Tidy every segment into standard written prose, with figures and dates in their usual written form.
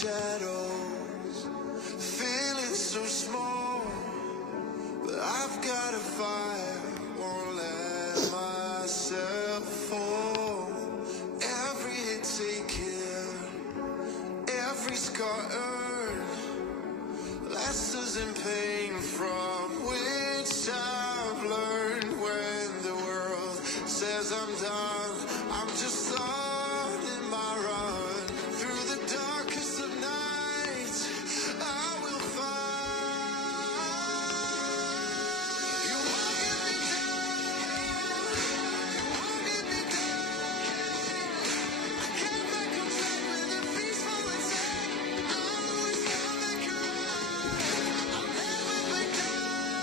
shadows, feeling so small, but I've got a fire, won't let myself fall. Every hit taken, every scar earned, lessons in pain from which I've learned. When the world says I'm done, I'm just on in my run. Through the darkest of nights, I will find. You won't get me down, you won't get me down. I can't make a track with a peaceful inside. I always come back around. I'll never back down,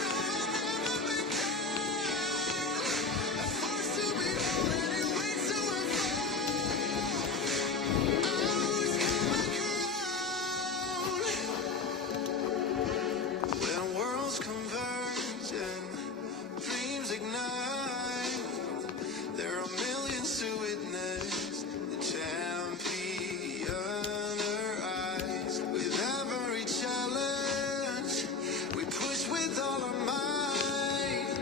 no, I'll never back down. At first to be all and it waits till I fall. I always come back around. When worlds converge and dreams ignite, there are millions to witness the champion arise. With every challenge, we push with all our might,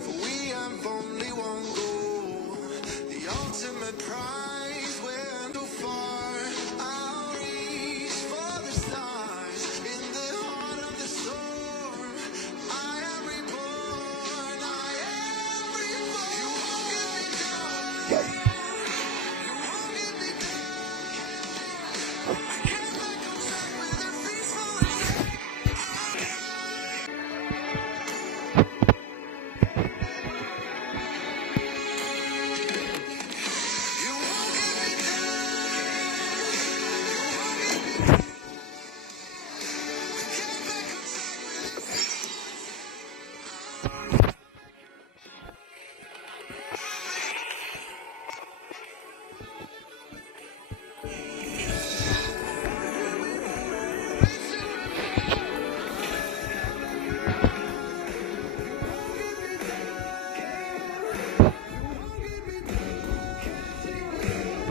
for we have only one goal, the ultimate prize. We're too far, I'll reach for the stars. In the heart of the storm, I am reborn, I am reborn. You won't get me down, you won't get me down. I can't make a track with a peaceful inside. You won't get me down, you won't get me down.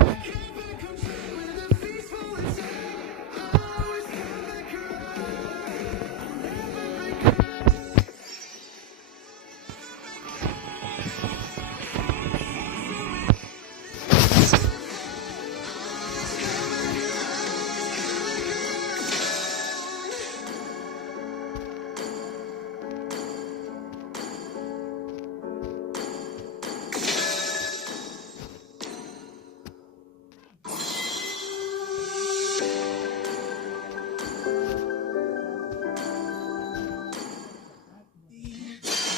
I can't make a track with a peaceful inside. I always come back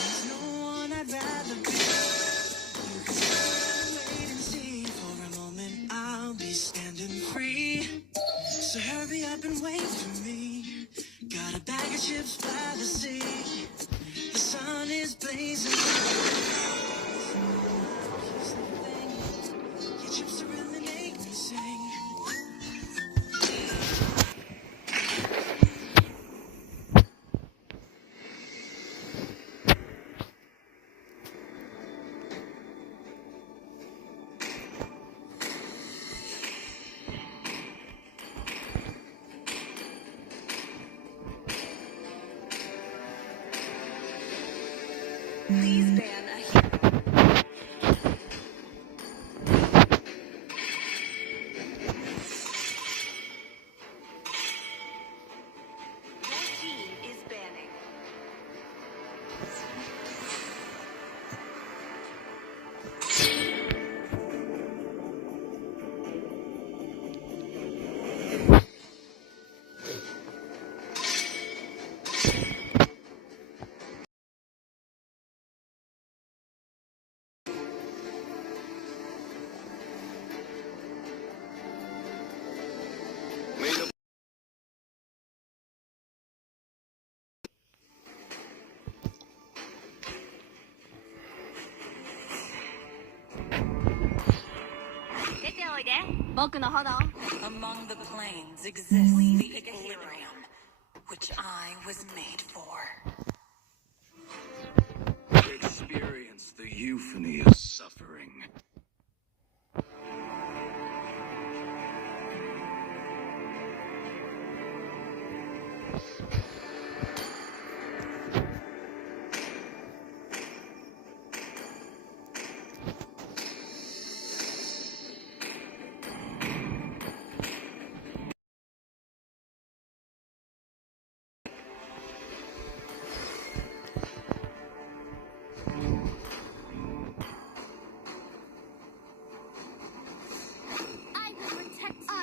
There's no one I'd rather be. You can wait and see. For a moment, I'll be standing free. So hurry up and wait for me. Got a bag of chips by the sea. The sun is blazing. Your chips are really make me sing. Please ban a Your team is banning. Among the planes exists the equilibrium, which I was made for. Experience the euphony of suffering.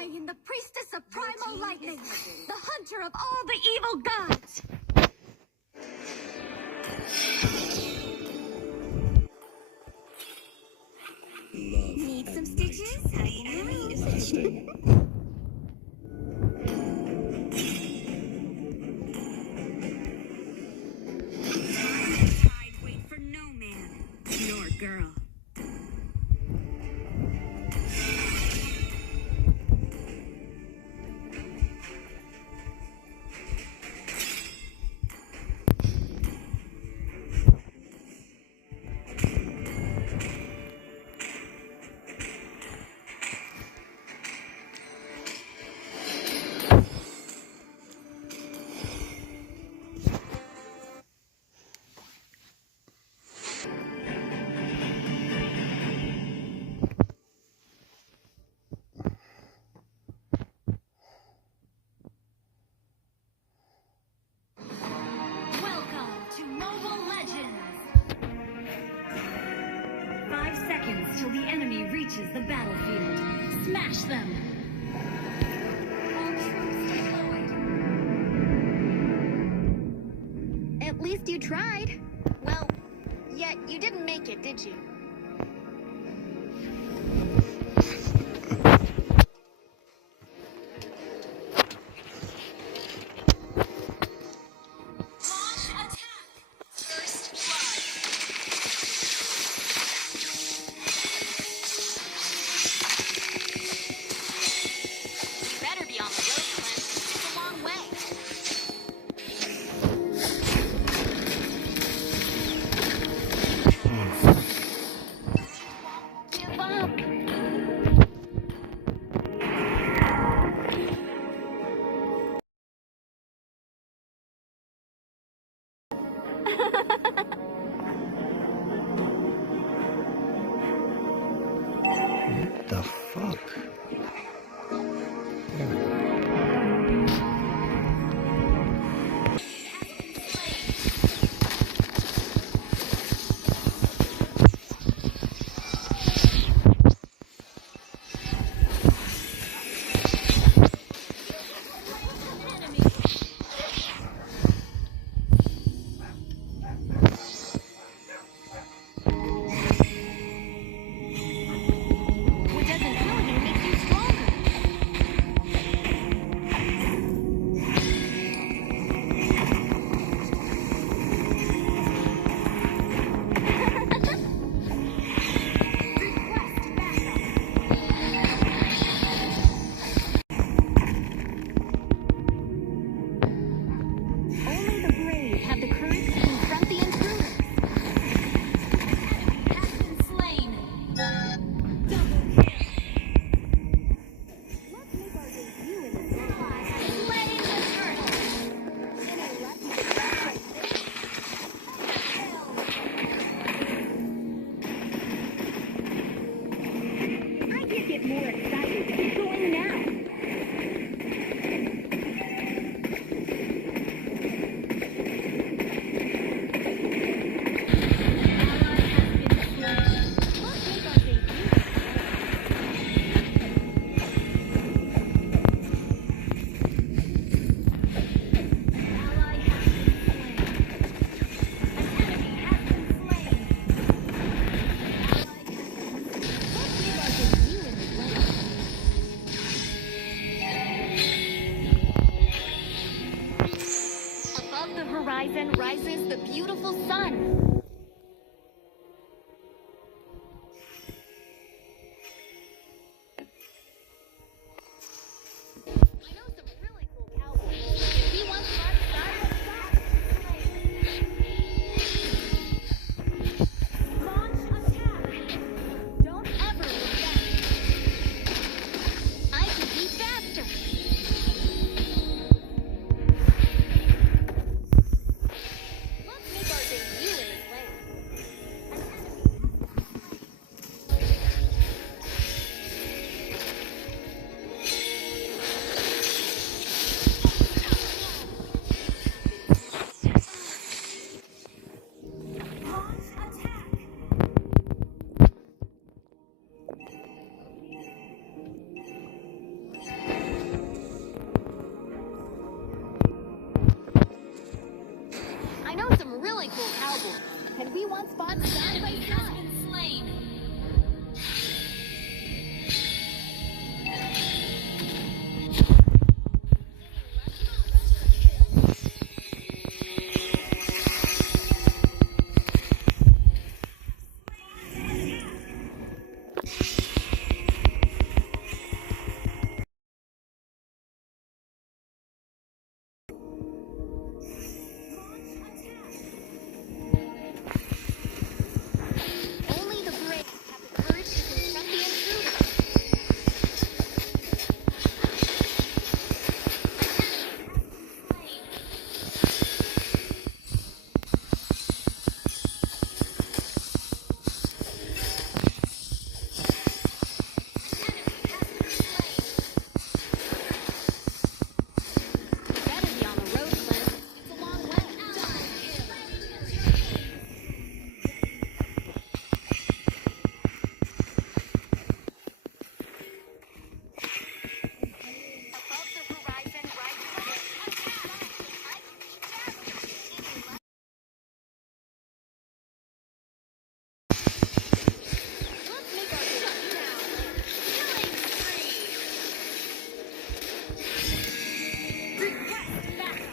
I am the priestess of primal lightning, the hunter of all the evil gods. Need some stitches? I I'd wait for no man, nor girl. Welcome to Mobile Legends. 5 seconds till the enemy reaches the battlefield. Smash them. All troops deployed. At least you tried. Well, yet you didn't make it, did you? Launch attack. First blood. You better be on the road, Clint. It's a long way. Give up. What the fuck? There we go. What doesn't kill you makes you stronger. Request backup. Only the brave have the courage to confront the intruders. Enemy has been slain. Double kill. Let's make our debut in this ally has slain the turtle. Any lucky scratch like this? I can't get more excited. Keep going now. Let's make our debut in this way. Pokemon spot side by side. Slain. Only the brave have the courage to confront the intruder. You better be on the road, Clint. It's a long way. Above the horizon, right? Let's make our shutdown. Killing spree. Request backup.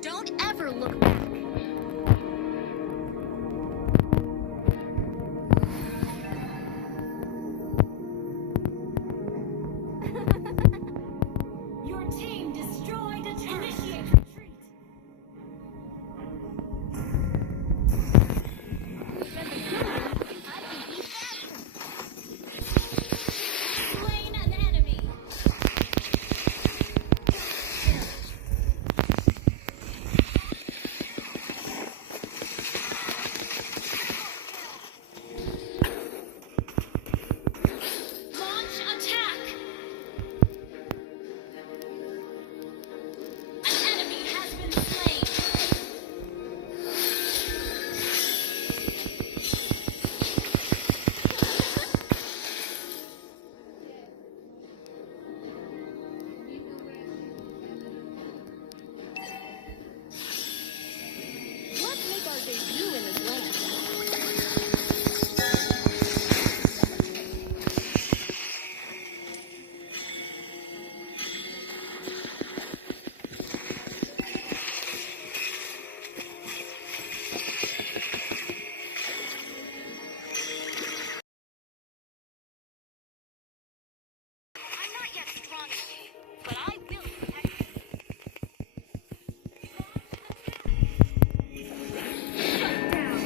Don't ever look back. Your team destroyed a turret. Initiate retreat. Slain an enemy. Launch attack. An enemy has been slain. Let's make our debut in this land. I'm not yet strong enough, but I will protect you. Shut down.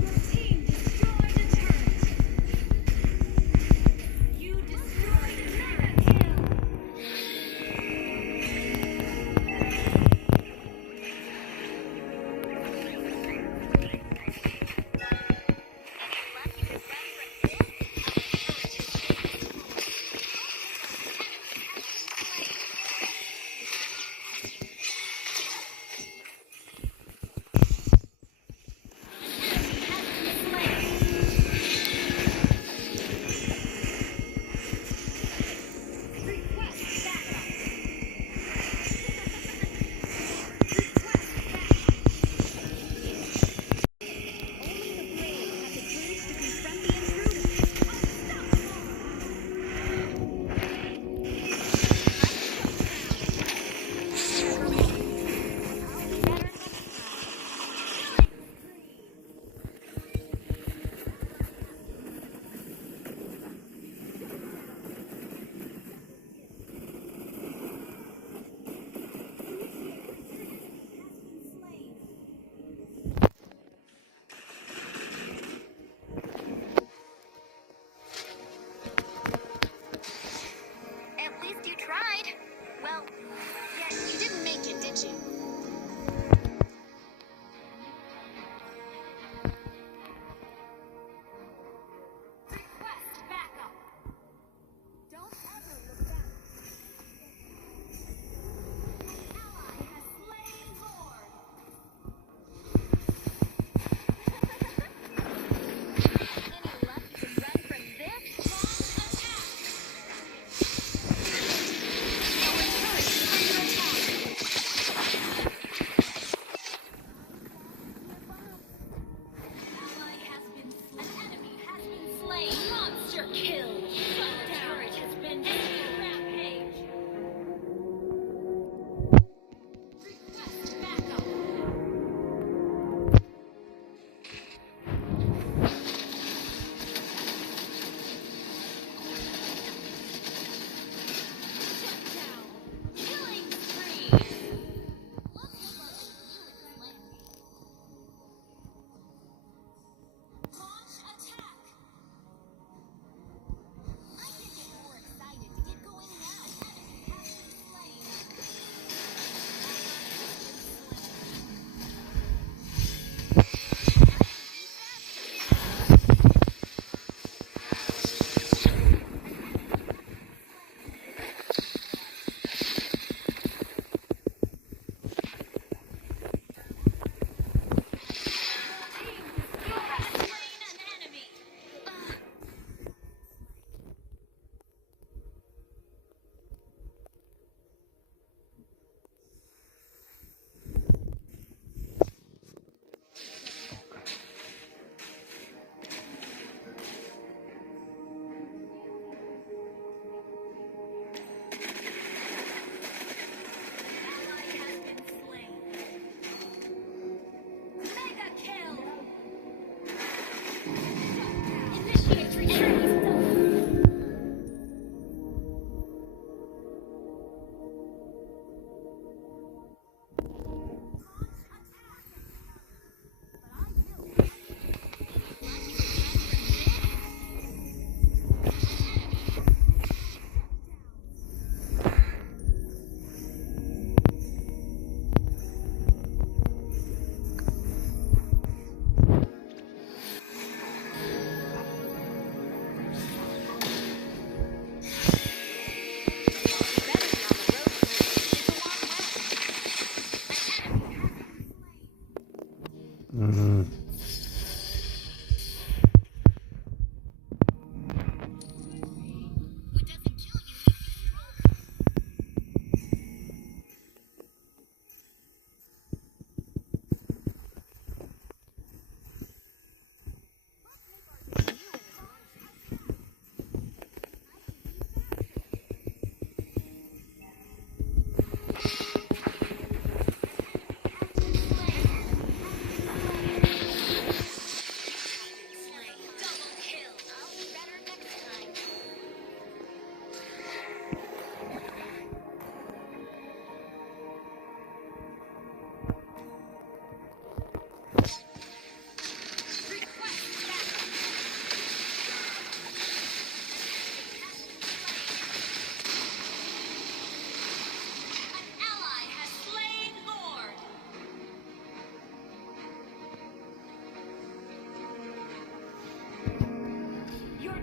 Your team destroyed a turret. You destroyed a turret. Kill. Monster kill. The turret has been rampage. Request backup.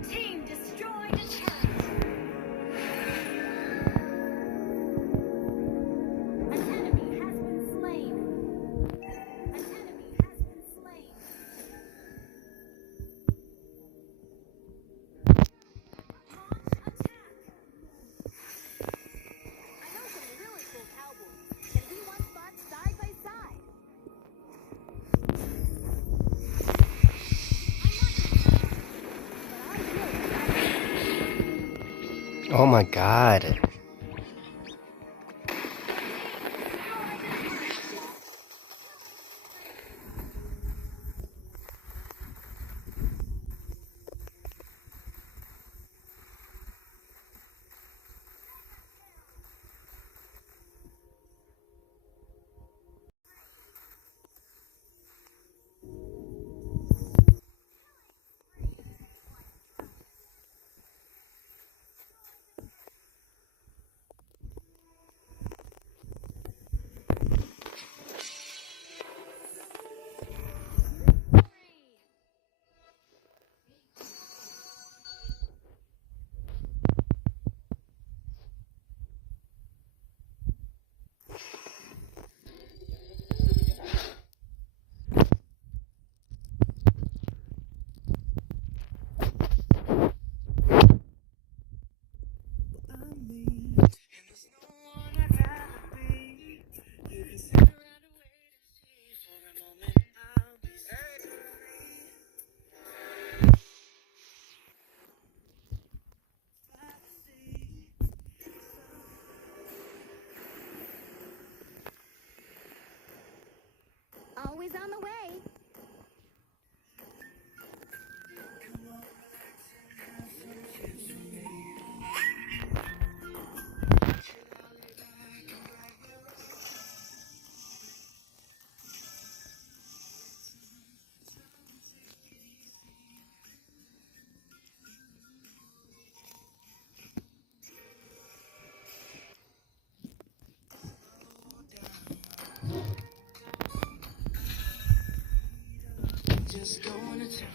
Team destroyed a turret. An enemy has been slain. An enemy has been slain. Launch attack. I know some really cool cowboys, and we want spots side by side. Oh my god. Always on the way. Just going to town.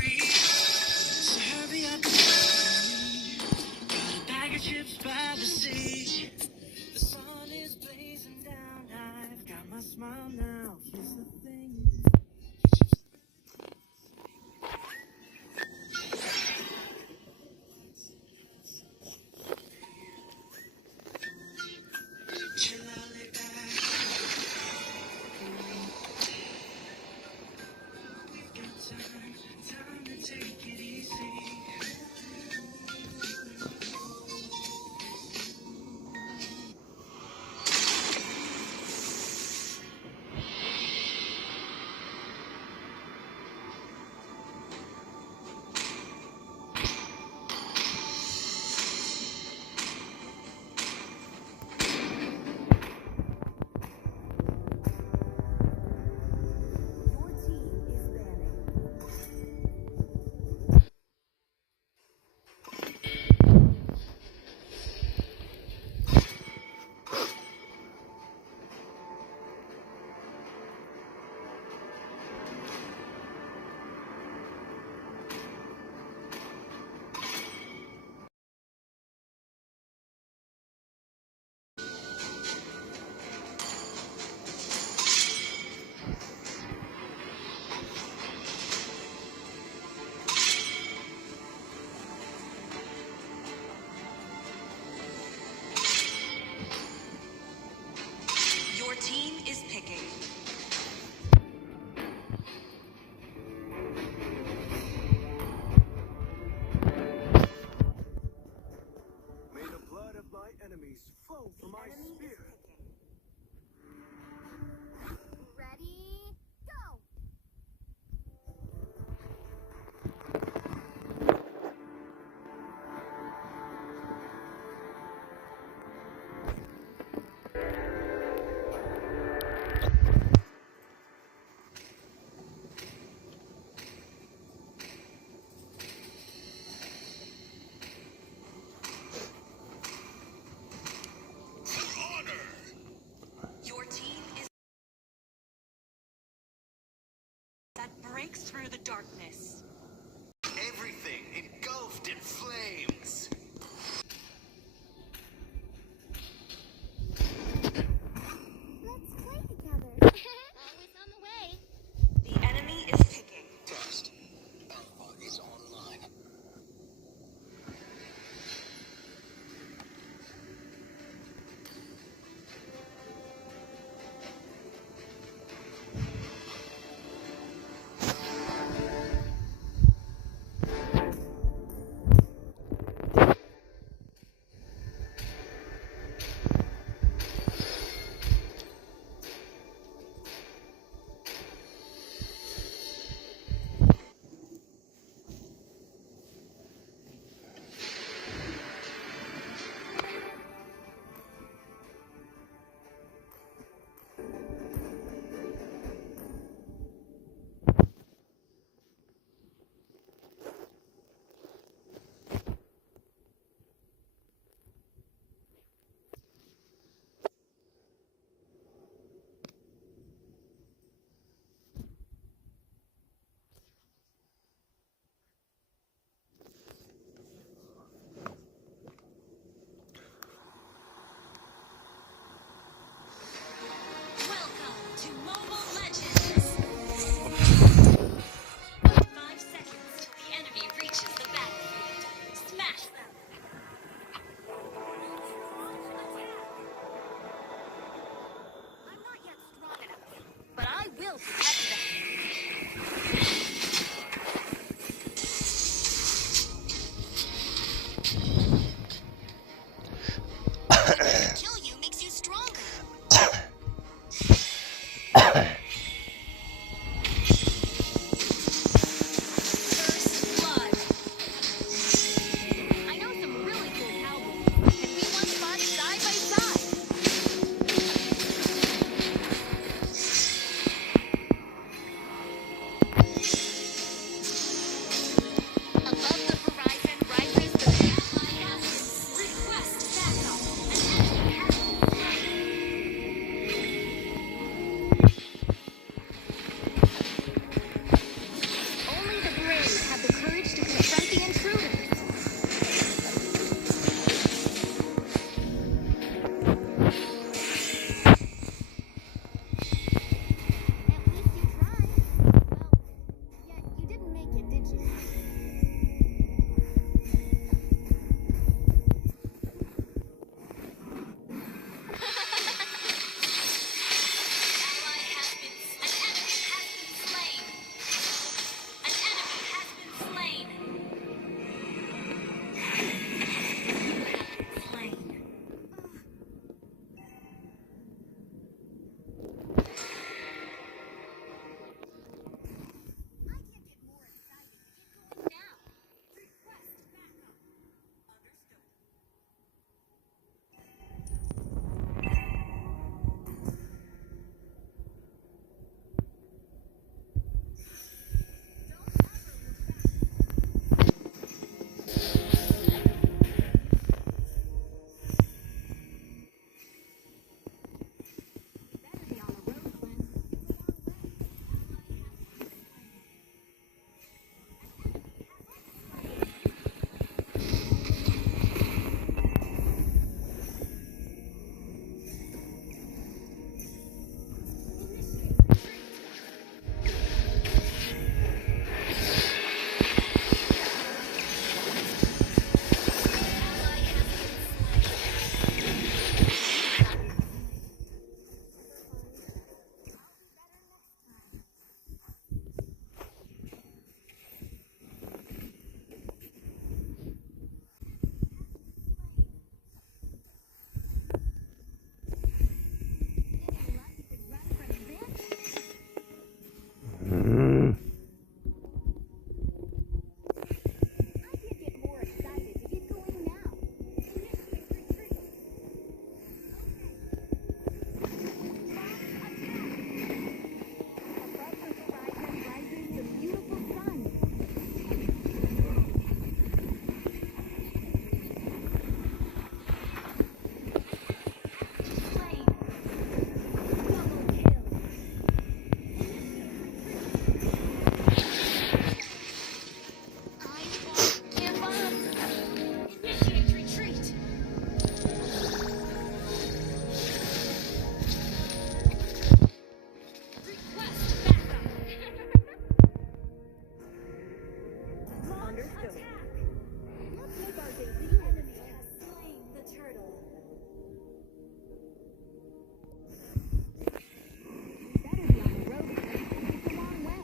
So hurry up, got a bag of chips by the sea. The sun is blazing down. I've got my smile now. Here's the thing. Chill out, lay back. We've got time to take it easy. Your team is picking. May the blood of my enemies flow from my spear. Ready, go! Your team is that breaks through the darkness. Everything engulfed in flames. Let's play together. Always on the way. The enemy is picking. Test. Alpha is online. Understood. Let's make our debut. The enemy has slain the turtle. Better be on the road. It's a long way.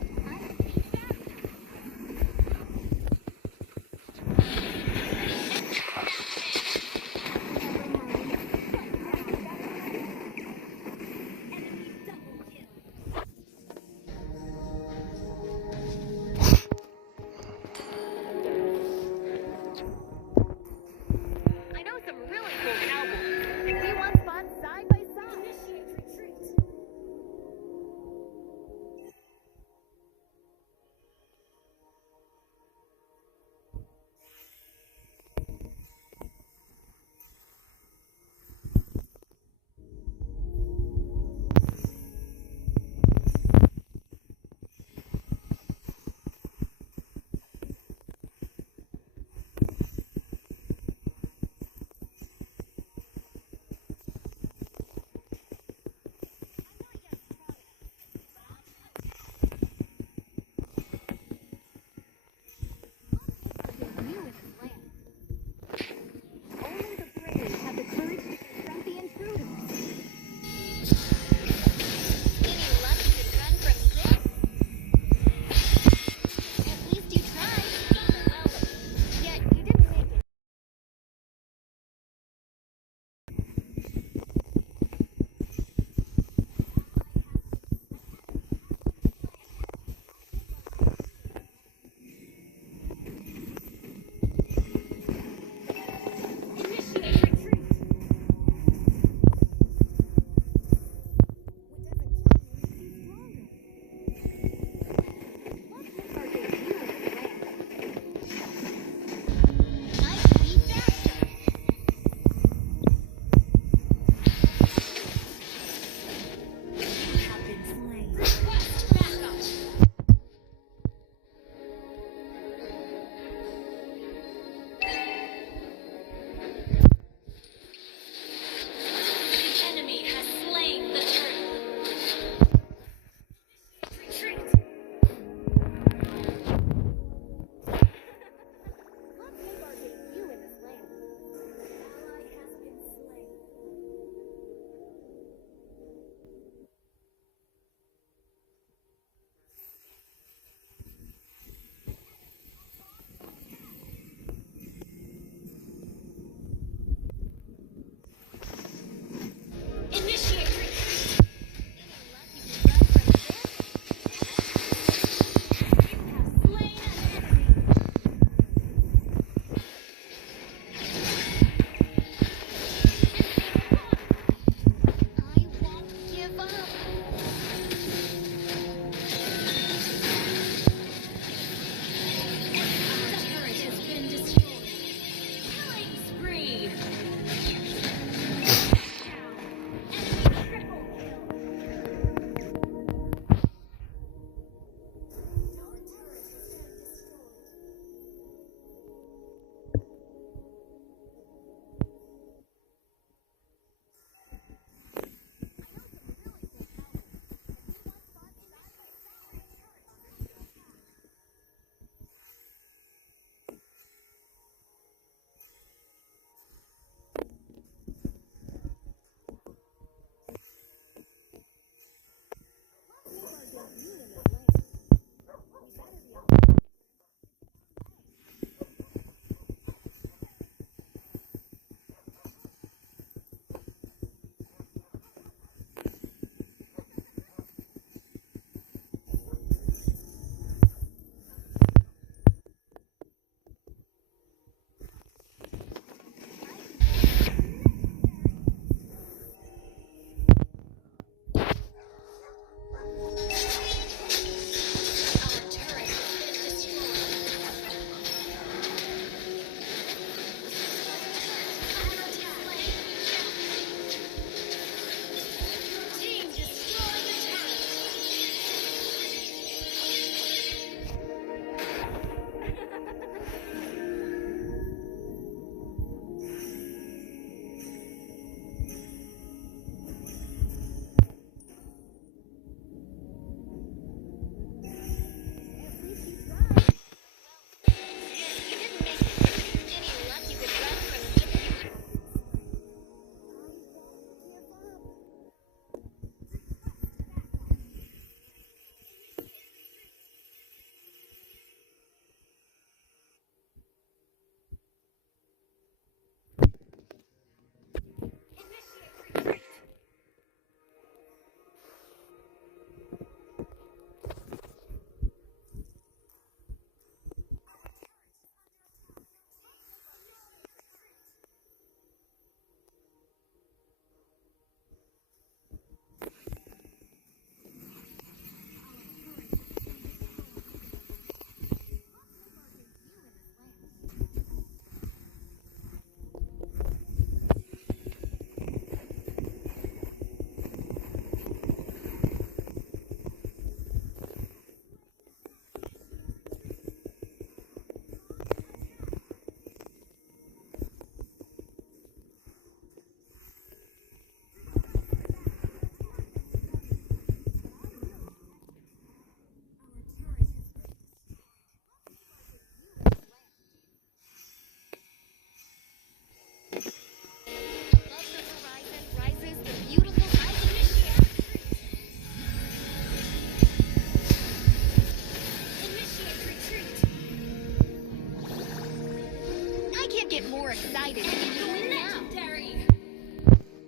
get more excited than going now. Legendary!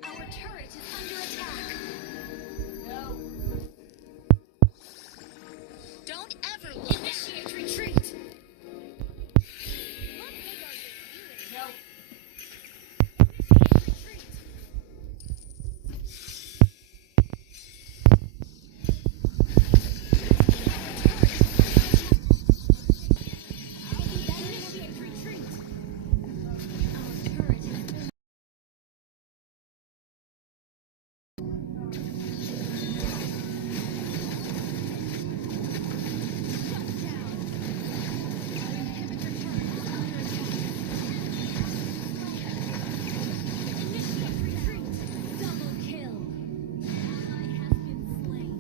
Our turret is under attack. No. Don't ever look back. Initiate retreat. What big are you? No. Initiate retreat. Our turret has been shut down. Our inhibitor turret is under attack. Initiate retreat. Double kill. Ally has been slain.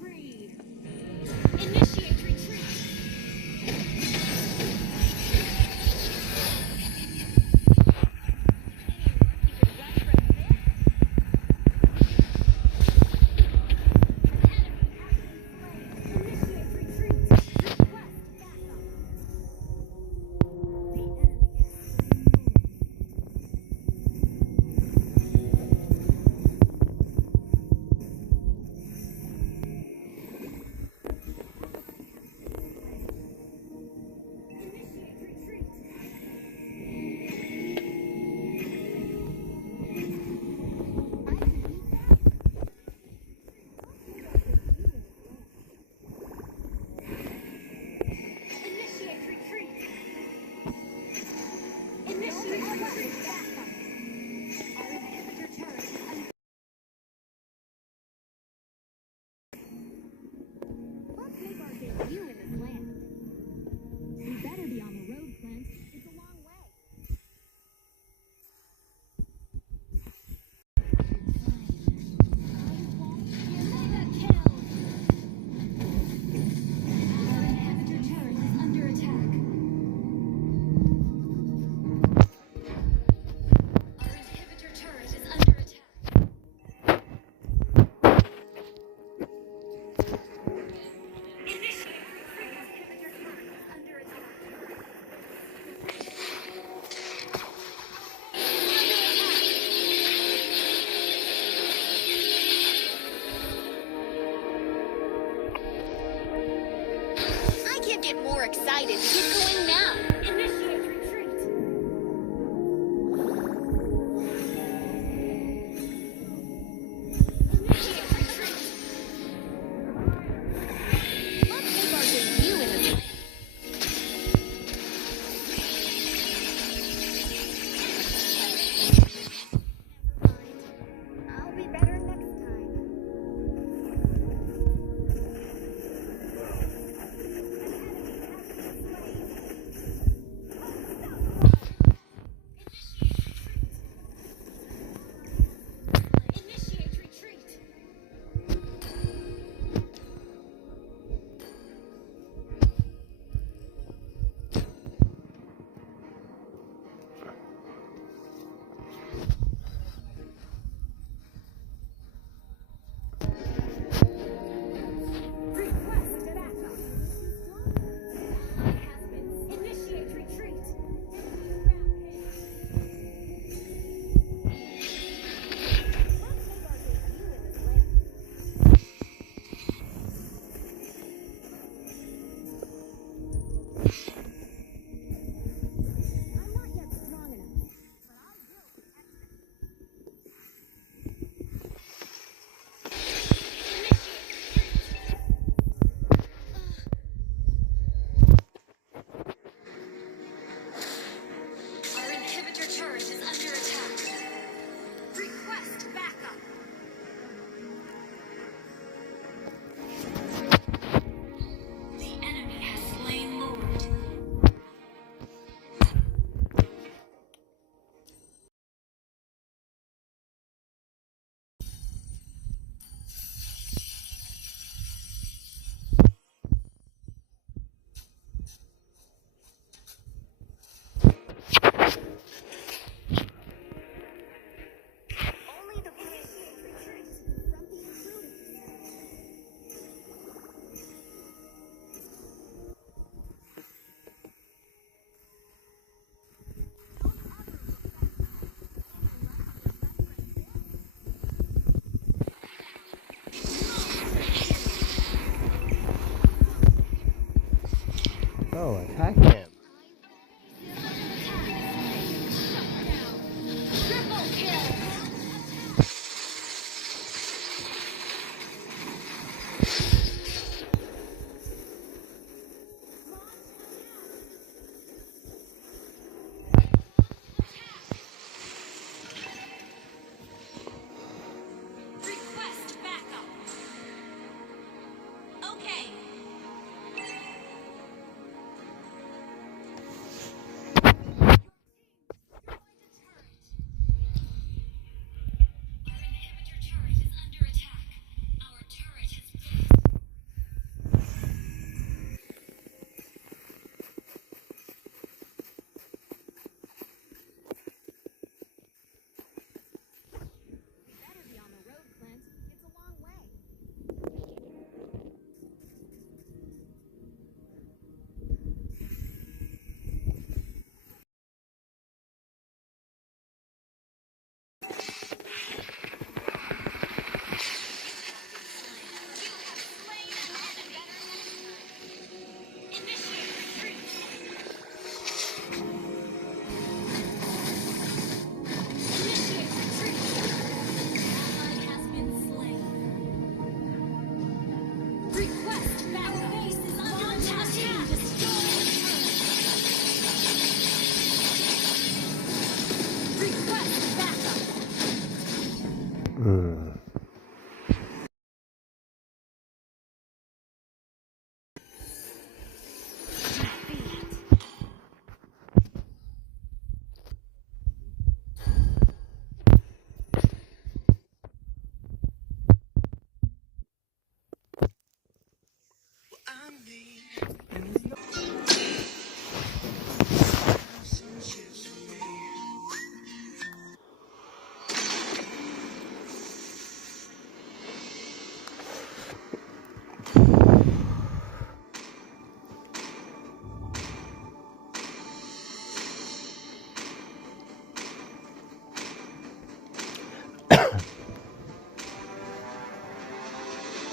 Free. Initiate retreat. Initiate retreat. Request backup. The enemy Initiate retreat. Initiate retreat. Initiate retreat. Our inhibitor turret is under. Let's make our debut in this land. We better be on the road, Clint. It's a long way. Mega kill. Our inhibitor turret is under attack. Our inhibitor turret is under attack. Initiate retreat. Inhibitor turret is under attack. I can't get more excited to get going now. Initiate retreat. Initiate retreat. Let's make our debut in this land. I'll be better next time. An enemy has been slain.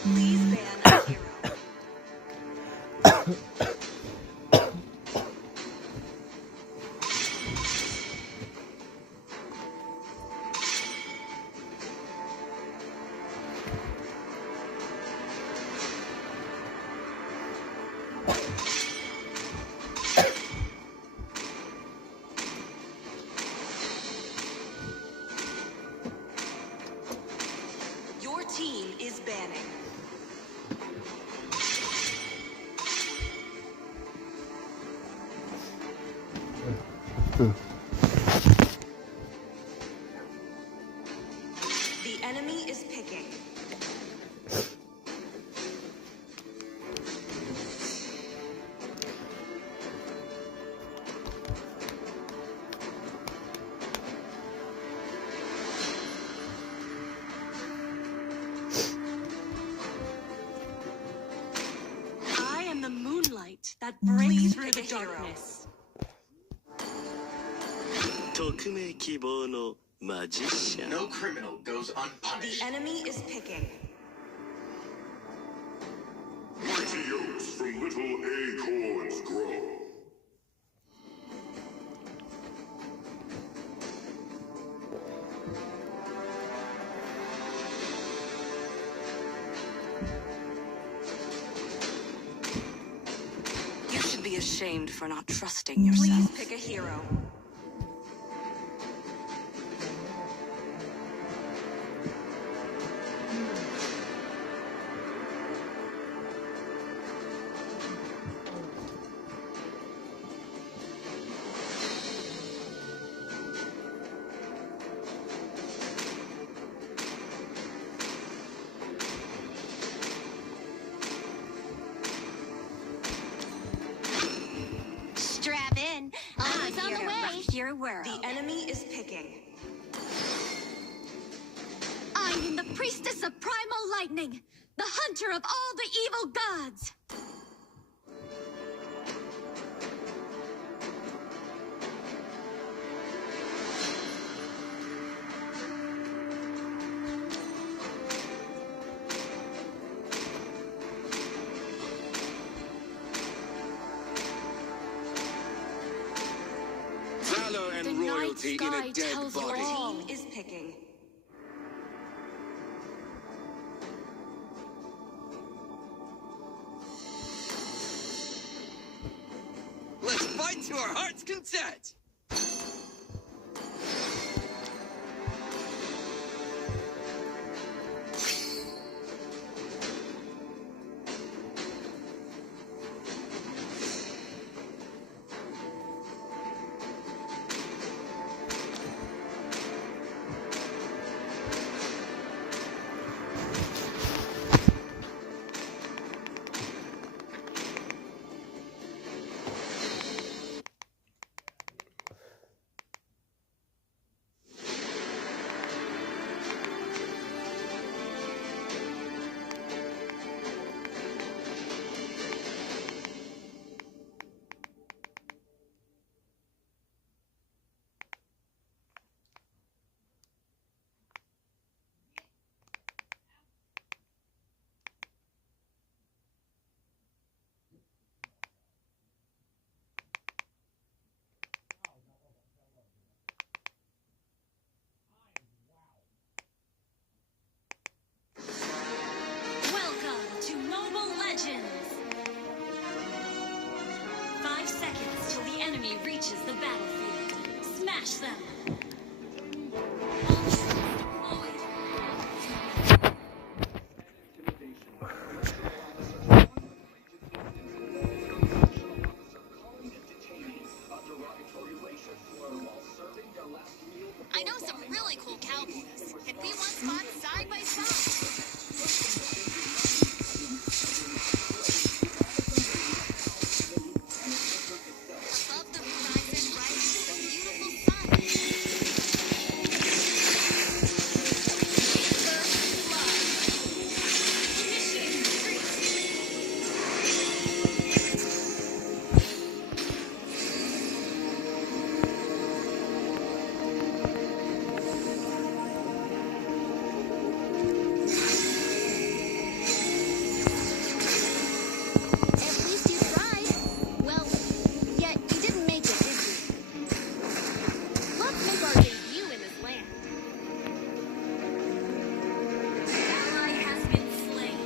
Please ban a hero. Your team is banning. The enemy is picking. I am the moonlight that breaks through the darkness. 匿名希望のマジシャン No criminal goes The unpunished. enemy is picking. Mighty oaks from little acorns grow. You should be ashamed for not trusting yourself. Please pick a hero. Strap in. Always on the way. You're aware. The enemy is picking. I am the priestess of primal lightning, the hunter of all the evil gods. Valor and The royalty night in sky a dead tells Your body. team is picking. Let's fight to our heart's content. Welcome to Mobile Legends! 5 seconds till the enemy reaches the battlefield. Smash them! All troops deployed. We once fought side by side. Above the horizon rises the beautiful sun. First blood. Initiate retreat. At least you tried. Well, yet you didn't make it, did you? Let's make our debut in this land. Ally has been slain.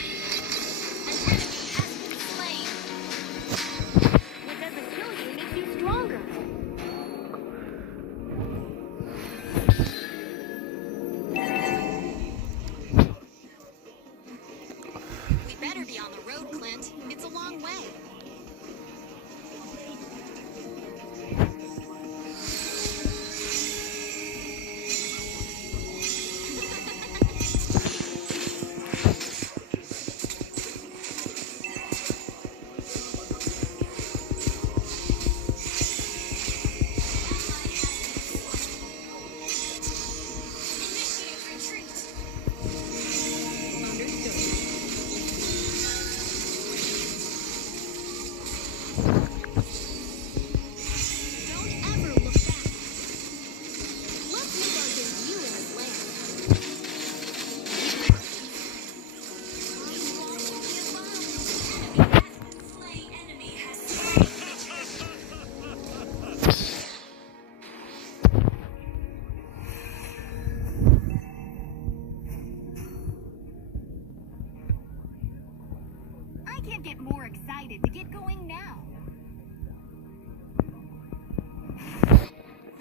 An enemy has been slain. What doesn't kill you makes you stronger. We better be on the road, Clint. It's a long way. Initiate retreat. Don't ever look back. Let's make our debut in this land. Enemy has slain. I can't get more excited to get going now.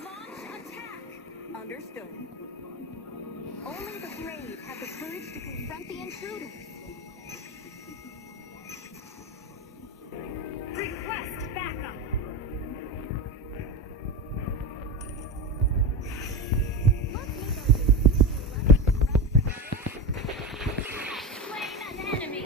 Launch attack. Understood. Only the brave have the courage to confront the intruders. Request backup. Let's make our debut. Slain an enemy.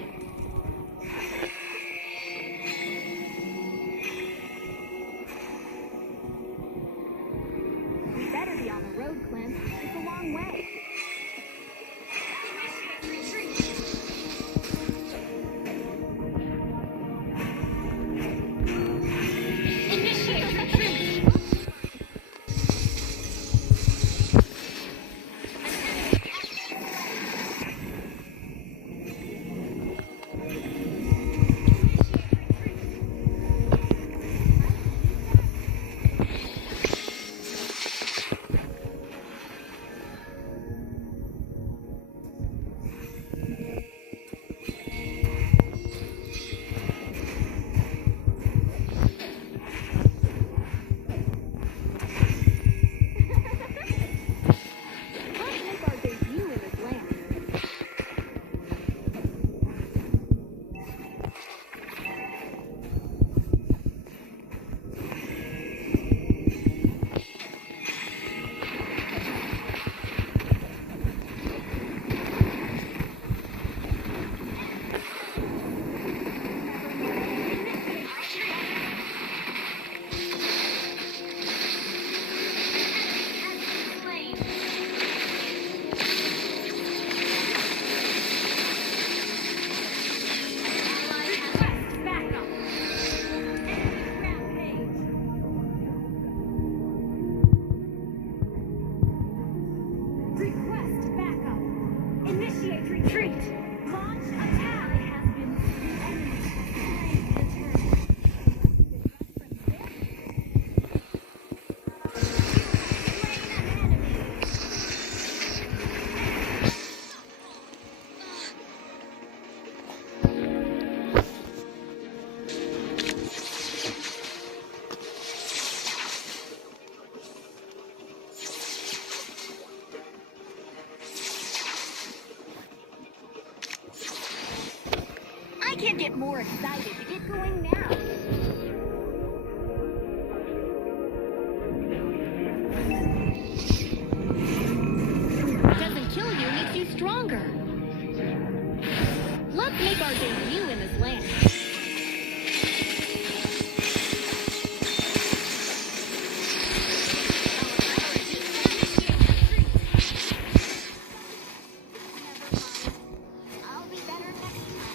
We better be on the road, Clint. It's a long way. Initiate retreat. can't get more excited to get going now. Doesn't kill you, makes you stronger. Let's make our debut in this land. I'll be better next time.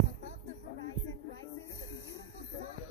Above the horizon rises the beautiful sun.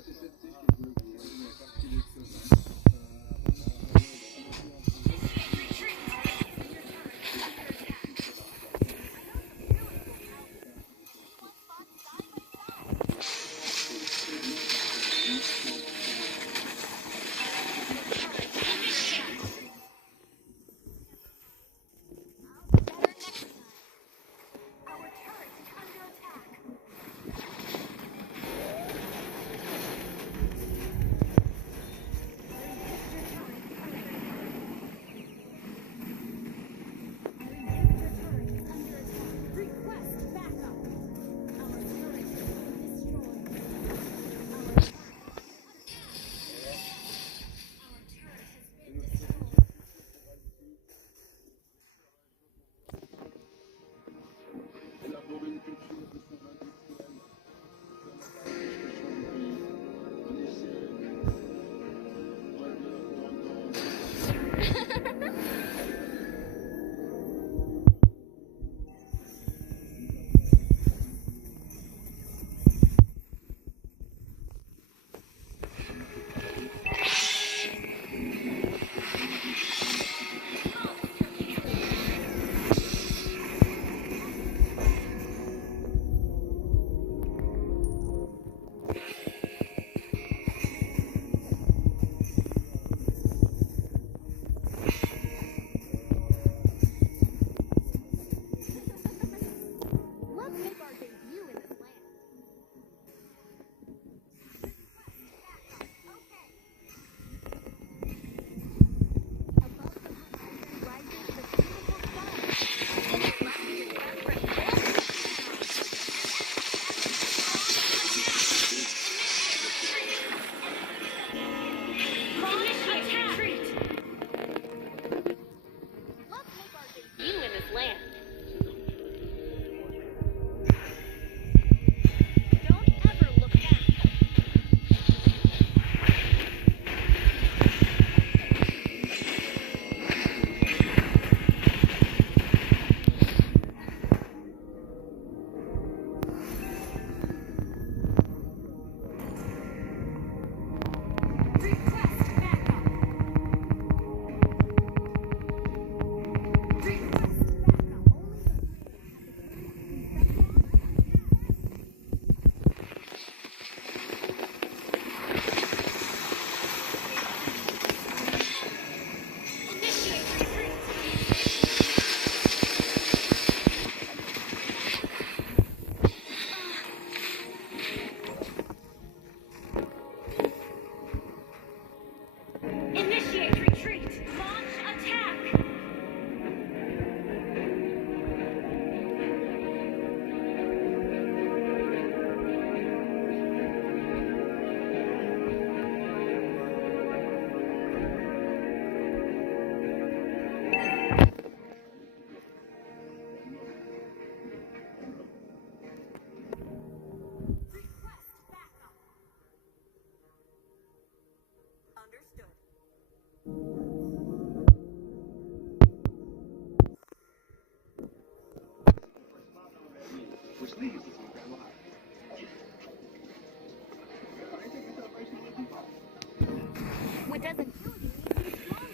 What doesn't kill you makes you stronger.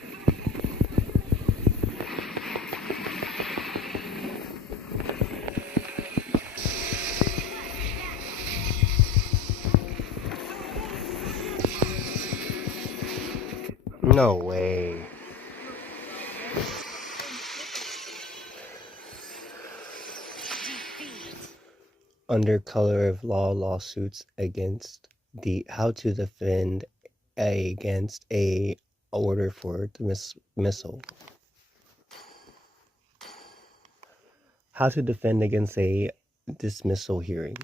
No way. Under color of law, lawsuits against the how to defend against a order for dismissal. How to defend against a dismissal hearing.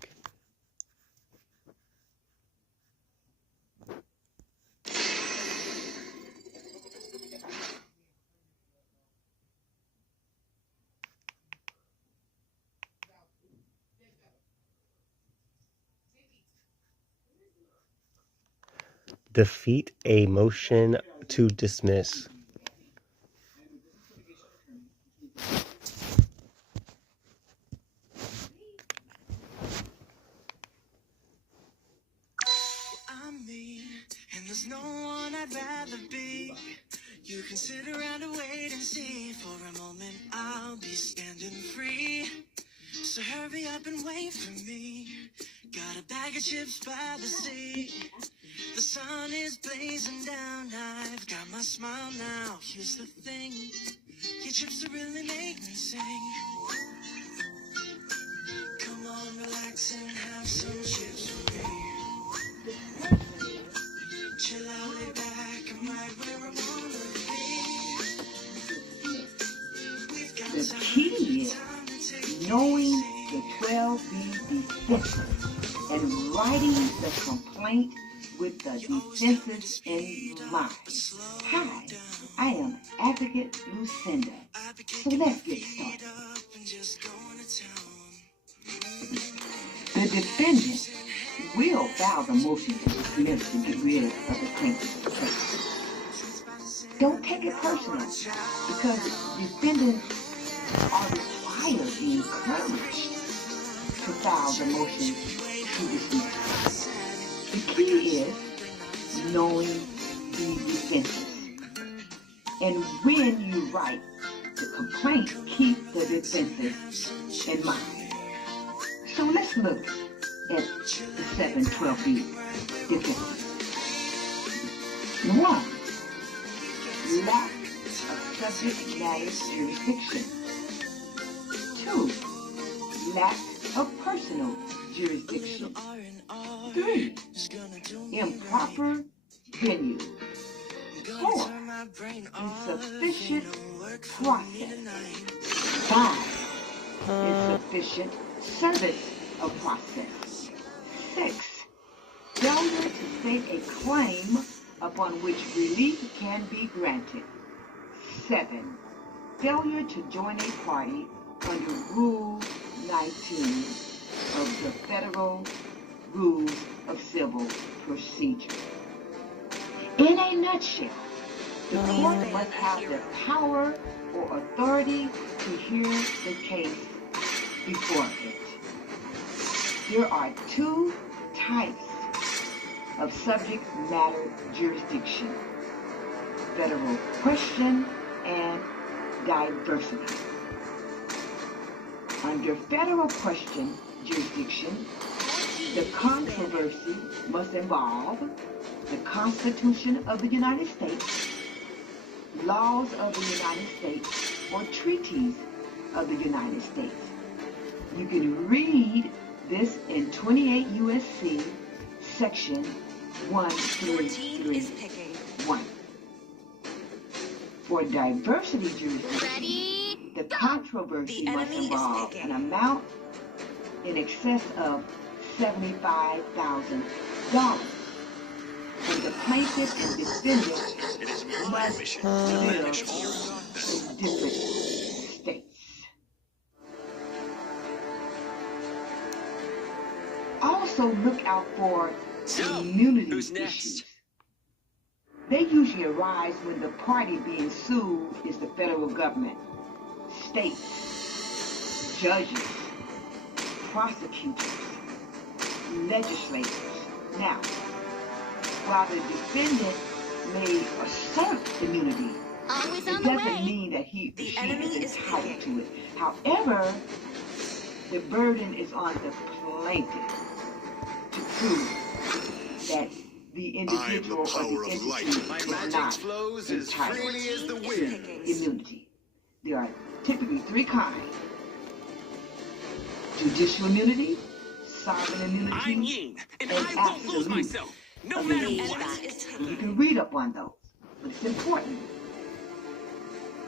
Defeat a motion to dismiss. There's no one I'd rather be. You can sit around and wait and see. For a moment I'll be standing free. So hurry up and wait for me. Got a bag of chips by the sea. The sun is blazing down. I've got my smile now. Here's the thing. Your chips will really make me sing. Come on, relax and have some chips with me. Chill out, lay back, I'm right where I wanna be. We've got The key is knowing the 12B defenses and writing the complaint with the defenses in mind. Hi, I am Advocate Lucinda. So let's get started. The defendant will file the motion to dismiss and get rid of the plaintiff's case. Don't take it personal, because defendants are required and encouraged to file the motion to dismiss. The key is knowing the defenses. And when you write the complaint, keep the defenses in mind. So let's look at the 712B defenses. 1. Lack of subject matter jurisdiction. 2. Lack of personal jurisdiction. 3. Improper venue. 4. Insufficient process. 5. Insufficient service of process. 6. Failure to state a claim upon which relief can be granted. 7. Failure to join a party under Rule 19 of the Federal Rules of Civil Procedure. In a nutshell, the court must have the power or authority to hear the case before it. There are 2 types of subject matter jurisdiction: federal question and diversity. Under federal question jurisdiction, the controversy must involve the Constitution of the United States, laws of the United States, or treaties of the United States. You can read this in 28 U.S.C. Section 1331. For diversity jurisdiction, the controversy must involve an amount in excess of $75,000. And the plaintiff and defendant must live in different states. Also look out for immunity issues. They usually arise when the party being sued is the federal government, states, judges, prosecutors, legislators. Now, while the defendant may assert immunity, it doesn't mean that he or she is entitled to it. However, the burden is on the plaintiff to prove that the individual or the entity is not entitled to immunity. There are typically 3 kinds: judicial immunity, sovereign immunity, and absolute immunity. No matter what. You can read up on those, but it's important.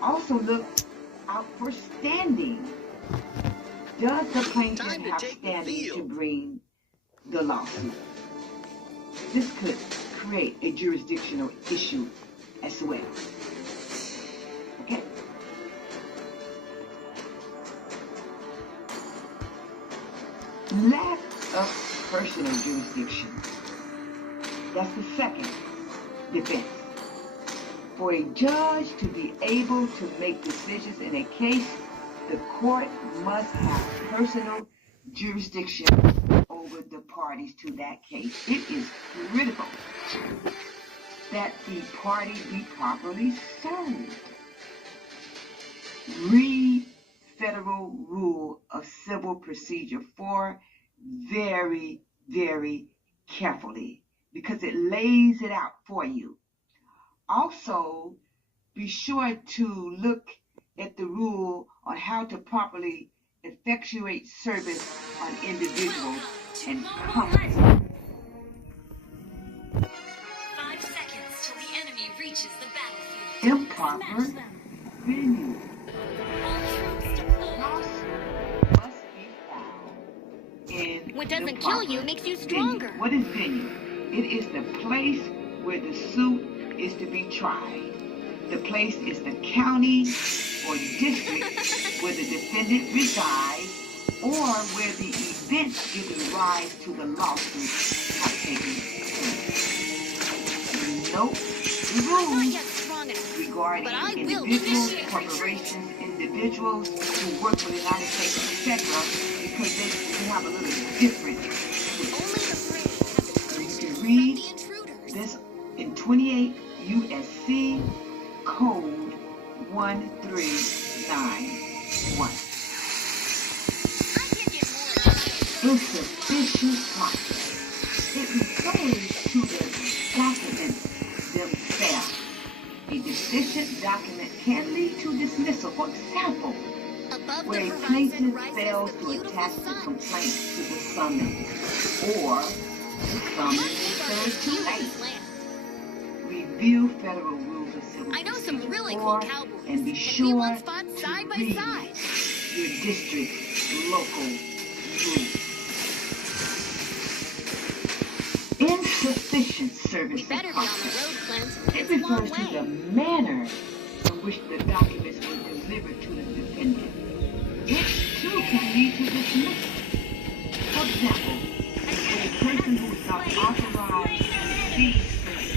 Also look out for standing. Does the plaintiff have standing to bring the lawsuit? This could create a jurisdictional issue as well. Okay? Lack of personal jurisdiction. That's the second defense. For a judge to be able to make decisions in a case, the court must have personal jurisdiction over the parties to that case. It is critical. that the party be properly served. Read Federal Rule of Civil Procedure 4 very, very carefully because it lays it out for you. Also, be sure to look at the rule on how to properly effectuate service on individuals and companies. 5 seconds till the enemy reaches the battlefield. Improper Smash them. venue. All troops deployed. Must be found in What the doesn't kill proper you makes you venue. stronger. What is venue? It is the place where the suit is to be tried. The place is the county or district where the defendant resides or where the events giving rise to the lawsuit have taken place. Note the I'm not rules yet strong enough. regarding But I will individuals, initiate corporations, individuals who work for the United States, etc., because they have a little different. Only the brave have the courage to You can confront read the intruders. this in 28 U.S.C. Code 1391. I can get more. Insufficient process. It refers to the documents themselves. A deficient document can lead to dismissal. For example, Above where the a horizon plaintiff rises fails the to beautiful attach the sun. complaint to the summons, or the summons is served too late. Review Federal Rules of Civil I know some Procedure really 4 cool cowboys. and be If we sure once fought to side by read side. your district's local rules. Insufficient service We of better be on the process. road, Clint. It It's a long refers to the way. manner in which the documents were delivered to the defendant. It too can lead to dismissal. For example, when a person who is not authorized to receive service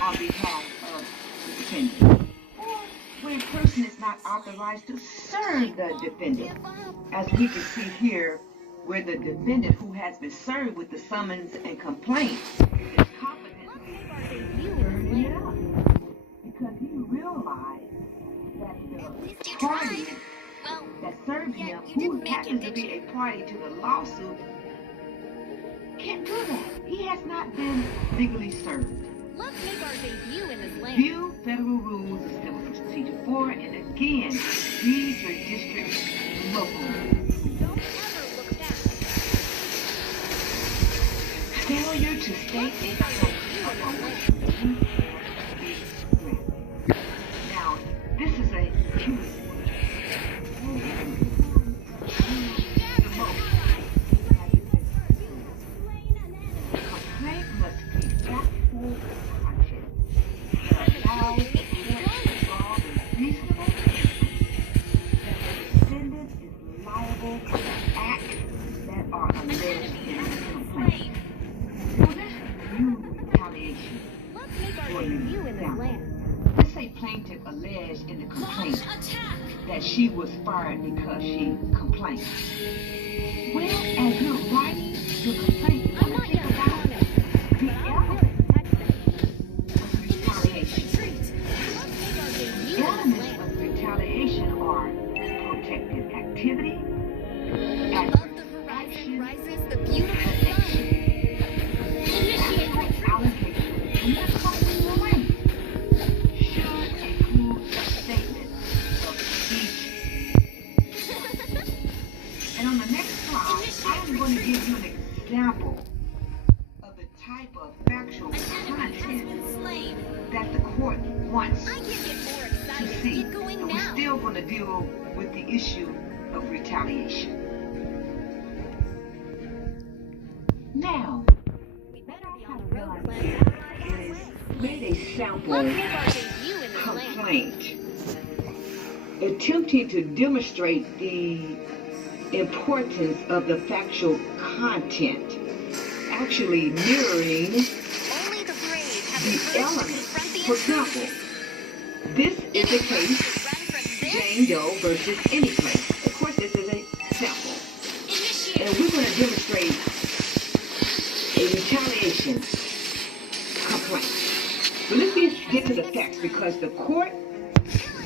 on behalf of the defendant, or when a person is not authorized to serve the defendant, as we can see here, where the defendant who has been served with the summons and complaint is confidently turning it up because he realized that At least the you party tried. Well, that served yeah, him, you who didn't make happens it, to did be you? a party to the lawsuit, can't do that. He has not been legally served. let's make our debut in this land. View Federal Rules of Civil Procedure 4 and again, read your district's local rules. Don't ever look back. Failure to state a claim upon which the suit be granted. Now, this is a curious one. The most has it been proved. Complaint must be factual content that allows the court to draw the reasonable inference that the defendant is liable for the acts that are alleged in the complaint. So let's review retaliation. Let's make our For debut in this example, land. let's say plaintiff alleged in the complaint Attack. that she was fired because she complained. Well, as you're writing your complaint, you're I'm going not to yet think about strong enough. the But I'll element do it. of retaliation. Let's make our debut in this Elements land. of retaliation are protected activity, Above adverse the horizon action, rises the beautiful connection, sun. actual allocation, and the complaint should include a statement of speech. And on the next slide, I'm going to give you an example of the type of factual content Slain. that the court wants I can get more to excited. see. Get going But we're now. still going to deal with the issue of retaliation. Now, We better be what on I've the road, done Clint. is made a sample Let's make our debut in this land. complaint, attempting to demonstrate the importance of the factual content, actually mirroring Only the brave have the the courage to elements. confront the For example, intruders. this is It a is case, to run from this. Jane Doe versus any place. Of course, this is a sample. Initiate. And we're going to demonstrate a retaliation complaint. So let's get to the facts, because the court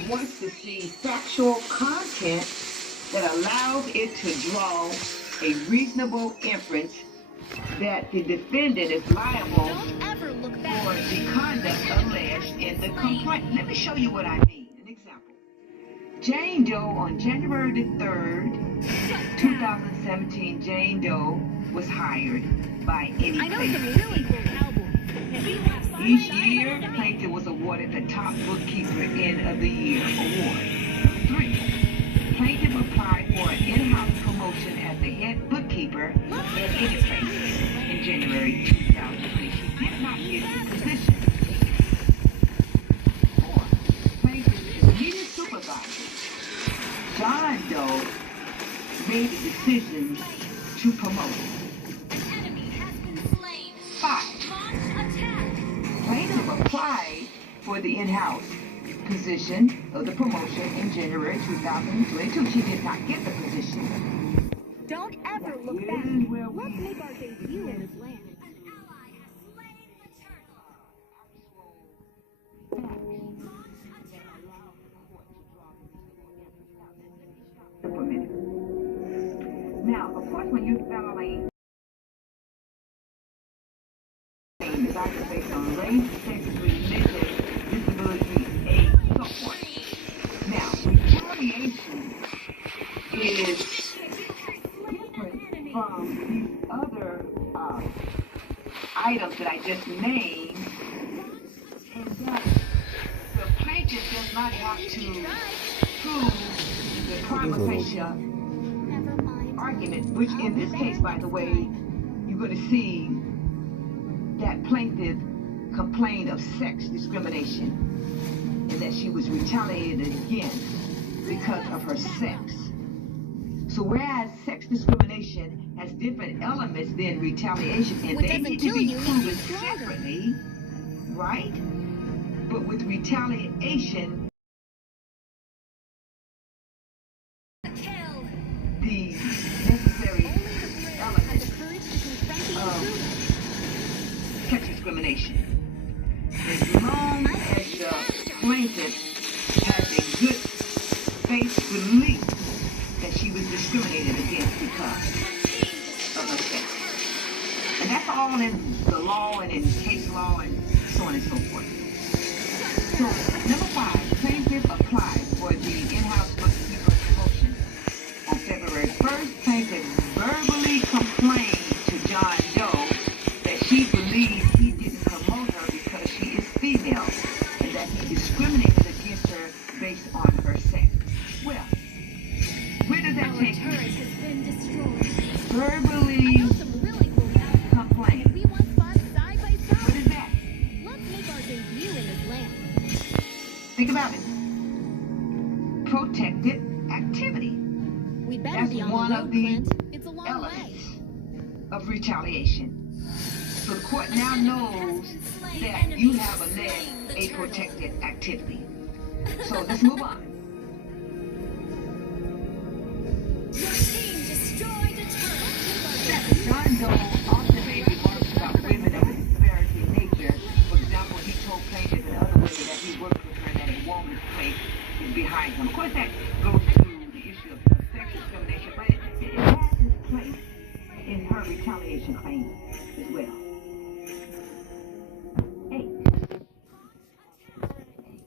wants to see factual content that allows it to draw a reasonable inference that the defendant is liable for the conduct alleged in the complaint. Let me show you what I mean. An example. Jane Doe on January the 3rd, 2017, Jane Doe was hired by any plaintiff. Each year, plaintiff was awarded the top bookkeeper end of the year award. 3. Plaintiff applied for an in-house promotion as the head bookkeeper at any place in January 2020. She did not get the position. 4. Plaintiff's immediate supervisor, John Doe, made the decision to promote. 5. Plaintiff applied for the in-house position of the promotion in January 2022. She did not get the position. Don't ever look back. Let's make our debut in this land. For a minute. Now, of course, when you violate is either based on race, sex, religion, disability, age, so forth. Now, retaliation is different from these other items that I just named, and that the plaintiff does not have to prove the prima facie argument, which in this case, by the way, you're going to see that plaintiff complained of sex discrimination and that she was retaliated against because of her sex. So whereas sex discrimination has different elements than retaliation, and they need to be proven separately, right? But with retaliation, the necessary elements of sex discrimination. As long as the plaintiff has a good faith belief that she was discriminated against because of her sex. And that's all in the law and in case law and so on and so forth. So, number 5, plaintiff applied for the in-house bookkeeper promotion. On February 1st, plaintiff verbally complained to John Doe that she believes he didn't promote her because she is female and that he discriminated against her based on her sex. Well, where does that take her? Verbally complain. What is that? Let's make our debut in this land. Think about it. Protected activity. We better That's be on one the of road, the Clint. It's a long elements way. of retaliation. So the court now knows that you have alleged a protected activity. So let's move on. Your team destroyed a turret. John Doe often made remarks about women of a disparity in nature. For example, he told plaintiff in other women that he worked with her, that a woman's place is behind him. Of course, that goes to the issue of sex discrimination, but it has its place in her retaliation claim as well. 8.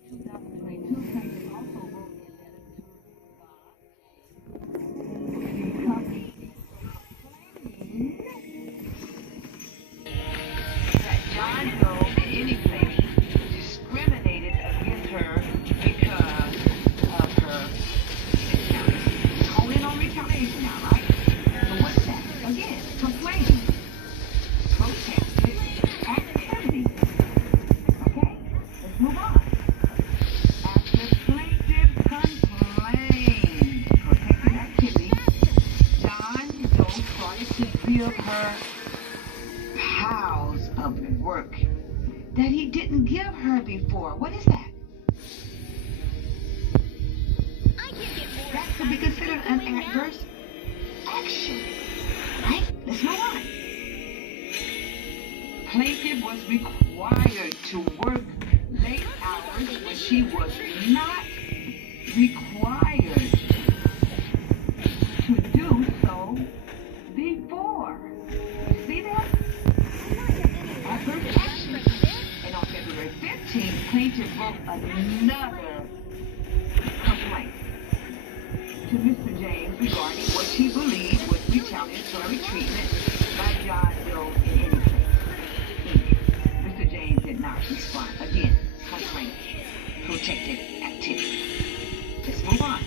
2022, plaintiff also wrote a letter that John Doe in any place discriminated against her because of her sexuality. Hone in on retaliation now, right? So what's that? Again, complaining. Protected activity. Okay? Let's move on. After plaintiff complained, protected activity, John Doe started to give her piles of work that he didn't give her before. What is that? That could be considered an adverse action. Right? Let's move on. Plaintiff was required to work late hours when she was not required to do so before. You see that? Adverse action. And on February 15th, plaintiff wrote another complaint to Mr. James regarding what she believed was retaliatory treatment by John Doe in any case. Mr. James did not respond. Again, complaint, protected activity. Let's move on.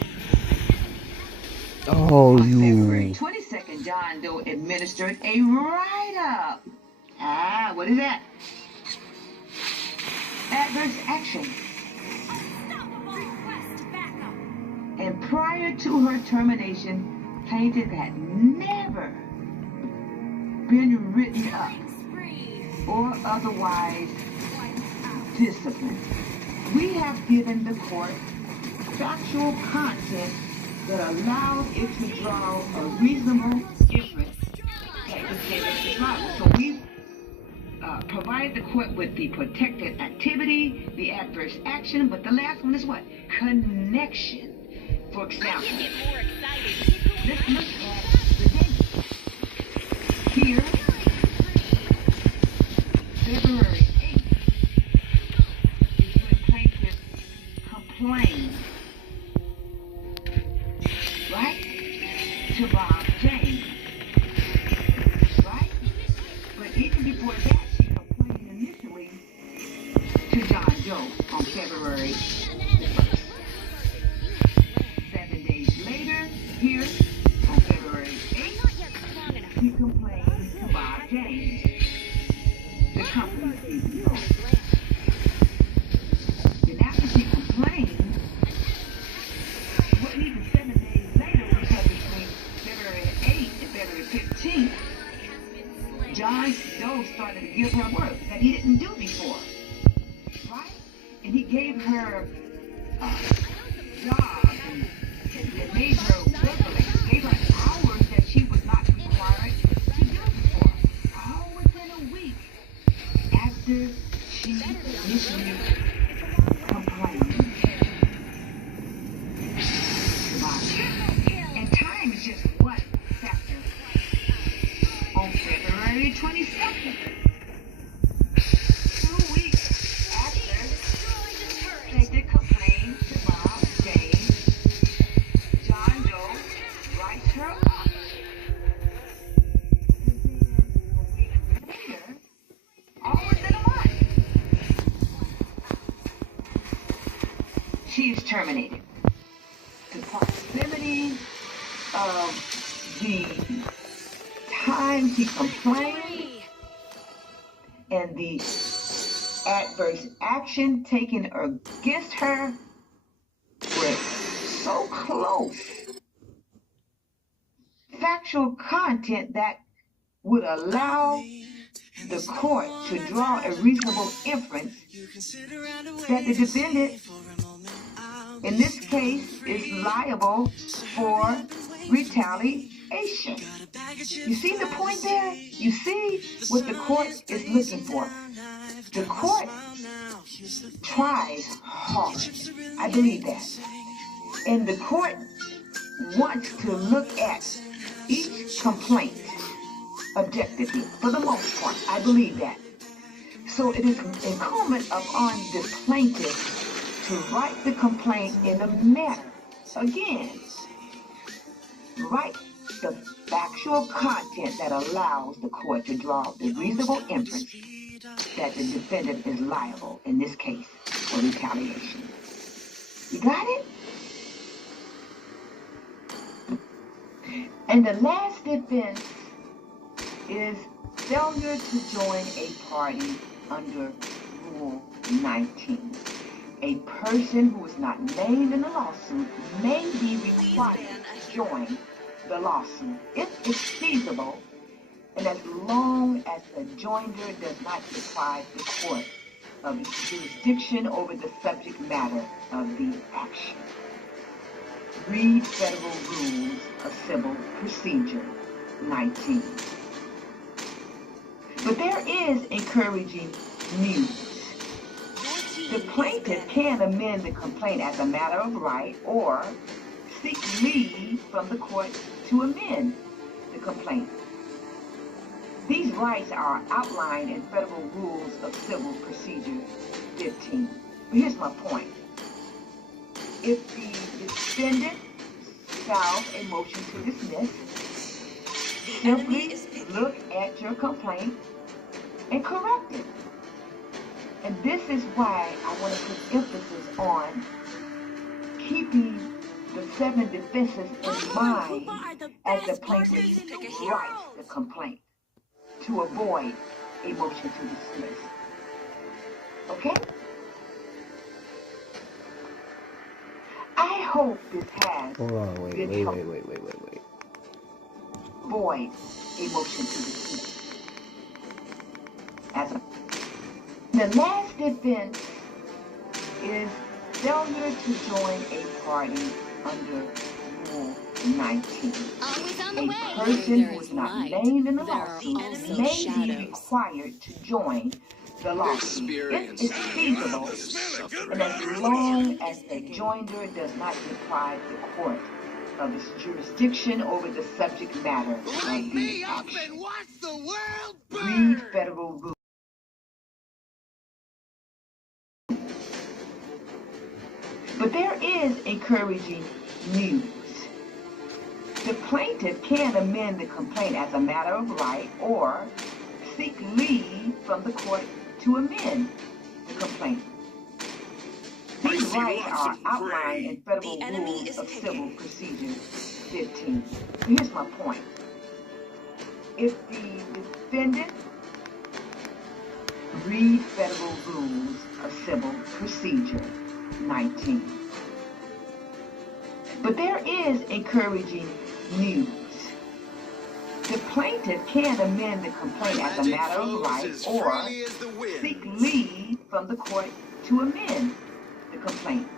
Oh, On you. February 22nd, John Doe administered a write-up. What is that? Adverse action. And prior to her termination, plaintiff had never been written up or otherwise disciplined. We have given the court factual content that allows it to draw a reasonable inference that the statement is liable. So we provide the court with the protected activity, the adverse action, but the last one is what? Connection. For example, let's look at the date. Here, February 8th is when plaintiff complained, right, to Bob James, right? But even before that, she complained initially to John Doe on February 1st. 7 days later, here on February 8th, she complained to Bob James, the company's CEO. Then after she complained, it wasn't even 7 days later, because between February 8th and February 15th, John Doe started to give her work that he didn't do before, right? And he gave her jobs and made her regulate, gave her hours that she was not required to do before, all within a week after she initially complained about it. And time is just one factor. On February 22nd, 2 weeks after plaintiff complained to Bob James, John Doe writes her up. Later, all within a month, she is terminated. The proximity of the time she complained and the adverse action taken against her were so close. Factual content that would allow the court to draw a reasonable inference that the defendant, in this case, is liable for retaliation. You see the point there? You see what the court is looking for. The court tries hard. I believe that. And the court wants to look at each complaint objectively, for the most part. I believe that. So it is incumbent upon the plaintiff to write the complaint in a manner, again, write the factual content that allows the court to draw the reasonable inference that the defendant is liable, in this case, for retaliation. You got it? And the last defense is failure to join a party under Rule 19. A person who is not named in the lawsuit may be required to join the lawsuit if it's feasible, and as long as the joinder does not deprive the court of its jurisdiction over the subject matter of the action. Read Federal Rules of Civil Procedure 19. But there is encouraging news. The plaintiff can amend the complaint as a matter of right or seek leave from the court to amend the complaint. These rights are outlined in Federal Rules of Civil Procedure 15. But here's my point. If the defendant files a motion to dismiss, simply look at your complaint and correct it. And this is why I want to put emphasis on keeping the 7 defenses in mind as the plaintiff writes the complaint to avoid a motion to dismiss. Okay? I hope this has Hold on, wait. Avoid a motion to dismiss. The last defense is failure to join a party under Rule 19. A person who is not named in the lawsuit may be required to join the lawsuit if it's feasible and as long as the joinder does not deprive the court of its jurisdiction over the subject matter of the action. Read Federal Rules. But there is encouraging news. The plaintiff can amend the complaint as a matter of right or seek leave from the court to amend the complaint. These rights are outlined in Federal Rules of Civil Procedure 15. Here's my point. If the defendant read Federal Rules of Civil Procedure 19. But there is encouraging news. The plaintiff can amend the complaint as a matter of right or seek leave from the court to amend the complaint.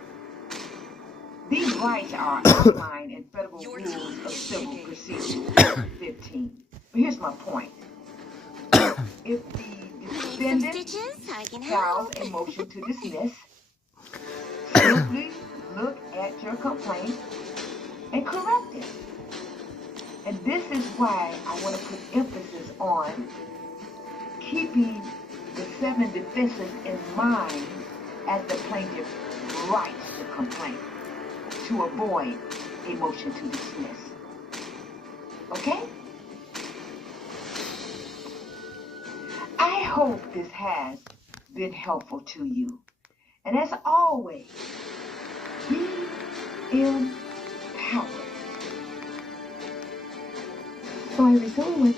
These rights are outlined in Federal Rules of Civil Procedure 15. But here's my point. If the defendant files a motion to dismiss, simply look at your complaint and correct it. And this is why I want to put emphasis on keeping the 7 defenses in mind as the plaintiff writes the complaint to avoid a motion to dismiss. Okay? I hope this has been helpful to you. And as always, be empowered. So I resume with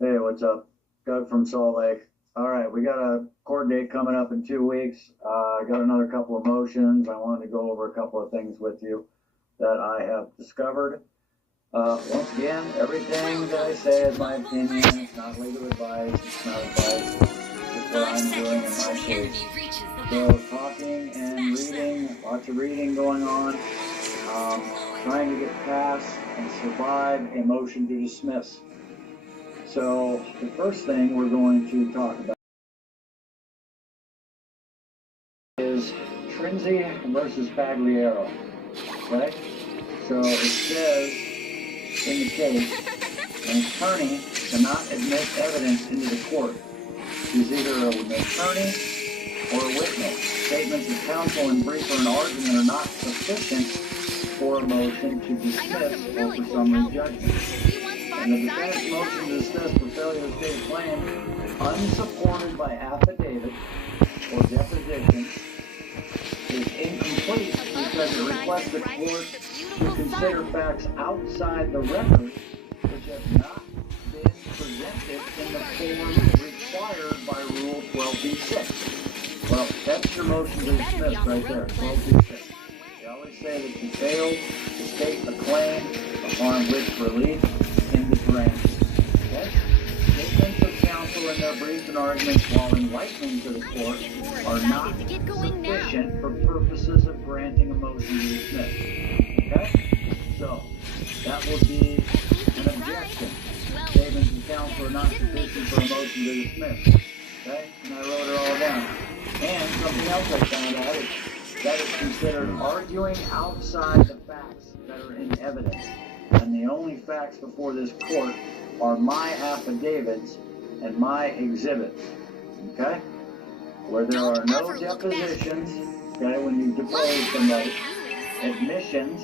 Hey, what's up? Doug from Salt Lake. All right, we got a court date coming up in 2 weeks. I got another couple of motions. I wanted to go over a couple of things with you that I have discovered. Once again, everything that I say is my opinion. It's not legal advice. It's not advice. It's what I'm doing in my case. So talking and reading, lots of reading going on. Trying to get past and survive a motion to dismiss. So the first thing we're going to talk about is Trinzi versus Pagliaro. Okay? So it says in the case, an attorney cannot admit evidence into the court. He's either an attorney or a witness. Statements of counsel in brief or an argument are not sufficient for a motion to dismiss or for summary judgment. And the defendant's motion to dismiss for failure to state a claim unsupported by affidavit or deposition is incomplete because it requests the court to consider facts outside the record which have not been presented in the form required by Rule 12b-6. Well, that's your motion to dismiss right there, 12b-6. They always say that you failed to state a claim upon which relief can be granted. Okay? Statements of counsel in their brief and arguments, while enlightening to the court, are not sufficient for purposes of granting a motion to dismiss. Okay? So, that would be an objection. Statements of counsel are not sufficient for a motion to dismiss. Okay? And I wrote it all down. And something else I found out is that is considered arguing outside the facts that are in evidence. And the only facts before this court are my affidavits and my exhibits. Okay? Where there are no depositions, okay, when you depose somebody, admissions,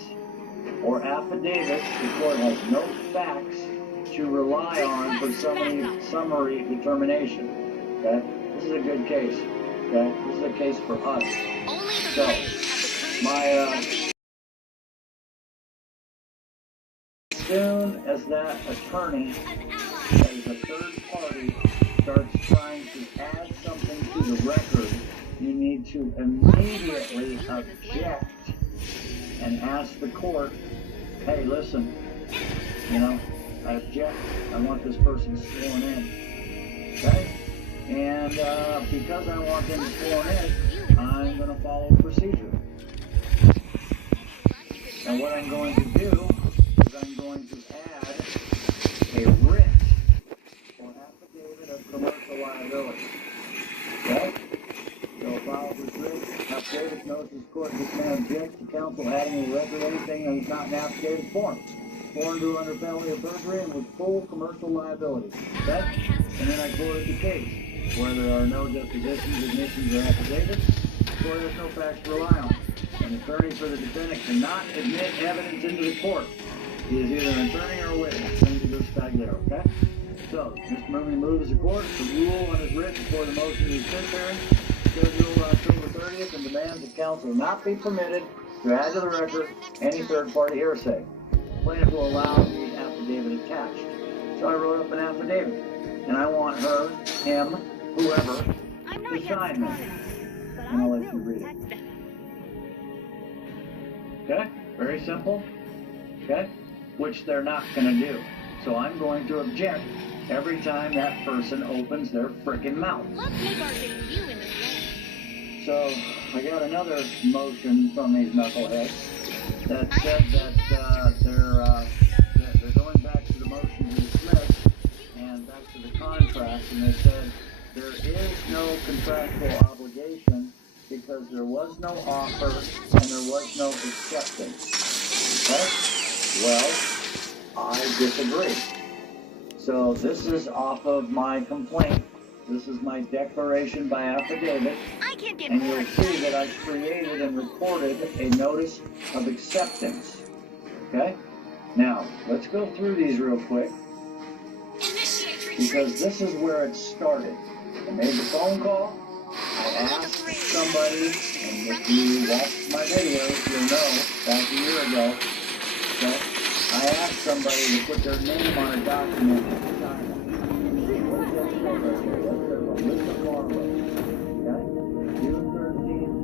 or affidavits, the court has no facts to rely on for summary determination. Okay? This is a good case. Okay? This is a case for us. So, as soon as that attorney, that is a third party, starts trying to add something to the record, you need to immediately object and ask the court, hey, listen, you know, I object. I want this person sworn in. Okay? And because I want them sworn in, I'm going to follow procedure. And what I'm going to do is I'm going to add a writ or affidavit of commercial liability. Okay? So file this writ. Affidavit notices court this man objects to counsel adding a record anything that is not an affidavit form. Sworn to under penalty of perjury and with full commercial liability. Okay? And then I quoted the case. Where there are no depositions, admissions, or affidavits, the court has no facts to rely on. An attorney for the defendant cannot admit evidence into the court. He is either an attorney or a witness. Same to this back there, okay? So, Mr. Mooney moves the court to rule on his writ before the motion to dismiss hearing, scheduled October 30th, and demands that counsel not be permitted to add to the record any third-party hearsay. Plaintiff will allow the affidavit attached. So I wrote up an affidavit, and I want her, him, whoever, to sign this. And I'll let you read it. Okay? Very simple. Okay? Which they're not going to do. So I'm going to object every time that person opens their frickin' mouth. So I got another motion from these knuckleheads that said that they're going back to the motion to dismiss and back to the contract, and they said there is no contractual obligation because there was no offer and there was no acceptance. Okay? Well, I disagree. So this is off of my complaint. This is my declaration by affidavit. And you'll see that I created and recorded a notice of acceptance. Okay? Now, let's go through these real quick. Because this is where it started. I made the phone call. I asked somebody, and if you watched my videos, you'll know, back a year ago, that I asked somebody to put their name on a document at the time. What's that say right here? That's their list of borrowers. Okay? June 13th.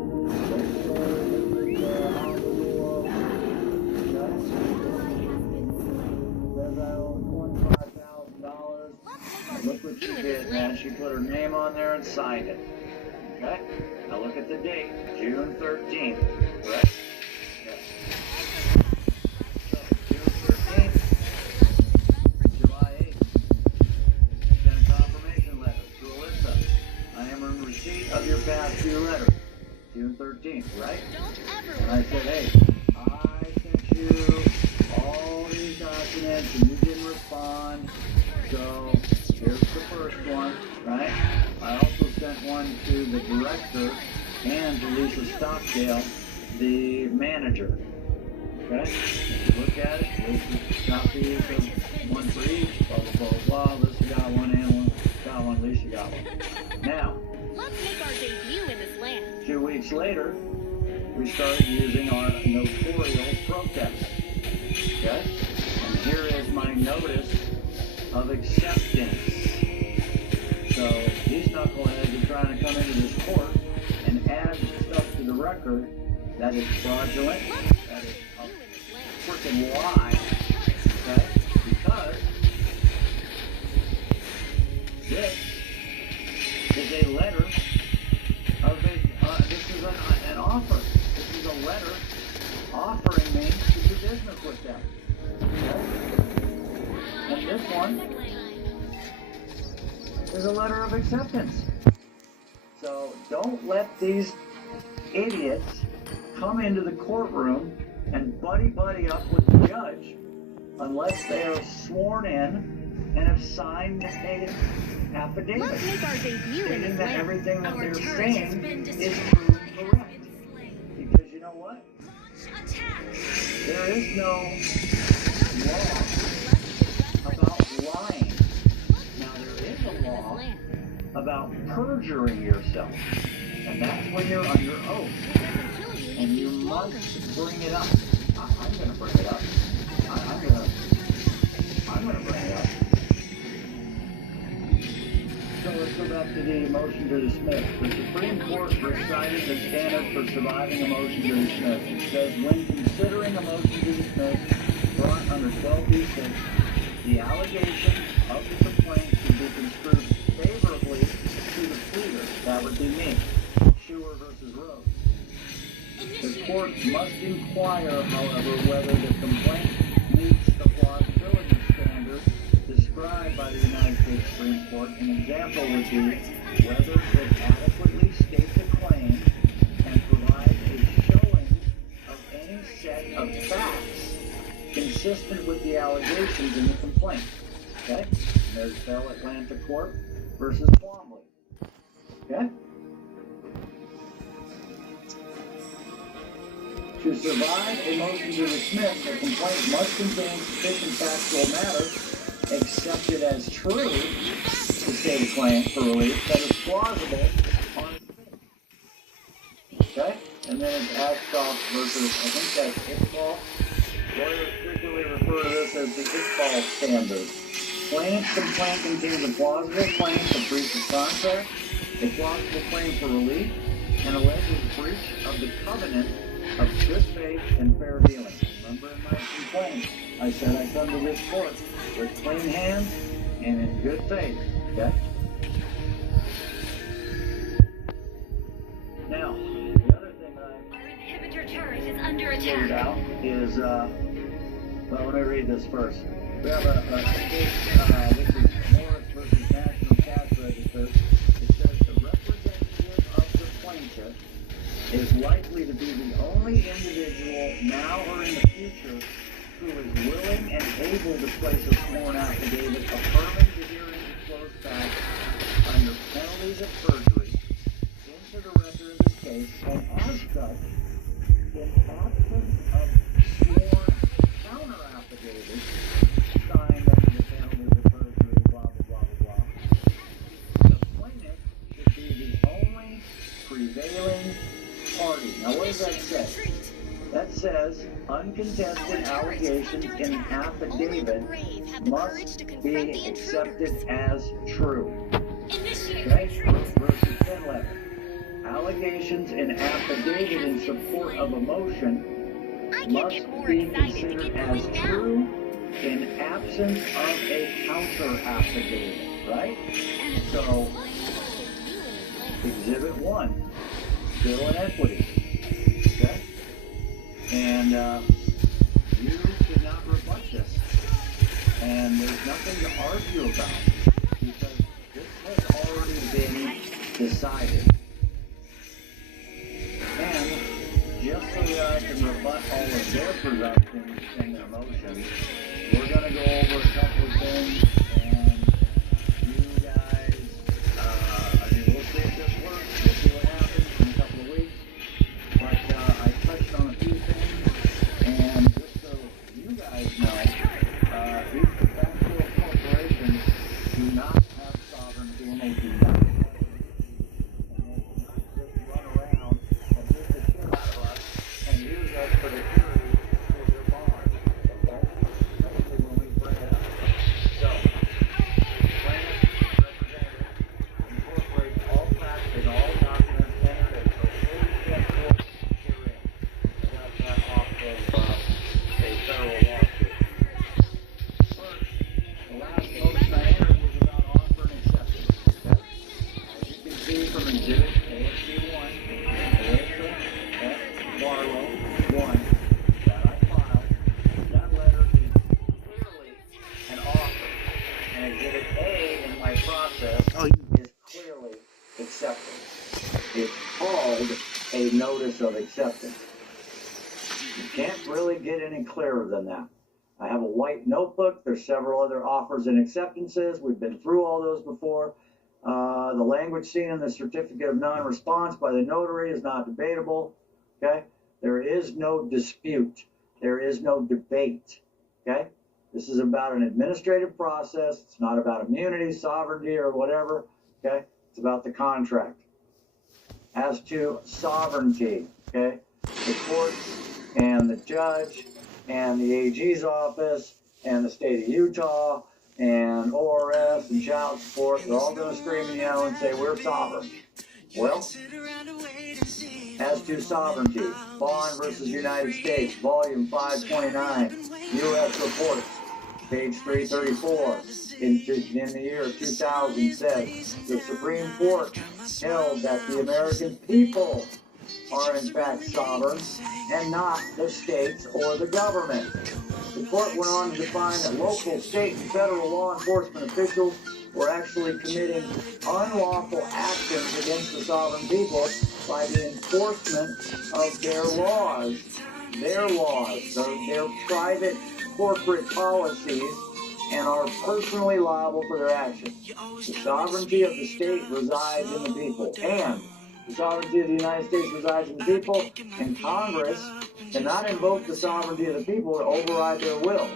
Says I owe $25,000. Look what she did, man. She put her name on there and signed it. Okay? Now look at the date. June 13th. Correct? Yes. So, June 13th. July 8th. Send a confirmation letter to Alyssa. I am in receipt of your past due letter. June 13th, right? And I said, hey, I sent you all these documents and you didn't respond. So here's the first one, right? I also sent one to the director and to Lisa Stockdale, the manager. Okay? If you look at it, Lisa copies of one for each, blah, blah, blah, blah. Lisa got one and one, got one, Lisa got one. Now, let's make our debut in this land. 2 weeks later, we started using our notorial protest. Okay? And here is my notice of acceptance. So these knuckleheads are trying to come into this court and add stuff to the record that is fraudulent, that is a freaking lie, okay? Because this this one is a letter of acceptance. So don't let these idiots come into the courtroom and buddy up with the judge unless they are sworn in and have signed an affidavit Let's make our debut in stating this that land. everything that Our they're turret saying has been is destroyed. true and correct. Because you know what? Attack! There is no law about lying. Now there is a law about perjuring yourself, and that's when you're under oath, and you must bring it up. I'm going to bring it up. I'm going to bring it up. So let's go back to the motion to dismiss. The Supreme Court recited the standard for surviving a motion to dismiss. It says, when considering a motion to dismiss brought under 12b6, the allegations of the complaint should be construed favorably to the pleader. That would be me. Schuer versus Rose. The court must inquire, however, whether the complaint meets the plausibility standard described by the United States Supreme Court. An example would be whether it adequately states a claim and provides a showing of any set of facts consistent with the allegations in the complaint. Okay? There's Bell Atlanta Court versus Twombly. Okay? To survive a motion to dismiss, the complaint must contain sufficient factual matter accepted as true to state a claim for relief that is plausible on its face. Okay? And then it's Ashcroft versus, I think that's Iqbal. Lawyers frequently refer to this as the Iqbal standard. Plaintiff's complaint contains a plausible claim for breach of contract, a plausible claim for relief, and alleges breach of the covenant of good faith and fair dealing. Remember in my complaint, I said I come to this court with clean hands and in good faith. Okay? Now, the other thing that Our inhibitor turret is under I figured attack. out is, well, let me read this first. We have a case, this is Morris versus National Cash Register. It says the representative of the plaintiff is likely to be the only individual now or in the future who is willing and able to place a sworn affidavit affirming the hearing disclosed facts under penalties of perjury into the record of this case, and as such, in absence of sworn counter affidavits signed under the penalties of perjury, blah, blah, blah, blah, blah, the plaintiff should be the only prevailing party. Now, what does that say? That says uncontested allegations in an affidavit must be accepted as true. Okay? Versus 1011. Allegations in affidavit in support of a motion must be considered as true in absence of a counter affidavit. Right? So, Exhibit 1. Skill and equity. Okay? And you cannot rebut this. And there's nothing to argue about because this has already been decided. And just so that I can rebut all of their presumptions and their motions, we're going to go over a couple of things. And you guys, I mean, we'll see if this works. We'll see what happens in a couple of weeks. But I touched on a few things, and just so you guys know, these contractual corporations do not have sovereignty, and they do not have and they do not just run around and beat the shit out of us and use us for the jury for their bonds, okay? Especially when we bring it up. So, And Exhibit A in my process is clearly acceptance. It's called a notice of acceptance. You can't really get any clearer than that. I have a white notebook. There's several other offers and acceptances. We've been through all those before. The language seen in the certificate of non-response by the notary is not debatable. Okay? There is no dispute. There is no debate. Okay? This is about an administrative process. It's not about immunity, sovereignty, or whatever. Okay? It's about the contract. As to sovereignty, okay? The courts and the judge and the AG's office and the state of Utah and ORS and child support, they're all going to scream and yell and say, we're sovereign. Well, as to sovereignty, Bond versus United States, volume 529, U.S. reports, page 334, in the year 2000 says, the Supreme Court held that the American people are in fact sovereign and not the states or the government. The court went on to define that local, state, and federal law enforcement officials were actually committing unlawful actions against the sovereign people by the enforcement of their laws, their private corporate policies, and are personally liable for their actions. The sovereignty of the state resides in the people, and the sovereignty of the United States resides in the people, and Congress cannot invoke the sovereignty of the people to override their will.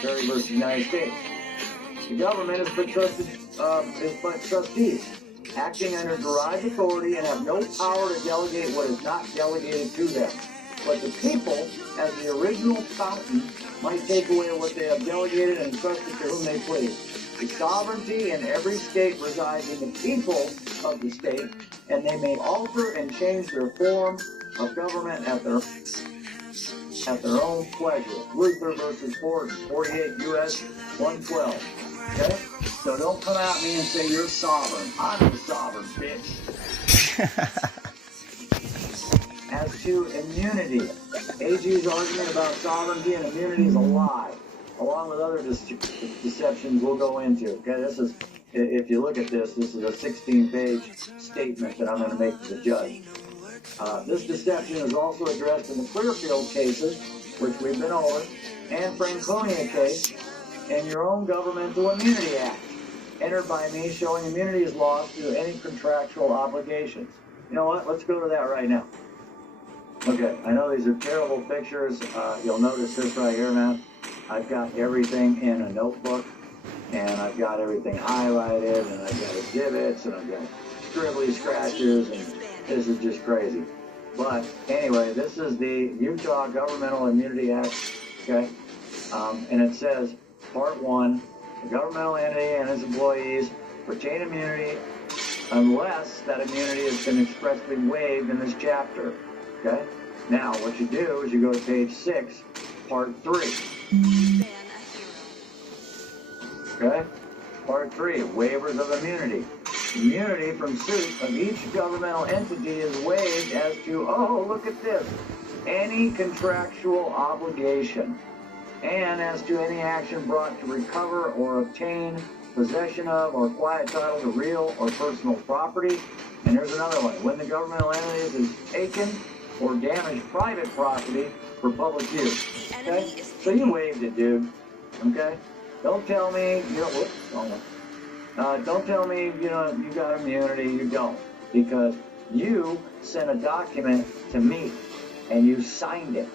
Perry versus United States. The government is but trustees, acting under derived authority and have no power to delegate what is not delegated to them. But the people, as the original fountain, might take away what they have delegated and entrust it to whom they please. The sovereignty in every state resides in the people of the state, and they may alter and change their form of government at their own pleasure. Luther versus Ford, 48 U.S. 112. Okay? So don't come at me and say you're sovereign. I'm the sovereign, bitch. As to immunity, AG's argument about sovereignty and immunity is a lie, along with other deceptions we'll go into. Okay, this is, if you look at this is a 16-page statement that I'm going to make to the judge. This deception is also addressed in the Clearfield cases, which we've been over, and Franconia case, and your own Governmental Immunity Act, entered by me, showing immunity is lost due to any contractual obligations. You know what? Let's go to that right now. Okay, I know these are terrible pictures. You'll notice this right here, man. I've got everything in a notebook, and I've got everything highlighted, and I've got exhibits, and I've got scribbly scratches, and this is just crazy. But anyway, this is the Utah Governmental Immunity Act, okay? And it says, Part 1, the governmental entity and its employees retain immunity unless that immunity has been expressly waived in this chapter. Okay? Now, what you do is you go to page 6, part 3. Okay? Part 3, waivers of immunity. Immunity from suit of each governmental entity is waived as to, oh, look at this, any contractual obligation, and as to any action brought to recover or obtain possession of or quiet title to real or personal property. And here's another one. When the governmental entity is taken or damaged private property for public use. Okay? So you waived it, dude. Okay? Don't tell me, you know, don't tell me, you know, you got immunity. You don't. Because you sent a document to me and you signed it.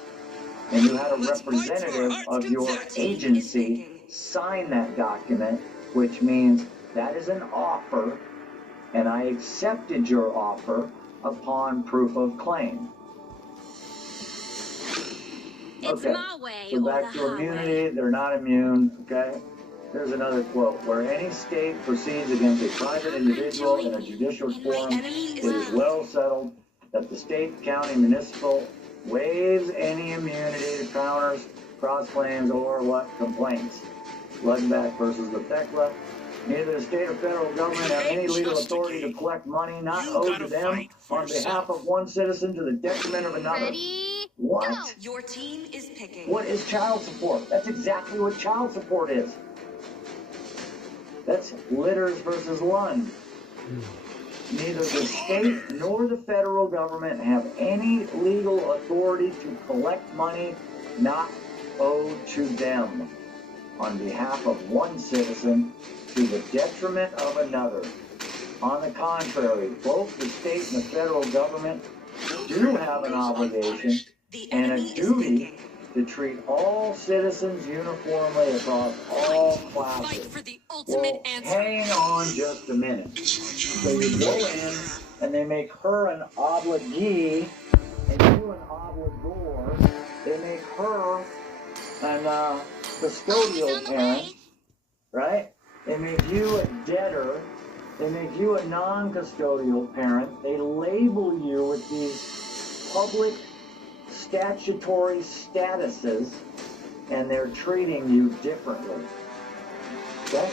And you had a representative of your agency sign that document, which means that is an offer, and I accepted your offer upon proof of claim. Okay, so back to immunity, they're not immune, okay? Here's another quote. Where any state proceeds against a private individual in a judicial forum, it is well settled that the state, county, municipal waives any immunity to counters, cross-claims, or what? Complaints. Lugback versus the Thecla. Neither the state or federal government have any legal authority to collect money not owed to them on behalf of one citizen to the detriment of another. Ready? What? Go. Your team is picking. What is child support? That's exactly what child support is. That's Litters versus Lund. Neither the state nor the federal government have any legal authority to collect money not owed to them on behalf of one citizen to the detriment of another. On the contrary, both the state and the federal government do have an obligation and a duty to treat all citizens uniformly across all classes. Well, hang on just a minute. So you go in and they make her an obligee and you an obligor. They make her an custodial parent, right? They make you a debtor. They make you a non-custodial parent. They label you with these public statutory statuses, and they're treating you differently. Okay?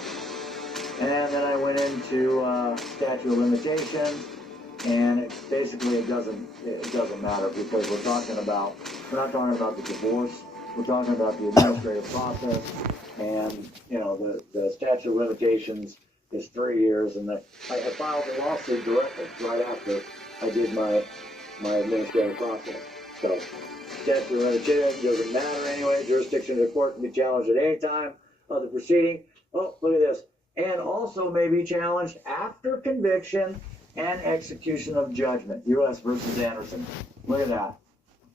And then I went into statute of limitations, and it doesn't matter because we're not talking about the divorce. We're talking about the administrative process, and the statute of limitations is 3 years, and I filed a lawsuit directly right after I did my administrative process. So, statute of limitations doesn't matter anyway. Jurisdiction of the court can be challenged at any time of the proceeding. Oh, look at this. And also may be challenged after conviction and execution of judgment. U.S. versus Anderson. Look at that.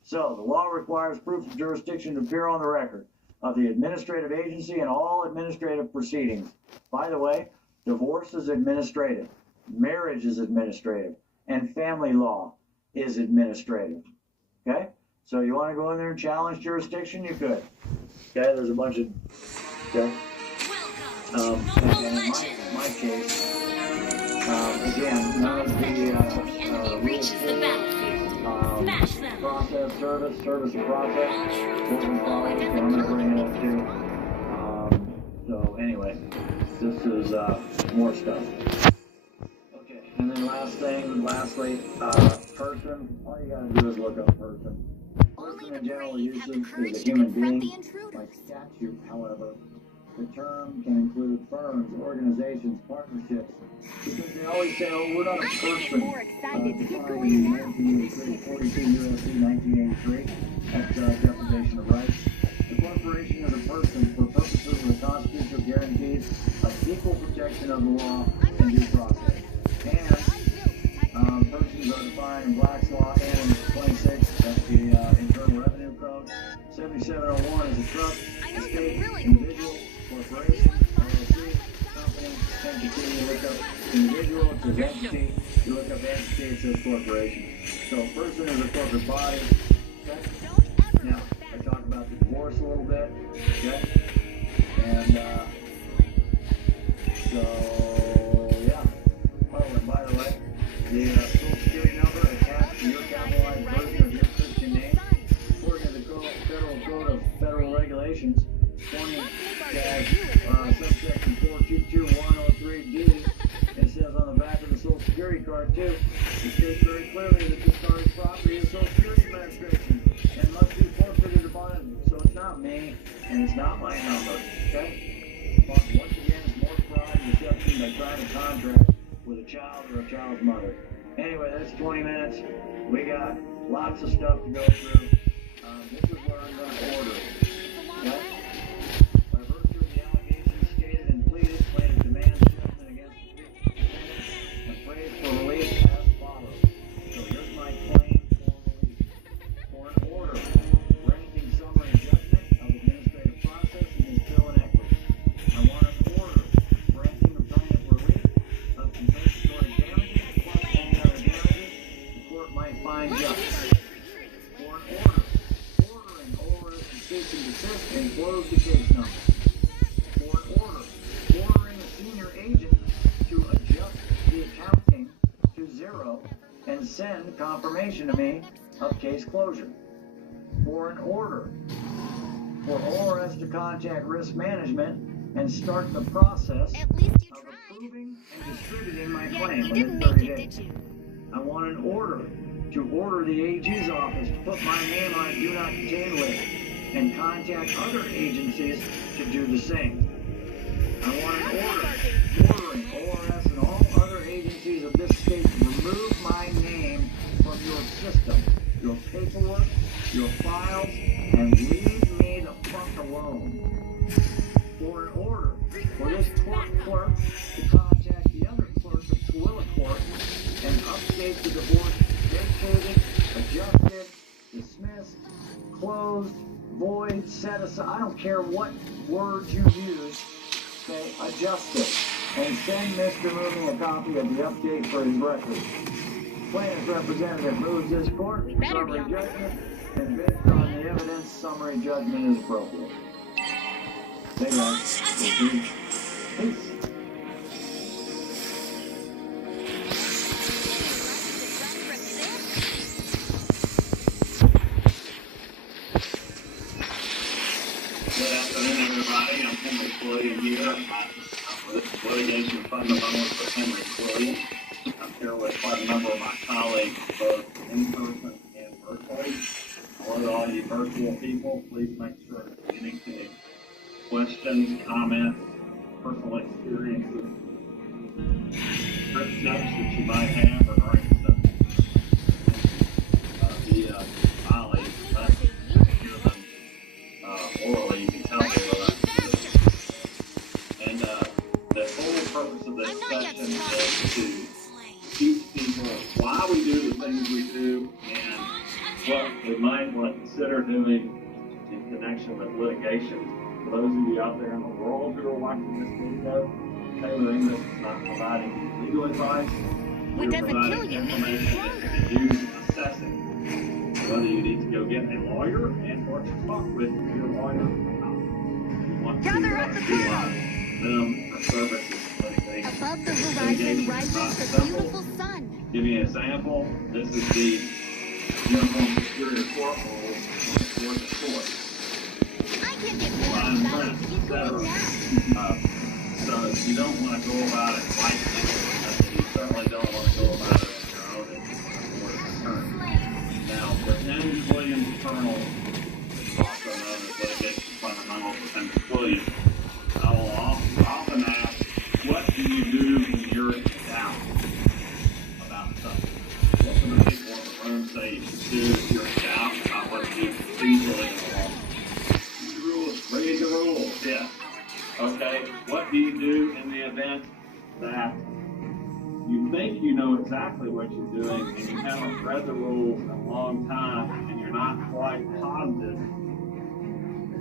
So, the law requires proof of jurisdiction to appear on the record of the administrative agency in all administrative proceedings. By the way, divorce is administrative, marriage is administrative, and family law is administrative. Okay? So you want to go in there and challenge jurisdiction? You could. Okay? There's a bunch of... Okay? And in my case, again, none of the reaches the battlefield. Smash them. Process, service and process. Doesn't follow, so I'm going to bring it up too. So anyway, this is more stuff. Okay, and then lastly, person. All you gotta do is look up person. Person in general usage is a human being. By statute, however, the term can include firms, organizations, partnerships. Because they always say, oh, we're not a person. More excited to get Defined going in now. 1983, 42 U.S.C. 1983. That's deprivation of rights. The corporation is a person for purposes of the constitutional guarantees of equal protection of the law and due process. And persons are defined in Black's Law and in 26, that's the Internal Revenue Code. 7701 is a trust, estate, individual, corporation, LLC, company, entity. You look up individual, it says entity. You look up entity, it says corporation. So a person is a corporate body. Okay? Now, I talked about the divorce a little bit. Okay? And so, yeah. Oh, and by the way, the Social Security number attached to your capitalized version of your Christian name, according to the Federal Code of Federal Regulations, 20-subsection 422103D, it says on the back of the Social Security card too, it states very clearly that this card is property of the Social Security Administration and must be forfeited upon it. So it's not me, and it's not my number. Okay? Once again, it's more fraud and deception by trying to contract with a child or a child's mother. Anyway, that's 20 minutes. We got lots of stuff to go through. This is what I'm going to order. Okay? By virtue of the allegations stated and pleaded, plaintiff demands judgment against the defendant and prays for relief as follows. So here's my claim for relief. For an order granting summary judgment of administrative process in this bill in equity. I want an order granting the plaintiff relief of compensatory damages plus any other damages the court might find just. For an order ordering ORS to cease and desist and close the case number. For an order ordering a senior agent to adjust the accounting to 0 and send confirmation to me of case closure. For an order for ORS to contact risk management and start the process of approving and distributing my claim within 30 days. I want an order to order the AG's office to put my name on a do not detain list and contact other agencies to do the same. I want an order closed, void, set aside. I don't care what words you use. Okay, adjust it and send Mr. Mooney a copy of the update for his record. Plaintiff's representative moves this court for summary judgment, and based on the evidence, summary judgment is appropriate. Say that. Peace. Good afternoon, everybody. I'm Henry Williams here. This is litigation fundamentals for Henry Williams. I'm here with quite a number of my colleagues, both in person and virtually. Hello to all you virtual people. Please make sure to communicate questions, comments, personal experiences, script notes that you might have regarding stuff via Molly. Orally, you can tell me what I'm doing. And the whole purpose of this session is to teach people why we do the things we do and what we might want to consider doing in connection with litigation. For those of you out there in the world who are watching this video, Taylor English is not providing you legal advice. We're providing information that you can use assessing whether you need to go get a lawyer and or to talk with your lawyer or not. You want to utilize them for services litigation. Above the horizon rises the beautiful sun. Give you an example. This is the Uniform Superior Court rules for the court. I can't get more Fine print, excited. etc. So you don't want to go about it lightly. You certainly don't want to go about it on your own and for the attorney. Now, within Williams Journal, also known as litigation fundamentals within Williams, I will often ask, what do you do when you're in doubt about something? What do the people in the room say you should do if you're in doubt about what to do procedurally in the law? Read the rules, yes. Okay, what do you do in the event that you think you know exactly what you're doing and you haven't read the rules in a long time and you're not quite positive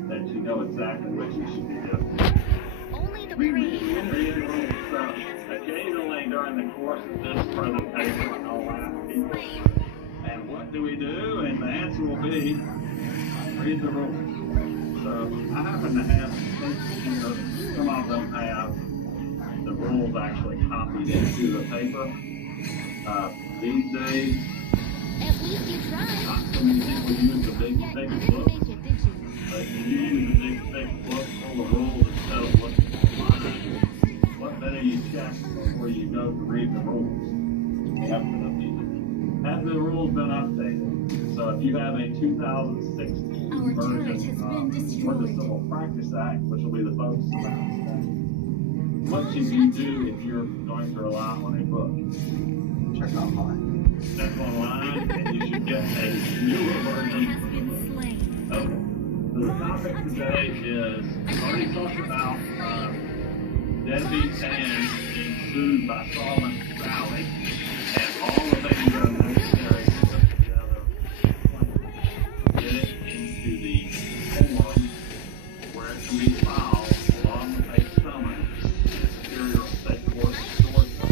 that you know exactly what you should be doing? Only the Read the rules. So occasionally during the course of this presentation, I'll ask people, and what do we do? And the answer will be, read the rules. So I happen to have some of them have the rules actually copied into the paper. These days, at least you tried. not so many people use the big Yet thick you didn't book. make it, did you? But you use the big thick book full of rules instead of looking online. What better you check before you go to read the rules? Have the rules been updated? So if you have a 2016 version of the Civil Practice Act, which will be the focus of our discussion, what should you do if you're going to rely on a book? Check online. Check online, and you should get a newer version. Okay. So the topic today is, I've already talked about deadbeat Dan being sued by Solomon Valley, and all the things that are necessary to put together get it into the form where it can be filed along with a summons in the Superior State Court of Georgia.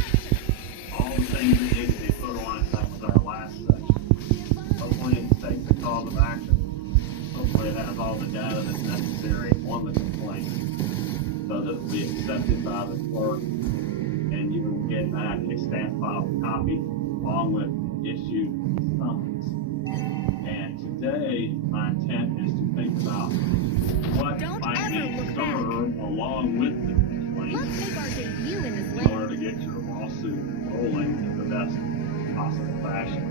All the things that need to be put on it, that was our last session. Hopefully it takes the cause of action. Hopefully it has all the data that's necessary on the complaint so that it will be accepted by the clerk and you will get back a stamp file copy along with issued summons. And today, my intent is to think about what might be served along with the complaint Let's make our debut in this in land. order to get your lawsuit rolling in the best possible fashion.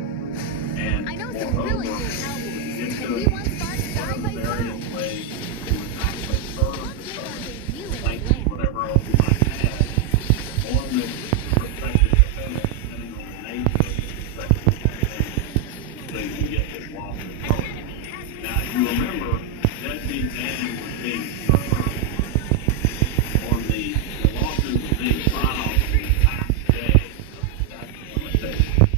And I know some really moreover, cool cowboys. when you get Can to we once start what side are the by various side? ways you would actually serve the Let's make our summons, debut in this like land. whatever else you might add on the prospective defendant, depending on the nature of the prospective defendant, so you can get this lawsuit rolling. Now, you remember, deadbeat Dan was being served on the lawsuit was being filed on the last day of the statute of limitations,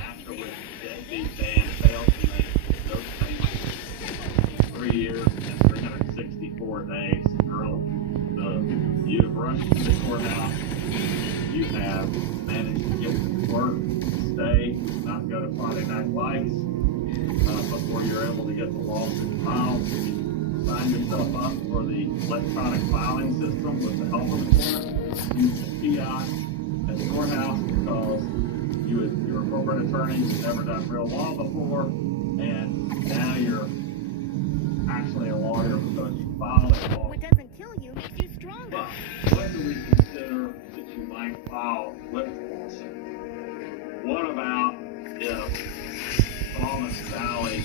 after which deadbeat Dan failed to make those payments. gamertag likes before you're able to get the lawsuit filed. Sign yourself up for the electronic filing system with the help of the court. Use the fiat at your house because you're a corporate attorney, you've never done real law before, and now you're actually a lawyer because you filed a law. What doesn't kill you makes you stronger. But when do we consider that you might file with the lawsuit? What about if Thomas Valley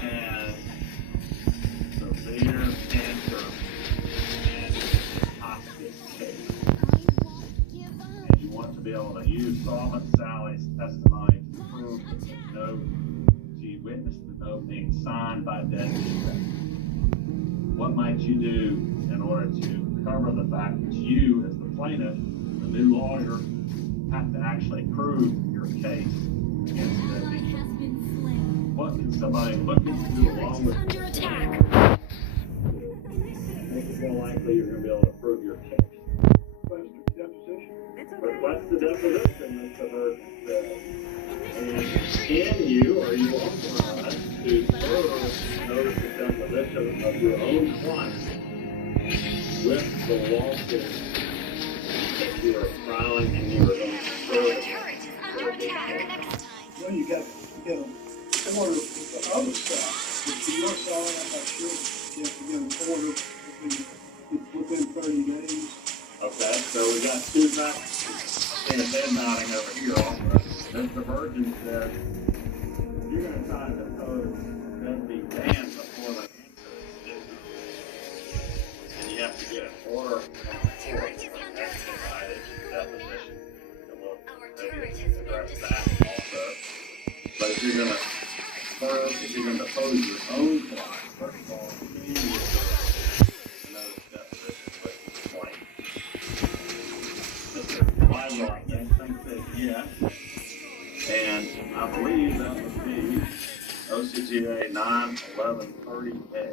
has severe cancer and hospice case? And you want to be able to use Solvent Sally's testimony to prove that the note, she witnessed the note being signed by dead people. What might you do in order to cover the fact that you, as the plaintiff, the new lawyer, have to actually prove your case against dead people? What can somebody look into along with Under attack. make it more likely you're going to be able to prove your case? Request the deposition, Mr. Burton says. And can you, or you authorized to serve notice of deposition of your own client with the lawsuit that you are filing and you are going to serve? Well, you got to order the other side. If you're selling, I'm not sure you have to get an order within 30 days. Okay, so we got two facts in a head nodding over here also. Mr. Virgin says you're going to try to depose deadbeat Dan before the answer is due. And you have to get an order from the court for an expedited deposition. And we'll maybe address that also. But if you're going to depose your own client, first of all, you need to serve a notice of deposition with the complaint. Mr. Bible, I think said yes. And I believe that would be OCGA 91130A.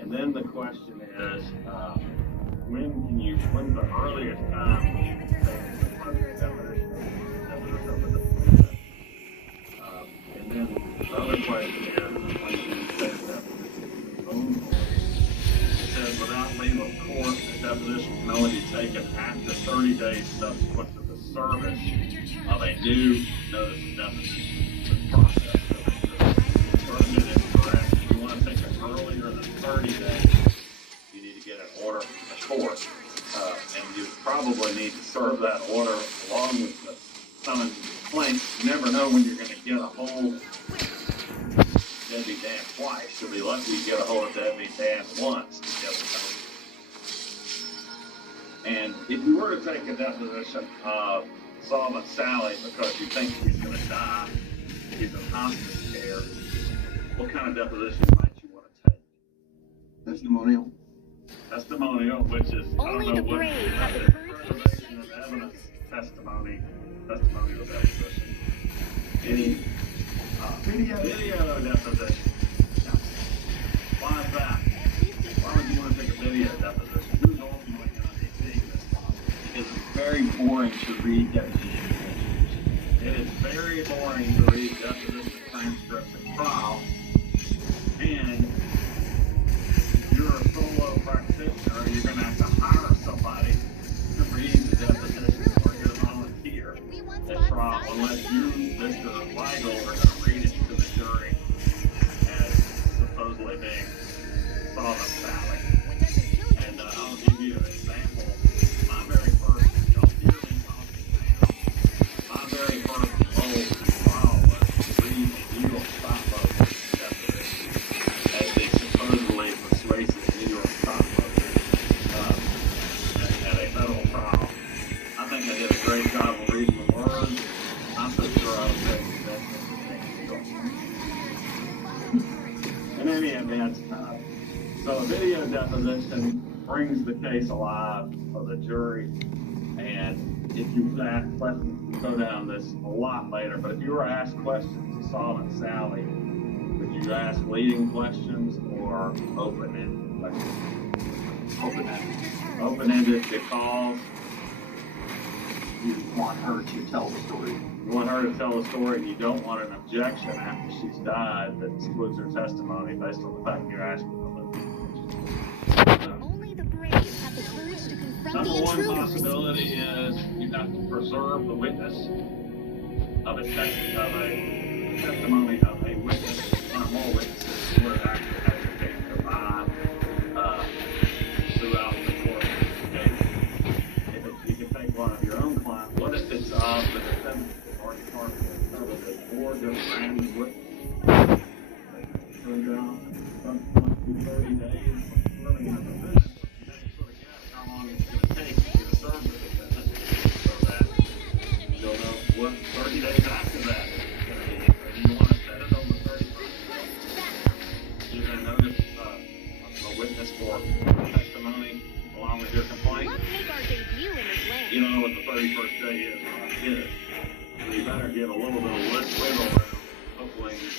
And then the question is, when's the earliest time you can take the definition of the definition? And then the other question is, when can you take the definition of your own court? It says, without leave of court, the definition can only be taken after 30 days subsequent to the service of a new notice of deposition. The process of it is correct. If you want to take it earlier than 30 days, you need to get an order from the court. And you probably need to serve that order along with the summons and complaint. You never know when you're going to get a hold of Deadbeat Dan twice. You'll be lucky you get a hold of Deadbeat Dan once to get it done. And if you were to take a deposition of Solvent Sally because you think she's going to die, she's in hospice care, what kind of deposition might you want to take? Testimonial. Testimonial, which is Only the brave have the preservation of evidence, testimonial deposition. Any video deposition. Yeah. Why is that? Why would you want to take a video deposition? Who's ultimately going to be seeing this? It's very boring to read deposition. It is very boring to read deposition transcripts at trial. And if you're a solo practitioner, you're going to have to hire somebody to read the deposition or you're a volunteer at trial unless you, Mr. Weigel, are going to read it to the jury as supposedly being Solvent Sally. And I'll give you an example. My very first, don't hear me talking now. My very first old trial was to read the New York stockbroker deposition as the supposedly persuasive New York stockbroker at a federal trial. I think I did a great job of reading the words. I'm so sure I was taking the best in New York. In any event, so a video deposition brings the case alive for the jury, and if you ask questions, we'll go down this a lot later, but if you were asked questions of Solvent Sally, would you ask leading questions or open-ended questions? Open-ended. Open-ended because You want her to tell the story You want her to tell the story, and you don't want an objection after she's died that excludes her testimony based on the fact you're asking for it. Only the brave have the courage to confront the Number one intruders. possibility is you have to preserve the witness of a testimony of a witness, one or more witnesses, where it actually has a case survive throughout the court case. You can take one of your own clients. What if it's of the defendant or part of the board of random witness? Turn down 30 days living in a defendant. You have to sort of guess how long it's going to take to serve the defendant so that you'll know what 30 days after that is going to be. Or do you want to set it on the 31st? You're going to notice a witness for testimony along with your complaint. Let's make our debut in this land. You don't know what the 31st day is when I get it. So you better give a little bit of wiggle room. Hopefully you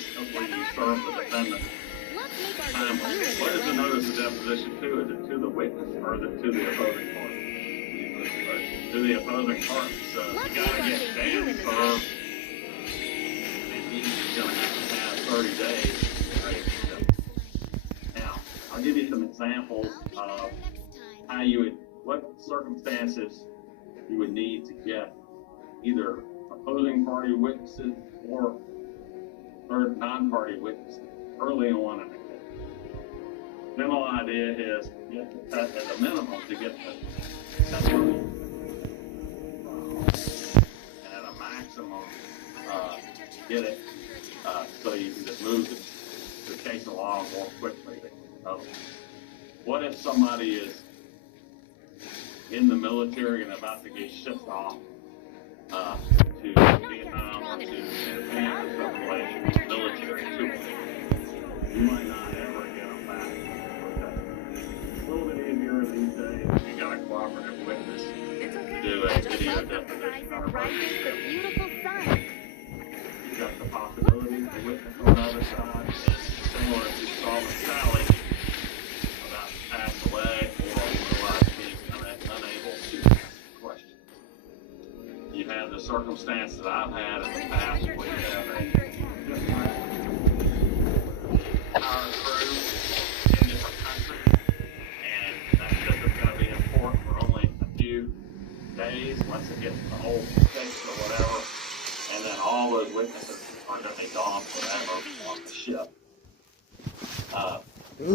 serve the defendant. Let's make our Timely. debut in this What is the land. notice of deposition to? Is it to the witness or is it to the opposing party? To the opposing party. So you gotta get Dan served. And he's gonna have to have 30 days. Right? Now, I'll give you some examples of how you would, what circumstances you would need to get either opposing party witnesses or non-party witnesses early on in the case. General idea is you have to test at a minimum to get the testimony, and at a maximum get it so you can just move the case along more quickly. What if somebody is in the military and about to get shipped off to Vietnam or to Japan or someplace military troops? You might not ever get them back. It's a little bit easier these days if you got a cooperative witness to do a video deposition or a Beautiful sun. you've got the possibility that the witness on the other side is similar to Solomon Sally about to pass away or otherwise being unable to ask questions. You have the circumstance that I've had in the past where you have a power crew in different countries, and that ship is going to be in port for only a few days once it gets the whole fixed or whatever, and then all those witnesses are going to be gone forever on the ship.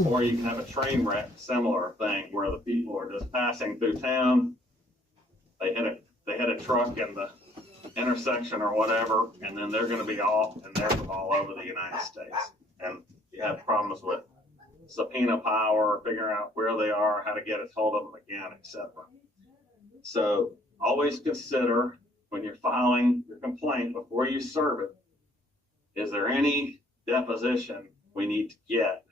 Or you can have a train wreck, similar thing, where the people are just passing through town. They hit a truck in the intersection or whatever, and then they're going to be off, and they're from all over the United States. And you have problems with subpoena power, figuring out where they are, how to get a hold of them again, etc. So always consider when you're filing your complaint before you serve it, is there any deposition we need to get,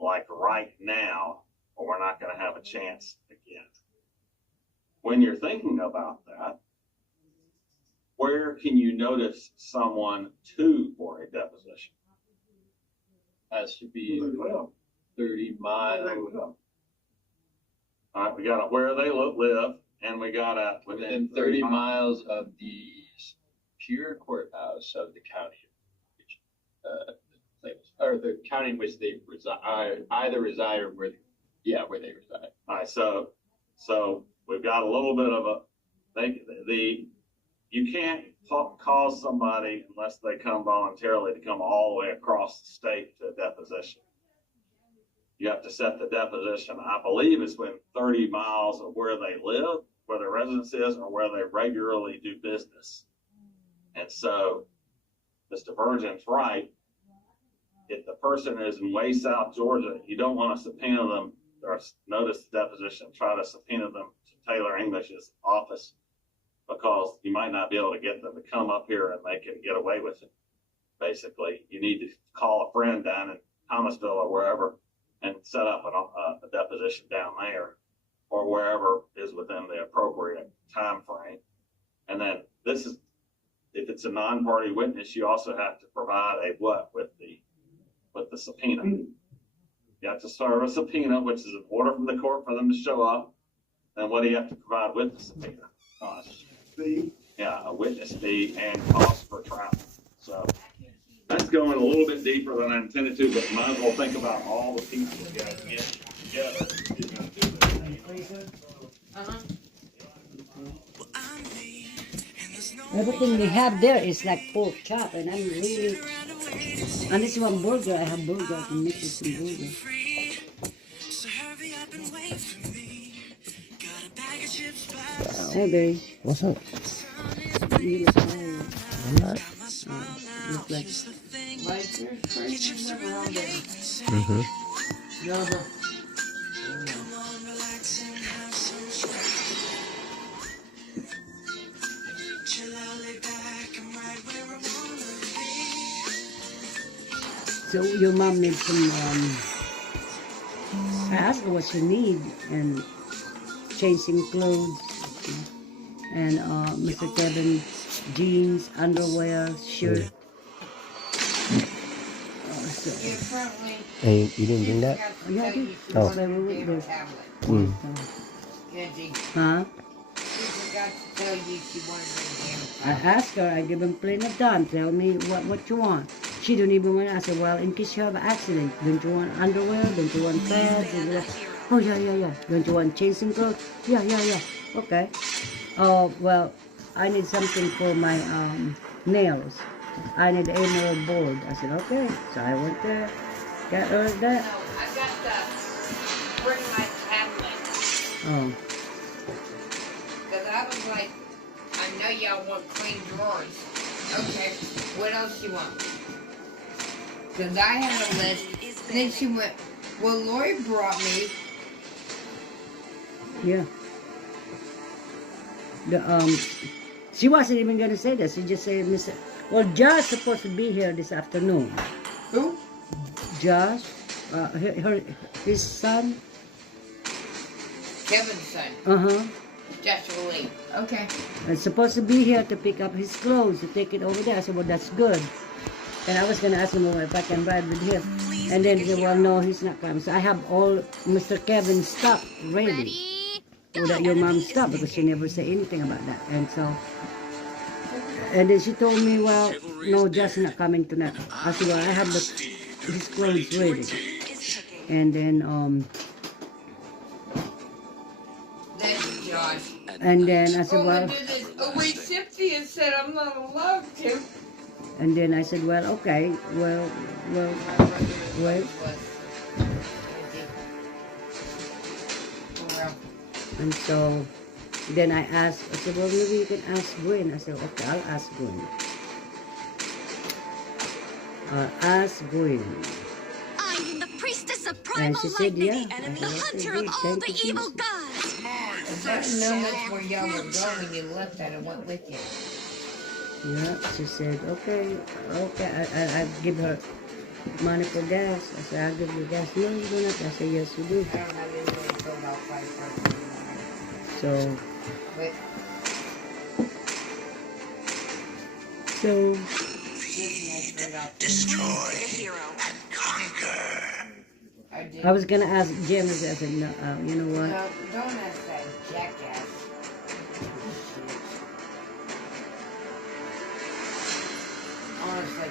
like right now, or we're not going to have a chance again? When you're thinking about that, where can you notice someone to for a deposition? Has to be 30 miles. All right, we got where they live, and we got within 30 miles of the pure courthouse of the county, or the county in which they reside, either reside or where they reside. All right, so we've got a little bit of you can't cause somebody unless they come voluntarily to come all the way across the state to a deposition. You have to set the deposition, I believe it's within 30 miles of where they live, where their residence is, or where they regularly do business. And so Mr. Virgin's right. If the person is in way South Georgia, you don't want to subpoena them or notice the deposition, try to subpoena them to Taylor English's office, because you might not be able to get them to come up here and they can get away with it. Basically, you need to call a friend down in Thomasville or wherever and set up a deposition down there or wherever is within the appropriate time frame. And then if it's a non-party witness, you also have to provide a what with the subpoena. You have to serve a subpoena, which is an order from the court for them to show up. And what do you have to provide with the subpoena? The a witness fee and cost for travel. So that's going a little bit deeper than I intended to, but might as well think about all the people you got to get together. Everything they have there is like pork chop, and I'm really, unless you want burger, I have burger. I can make you some burger. Hey, babe. What's up? You look tired. I'm not. Look like. Mm-hmm. So your mom needs some, I asked her what she need, and changing clothes, and Mr. Kevin, jeans, underwear, shirt. Hey, you didn't bring that? Yeah, I did. Oh. They were with this. Mm. Huh? I asked her, I give him plenty of time, tell me what you want. She don't even want to. I said, well, in case you have an accident, don't you want underwear? Don't you want pads? Oh, yeah. Don't you want chasing clothes? Yeah. Okay. Oh, well, I need something for my nails. I need emerald board. I said, okay. So I went there, got her that. No, I got the bring my tablet. Oh. Because I was like, I know y'all want clean drawers. Okay, what else you want? Because I had a list. And then she went, well, Lori brought me. Yeah. She wasn't even gonna say that. She just said, Mr. Well, Josh supposed to be here this afternoon. Who? Josh, his son. Kevin's son. Uh-huh. Joshua Lee. Okay. It's supposed to be here to pick up his clothes, to take it over there. I said, well, that's good. And I was going to ask him if I can ride with him. And then he said, well, no, he's not coming. So I have all Mr. Kevin's stuff ready. Without your mom's stuff, because she never said anything about that. And so, and then she told me, well, no, Josh is not coming tonight. I said, well, I have his clothes ready. And then, That's Josh. and then I said, well, Oh, wait, Cynthia said I'm not allowed to. and then I said, well, okay, well, wait. And so then I asked, I said, well, maybe you can ask Gwen. I said, okay, I'll ask Gwen. Ask Gwen. I am the priestess of And primal she said, lightning, yeah. the hunter of all the evil gods. I didn't know that's where y'all were going. You left that and went with you. Yeah, she said, okay, I give her money for gas. I said, I'll give you gas. No, you don't have to. I said, yes, you do. I don't have any money until about 5:30. So, Destroy and conquer. I was gonna ask Jim. I said, no, you know what? No, don't ask that jackass. Honestly.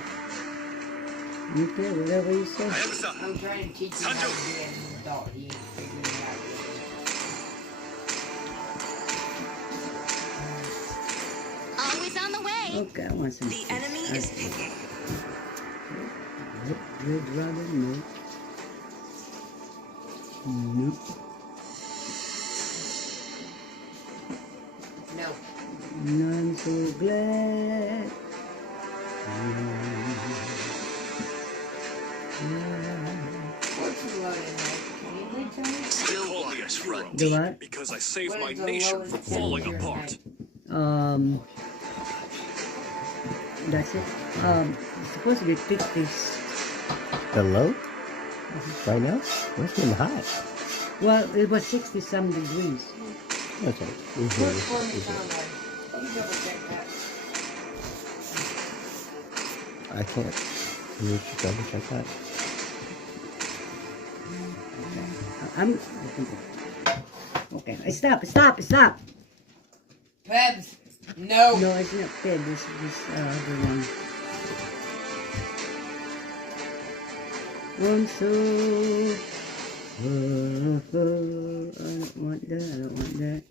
Okay, whatever you say. I'm trying to teach you how to be an adult. You ain't figuring it out yet. Always on the way. Okay, I want some. The enemy is picking. Good brother, no. Nope. No. I'm so glad. What's the loading like? Can you read to me? Still glorious front The what? because I saved What my is the nation lowest from falling temperature apart. That's it. It's supposed to be 50s. The low? Right now? Where's been hot? Well, it was 60 some degrees. That's right. What's for me, Conrad? You double check that. I can't. Can you double check that? Okay. Stop. Pebs. No. No, it's not Fed. This other one. So I don't want that. I don't want that.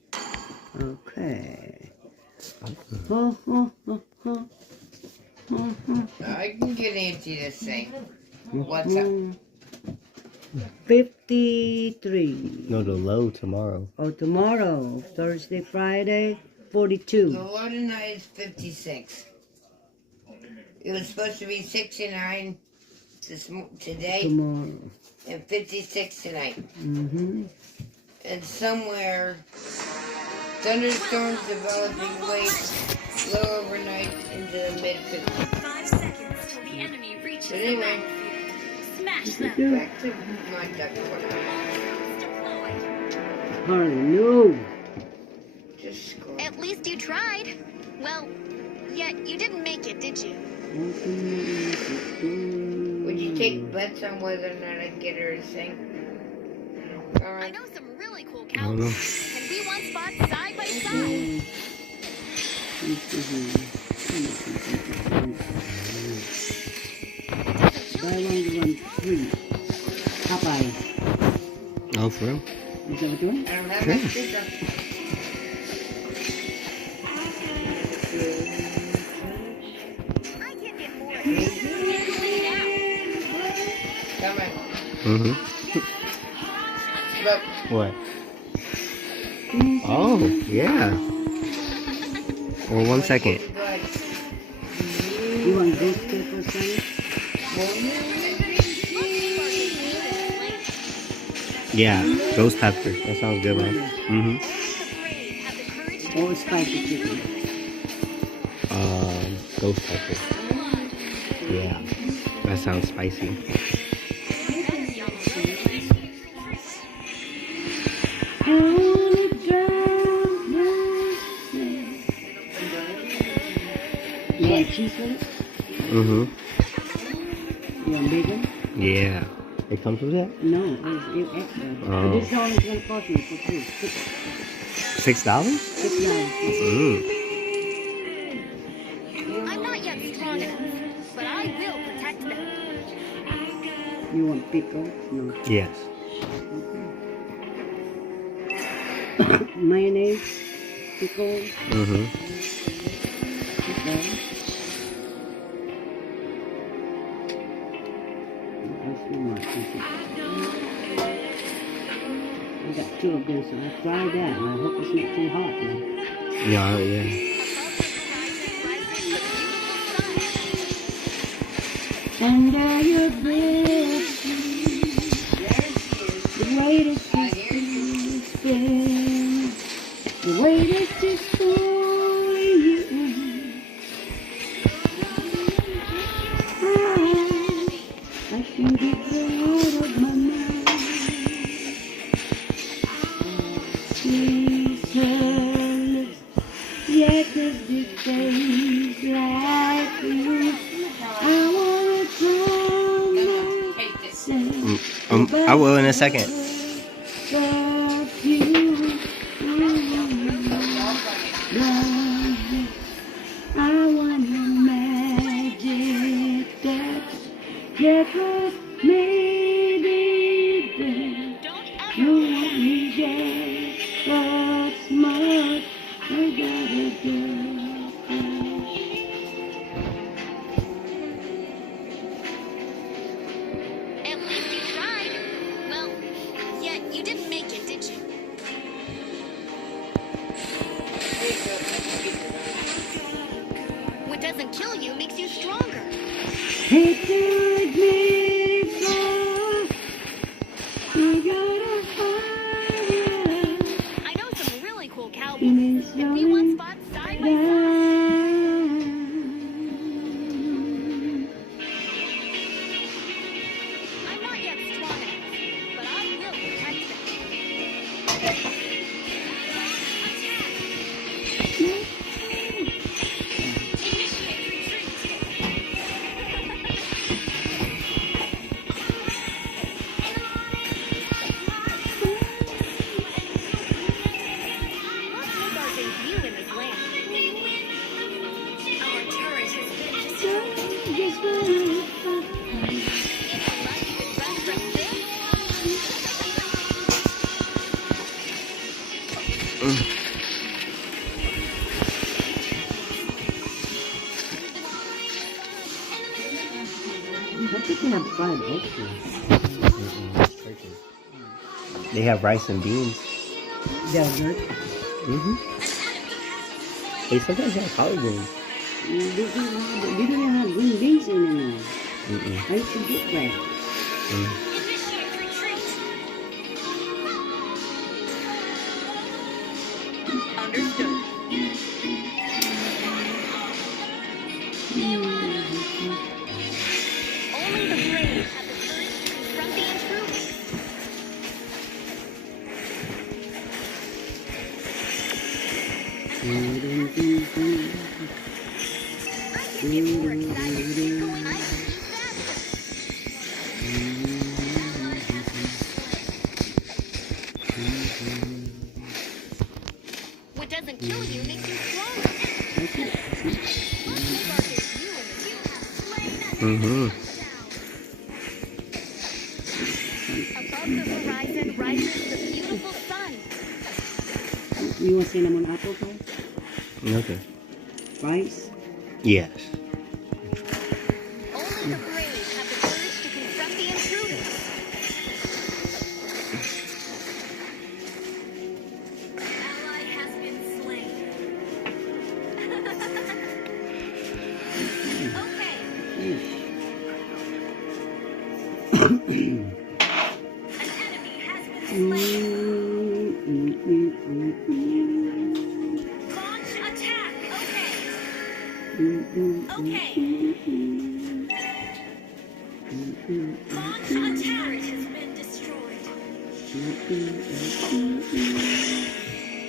Okay. I can get into this thing. What's up? 53. No, the low tomorrow. Oh, tomorrow. Thursday, Friday, 42. The low tonight is 56. It was supposed to be 69 today. Tomorrow. And 56 tonight. Mm-hmm. And somewhere, thunderstorms developing late, low overnight into the mid-50s. 5 seconds till the enemy reaches But anyway, the battlefield. Smash them. back to my duck quarter. Harley, no. Just scroll. At least you tried. Well, yet you didn't make it, did you? Would you take bets on whether or not I'd get her to sing? I know some really cool cowboys, and we want spots side by side. Buy one, get one free. Popeye. Oh, for real? Is that what you're doing? I don't have my speaker. Come on. Mm-hmm. Look. What? Oh, yeah. Well, 1 second. You want ghost pepper sandwich? Yeah, ghost pepper. That sounds good, man. Mm-hmm. Or spicy chicken? Ghost pepper. Yeah, that sounds spicy. You want cheese with it? Mm-hmm. You want bacon? Yeah. It comes with that? No, it's extra. Oh. This is only going to cost me for free. $6? $6. I'm not yet strong enough, but I will protect them. You want pickle? No. Yes. Mayonnaise, pickle. Mm-hmm. Okay. I got 2 of them, so I try that. I hope it's not too hot now. Yeah, yeah. Under your bed, the greatest is spend, the greatest is for you. I can get the out of my mind. Jesus, yet there's the things like you. I wanna drown myself. I will in a second. But you, I want the magic that's because maybe there you won't get what's much I gotta do. At least you tried. Well, yet you didn't make it, did you? What doesn't kill you makes you stronger. It took me far. I gotta find I know some really cool cowboys, and we want spots side by side. I'm not yet strong enough, but I will protect them. Let's make our debut in this land. I think they have fried okra. They have rice and beans. Desert. They sometimes have collard greens. They don't even have green beans anymore. I used to get that. Understood. Only the brave have the courage to confront the intruders. I can get more excited. Going on. What doesn't kill you makes you stronger. Above the horizon rises the beautiful sun. You want cinnamon apple pie? Okay. Rice? Yes. Only the brave have the courage to confront the intruders. Ally has been slain. An enemy has been slain. Launch attack. Launch attack has been destroyed.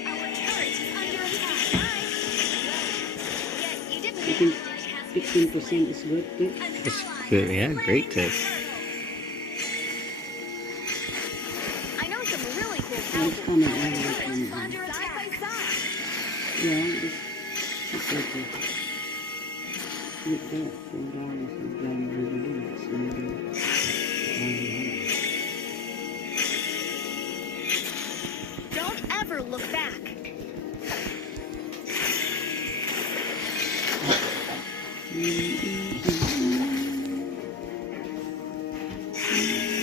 Our turret is under attack. Yet you didn't I think 15% is good too. It's good. Yeah, great tip. I know some really cool It's houses. coming Our out of turret is it. under attack. Yeah, it's okay. With that, $4 and down the Don't ever look back.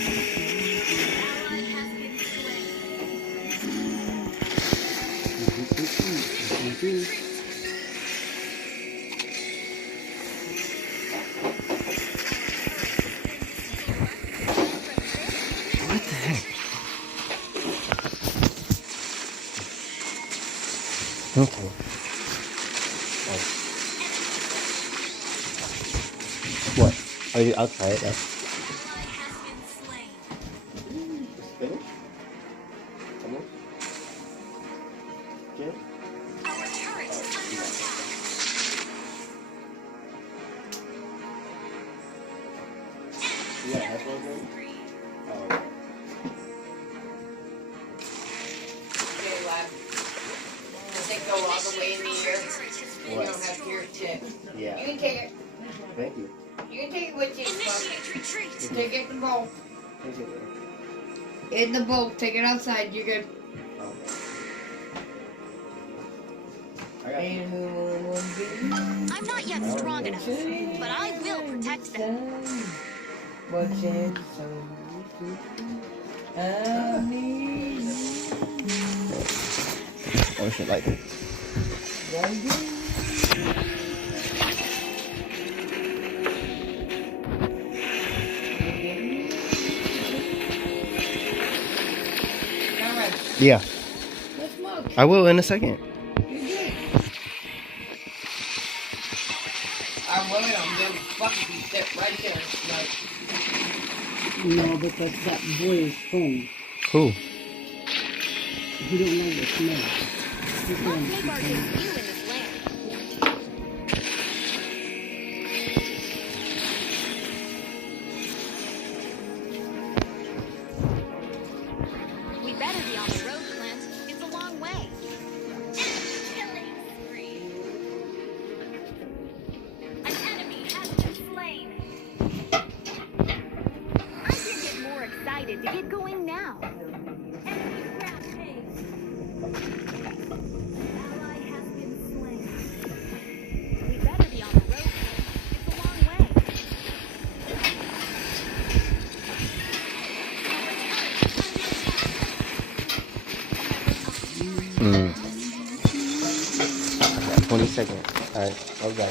Ally has been slain. What the heck? Okay. What? I'll try it. Spin it? Come on. Get it? Our turret is under attack. Yeah, that's what I'm doing. Okay, lad. Does it go all the way in the air? You don't have your tip. Yeah. You can take it. Thank you. You can take it with you. Initiate retreat. Take it in the bowl. Thank you. In the bowl. Take it outside. You're good. And who will be? I'm not yet strong enough, but I will protect them. What's in Oh shit, like it. Yeah. I will in a second. I'm willing. I'm gonna fucking sit right there. No, because that boy is home. Cool. He don't like the smell. He's Let's going make our debut in this land. We better be on the road, Clint. It's a long way. Killing spree. An enemy has been slain. Get going now. Enemy rampage. Ally has been slain. We better be on the road. It's a long way. Mm. 20 seconds. Alright, I'll go.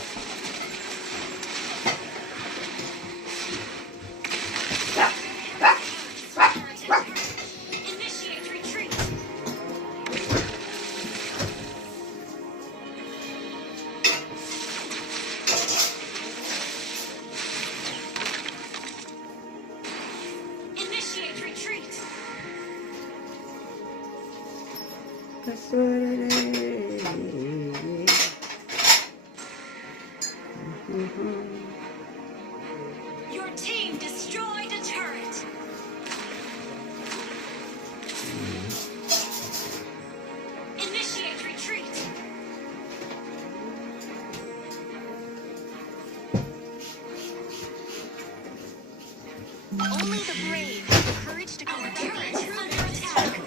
Initiate retreat. Initiate retreat. That's what it is. Your team destroyed a turret. Initiate retreat. Only the brave have the courage to come Our together. turret is under attack.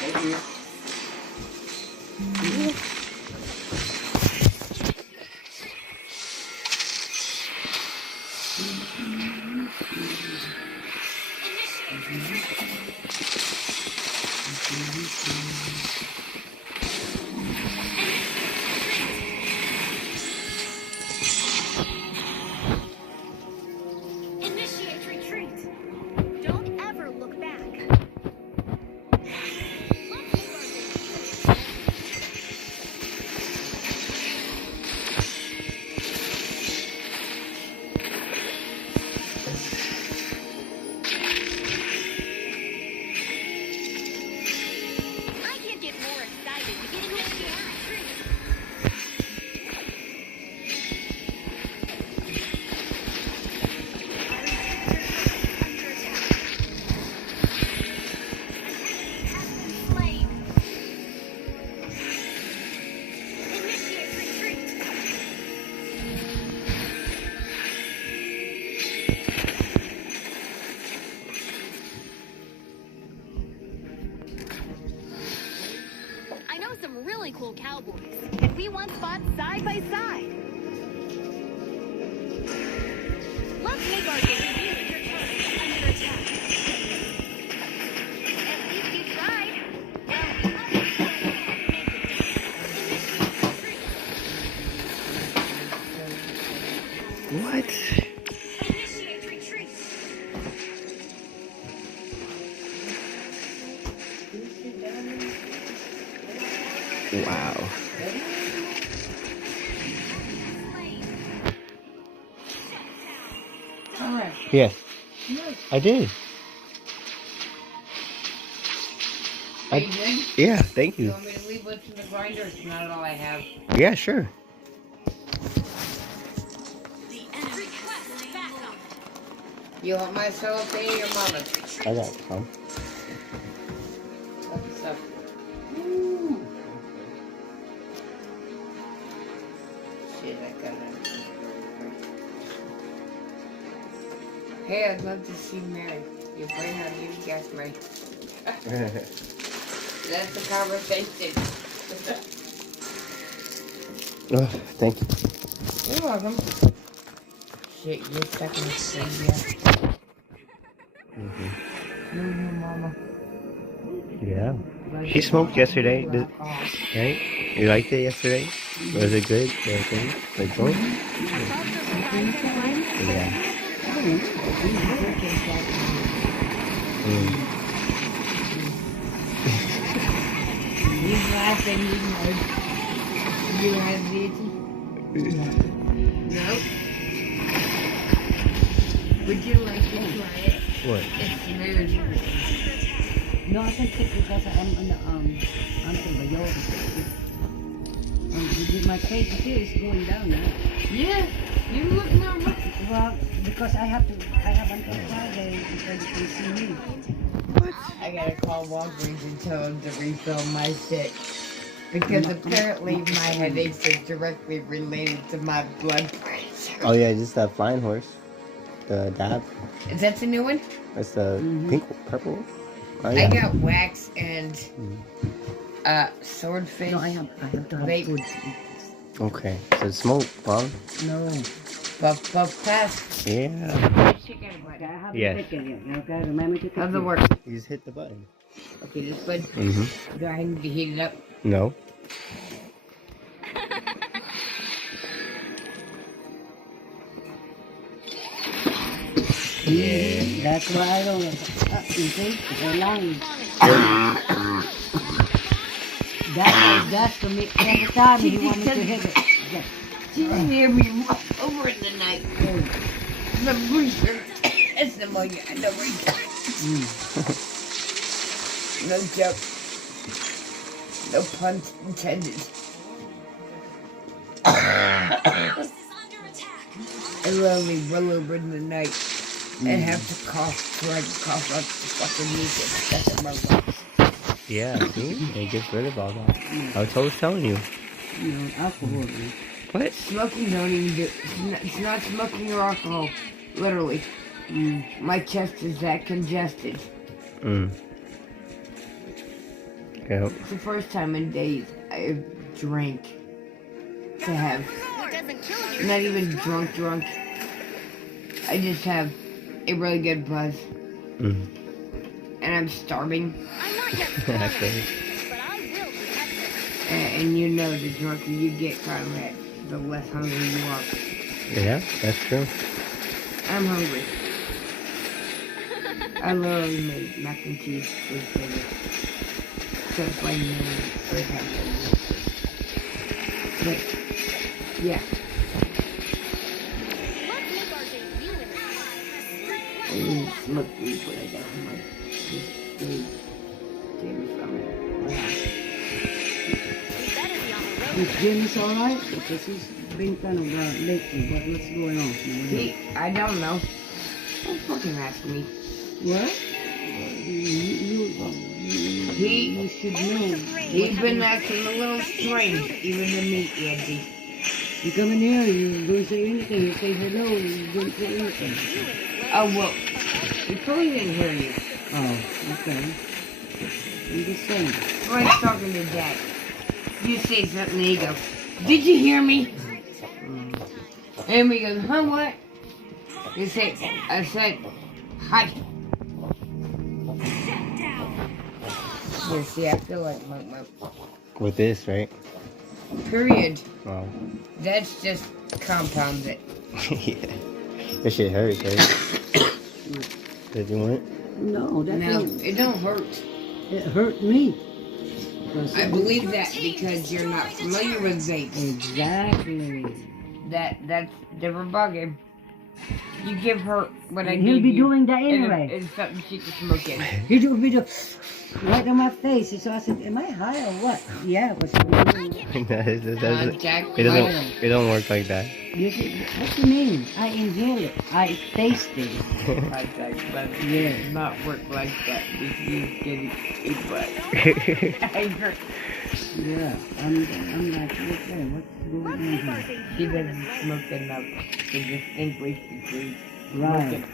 Thank you. Initiate retreat. Don't ever look back. I can't get more excited to get initiate retreat. Slain. Initiate retreat. I know some really cool cowboys, and we once fought side by side. Let's make our debut. Your turret is under attack. At least you tried. What? Initiate retreat. Wow. Alright. Yes, Yes. I did. Are you good? Yeah, thank You you. want me to leave what's in the grinder? It's not all I have. Yeah, sure. The enemy request backup. You want my cellophane or your mama's? I got some. What's up? Shit, I got it. Hey, I'd love to see Mary. You bring her, you guess Mary. That's the conversation. Oh, thank you. You're welcome. Shit, you're stuck in the street, yeah. You and your mama. Yeah. She smoked yesterday, right? You liked it yesterday? Was it good? Okay. Like both? Yeah. He's laughing, you have it. No. Would you like to try it? What? It's smooth. No, I can take because I'm on the antibiotics. My face here is going down now. Yeah, you look normal. Well, because I have until Friday because you can see me. What? I gotta call Walgreens and tell them to refill my shit. Because apparently my headaches are directly related to my blood pressure. Oh yeah, just that flying horse. The dab. Is that the new one? That's the pink, purple. Oh, I yeah. got wax and swordfish. No, I have to have vape. food. Okay. So smoke, Mom. No. Puff, puff, pass. Yeah. Okay, I have Yes. to take it. Okay, remember to How's take it it. work? You just hit the button. Okay, this bud. Mm-hmm. Do I need to heat it up? No. Yeah. That's why I don't. You see? They're lying. That's for me every time he wanted to hit it. Yeah. She didn't hear me over in the night. The booster. It's the one I know right No joke. No pun intended. I literally roll over in the night and have to cough so I can cough up the fucking music. That's my life. Yeah, see? It gets rid of all that. I was always telling you. No, alcohol, man. What? Smoking don't even do it's not smoking or alcohol. Literally. My chest is that congested. Yep. It's the first time in days I've drank to have not even drunk. I just have a really good buzz. And I'm starving. Actually. And you know the drunker you get, Conrad, the less hungry you are. Yeah, that's true. I'm hungry. I literally made mac and cheese with dinner. So it's like first time. But yeah. I didn't smoke weed, but I got my weed from it. Wow. Is James alright? Because he's been kind of lately, but what's going on? I don't know. Don't fucking ask me. What? You should know. He's been acting a little strange, even to me, Andy. You come in here, you don't say anything, you say hello, you don't say anything. Oh, well, he probably didn't hear you. Oh, okay. I'm just saying. It's like talking to Dad. You say something, and he goes, "Did you hear me?" And we go, "Huh, what?" You say, "I said, hi." You see, I feel like my With this, right? period. Wow. That's just compounds it. Yeah. That shit hurts, right? Did you want it? No, it don't hurt. It hurt me. I believe that because you're not familiar with vapes. Exactly. That's never bugging. You give her what I He'll give be you, doing that anyway. And it's something she can smoke in. He'll be doing right on my face. So I said, "Am I high or what?" Yeah, but it don't work like that. You see, what you mean? I inhale it. I taste it. Yeah, not work like that. If you get it, but I heard. Yeah, I'm like, okay, what's going on here? She doesn't smoke enough to distinguish between Right.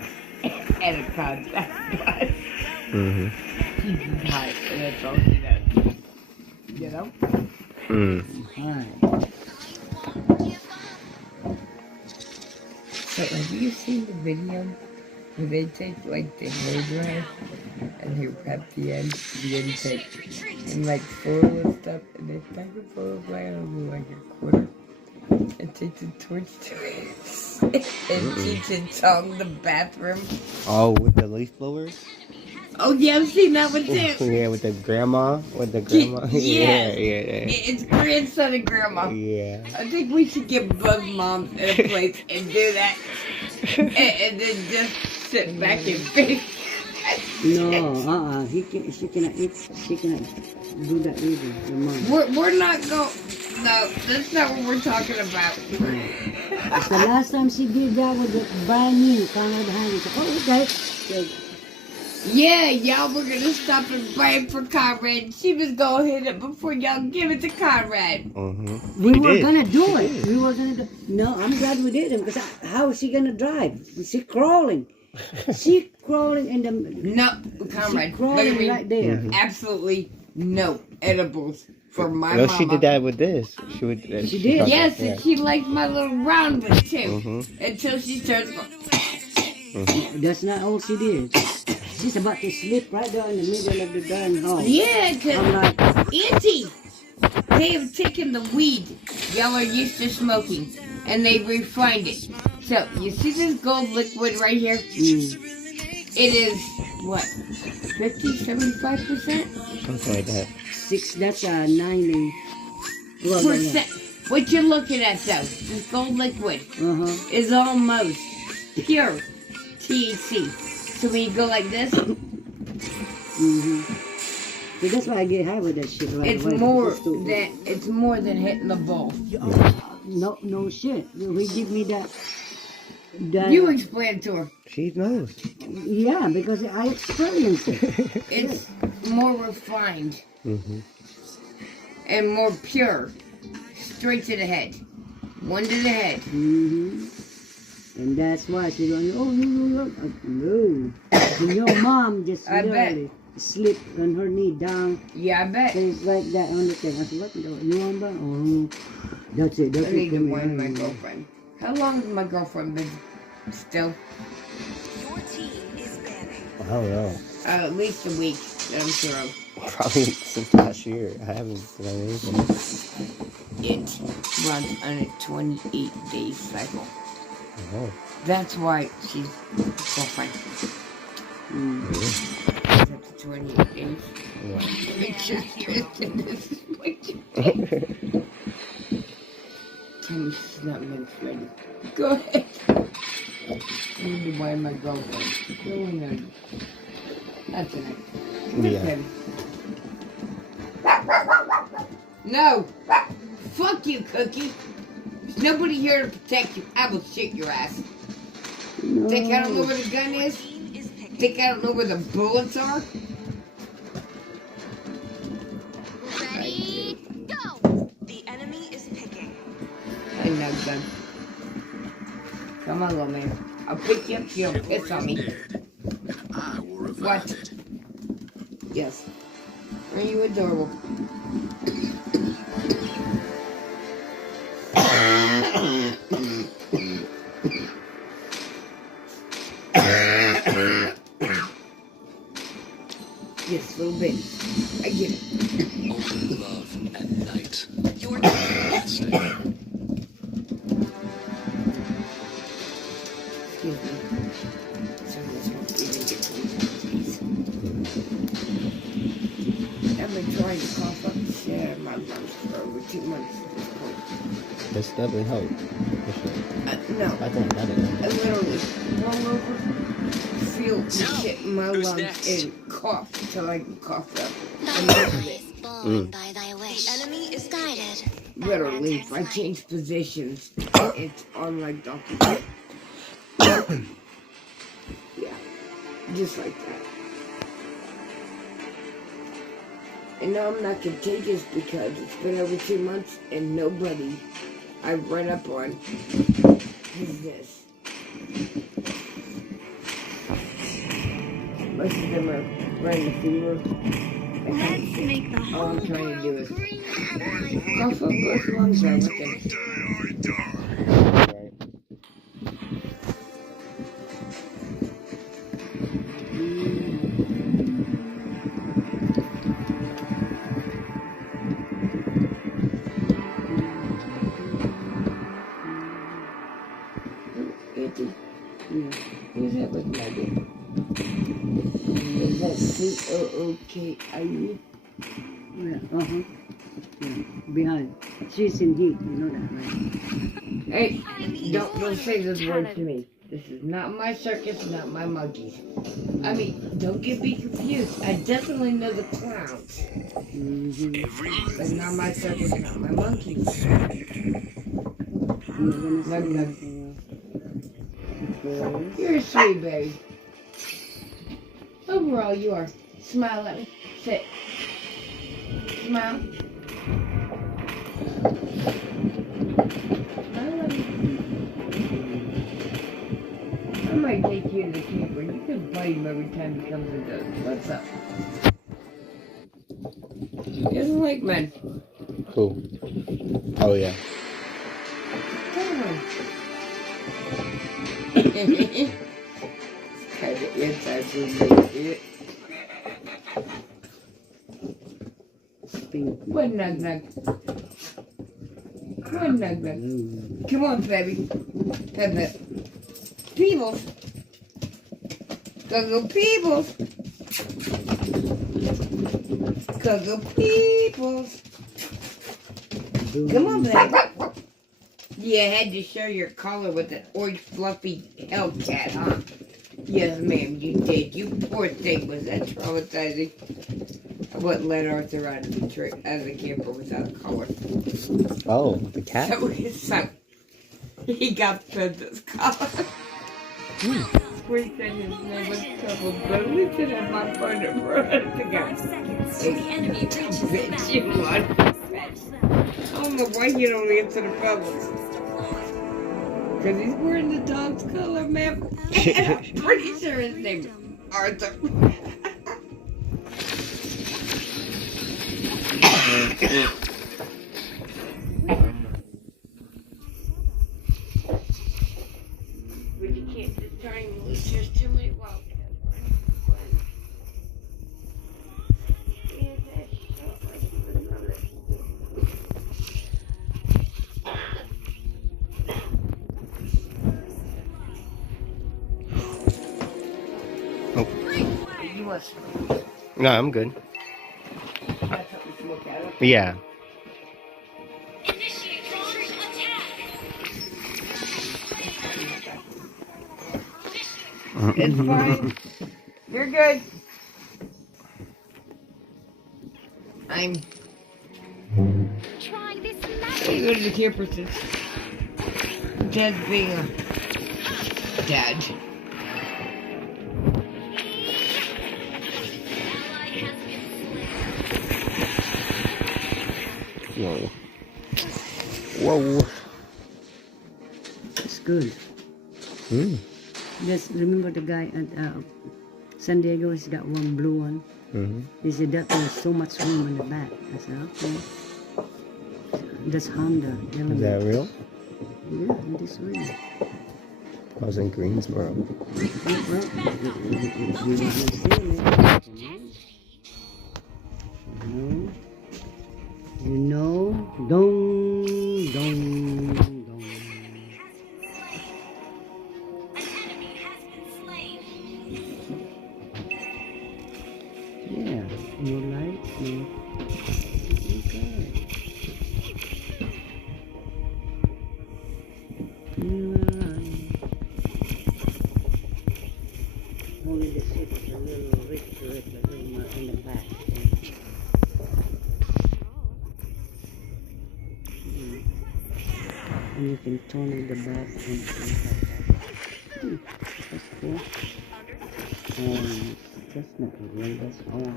smoking and a contact bud. She's just high, and that's all she does. You know? Right. So have you seen the video where they take like the hair dryer and they wrap the intake in like foil and stuff, and they pack it full of like, I don't know, like a quarter, and take the torch to it and teach it on the bathroom? Oh, with the leaf blowers? Oh yeah, I've seen that one too. Yeah, with the grandma. Yes. Yeah. It's grandson and grandma. Yeah. I think we should get both moms in a place and do that, and then just sit back and think. No, she cannot do that either. Your mom. We're not going. No, that's not what we're talking about. It's the last time she did that with the brand new Conrad Heinrich. Oh, okay. Yeah, y'all were gonna stop and buy it for Conrad. She was gonna hit it before y'all give it to Conrad. We were gonna do it. We were gonna do. No, I'm glad we didn't. Because how is she gonna drive? She's crawling. She's crawling in the. No, Conrad. She's crawling right there. Absolutely no edibles for my No, mama. she did that with this. She would. She did. Yes, and she liked my little round one too. Until she starts going. That's not all she did. She's about to slip right there in the middle of the darn hall. Yeah, because Auntie, they have taken the weed y'all are used to smoking, and they refined it. So, you see this gold liquid right here? It is, what, 50, 75%? Something like that. That's 90. Percent. What you're looking at, though, this gold liquid is almost pure THC. So when you go like this, So that's why I get high with that shit. Right it's more than hitting the bowl. No shit. He give me that. You explain it to her. She knows. Yeah, because I experienced it. It's more refined and more pure. Straight to the head. One to the head. And that's why she's going, oh, no. No. And your mom just literally slipped on her knee down. Yeah, I bet. Things like that on the thing. I said, what? You want that? Oh, that's it. I need to warn my girlfriend. How long has my girlfriend been still? Your team is banning. I don't know. At least a week, I'm sure of. Probably since last year. I haven't done anything. It runs on a 28-day cycle. Oh. That's why she's girlfriend. That's 28 days. Tell me she's not menstruating. Go ahead. I need to buy my girlfriend. Go on. That's it. Yeah. No! Fuck you, Cookie! There's nobody here to protect you. I will shoot your ass. No. Think I don't know where the gun is? Think I don't know where the bullets are? Ready, go! The enemy is picking. I know, gun. Come on, little man. I'll pick you up, you'll piss on me. What? Yes. Are you adorable? Yes, a little bit. I get it. Only love at night. Your Excuse me. Some of this won't even get to me, please. I've been trying to cough up the shit out of my lungs for over 2 months at this point. This definitely helped. No. I think that I literally roll over, feel the shit in my lungs, and cough until I can cough up. By thy wish. The enemy is guided. Literally, if I change positions, it's on like Donkey. Yeah, just like that. And now I'm not contagious because it's been over 2 months and nobody I've run up on is this. Most of them are running a fever. Let's make the All whole I'm trying to do world is green and cough up both lungs are looking. Auntie, who's that looking like it? Is that C-O-O-K-I-E? Yeah, Yeah, behind. She's in heat, you know that, right? Hey, don't say those words to me. This is not my circus, not my monkeys. I mean, don't get me confused. I definitely know the clowns. But not my circus, not my monkeys. No. You're sweet, baby. Overall, you are. Smile at me. Sit. Smile. Smile at me. I might take you to the camper. You can fight him every time he comes and does. What's up? He doesn't like men. Who? Oh, yeah. Come on. It's kind of anti-food. What nug nug? What nug nug? Come on, baby. Pet. Peebles. Go Peebles. Go Peebles. Come on, baby. You had to show your collar with an orange fluffy Hellcat, huh? Yes, ma'am, you did. You poor thing. Was that traumatizing? I wouldn't let Arthur out of the camper without a collar. Oh, the cat? So he got Princess collar. We said his name was Trouble, but we should have my partner for us to go. 5 seconds till the enemy reaches the Bitch, you want. I don't know why you don't answer the phone. Because he's wearing the dog's color, man. I'm pretty sure his name is Arthur. But you can't just try and lose. There's too many wildcats. Oh. You must. No, I'm good. Yeah. It's fine. You're good. I'm Try this gonna magic. go to the camper since Dad's being a dad. Whoa. Whoa. It's good. Mm. Just remember the guy at San Diego, he's got one blue one. Mm-hmm. He said that there's so much room in the back. I said, okay. That's Honda. Is that real? Yeah, this way. I was in Greensboro. You know, dong, dong, dong. Yeah, no lights, no. Okay. Only the seat is a little rich to it, but in the back. And you can turn it the back and that's cool. That's not real, that's all.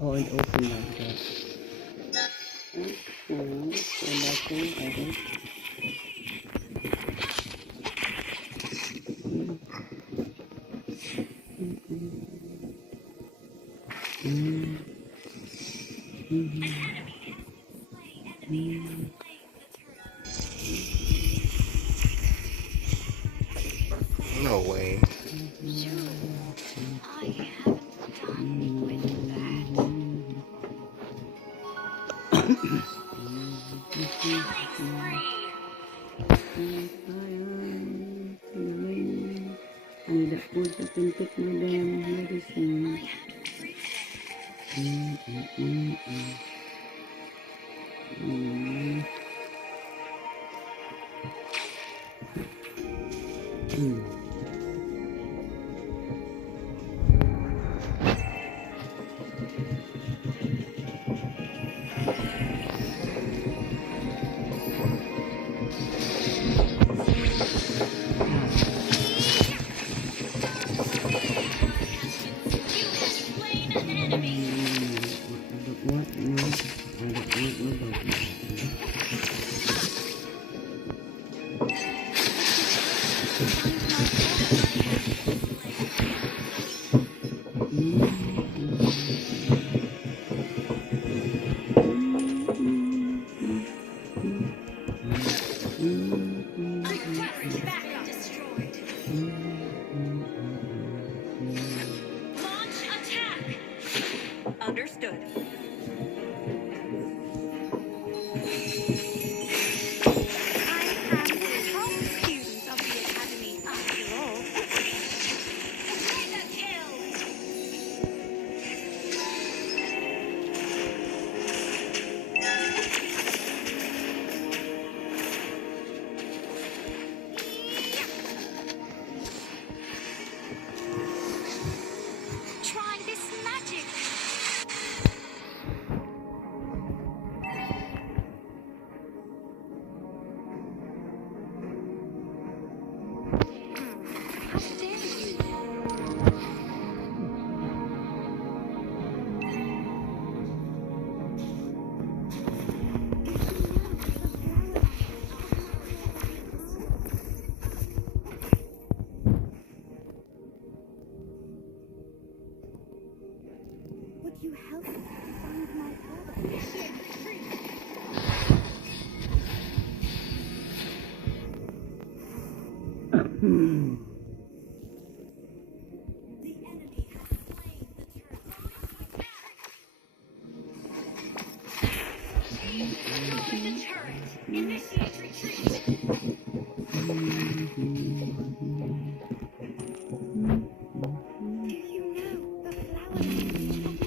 Oh, it opened like that. No way. And the food I can take my damn medicine. Launch attack! Understood. Try this magic. How dare you? Would you help me find my brother? Destroy the turret! Initiate retreat! Do you know the flower language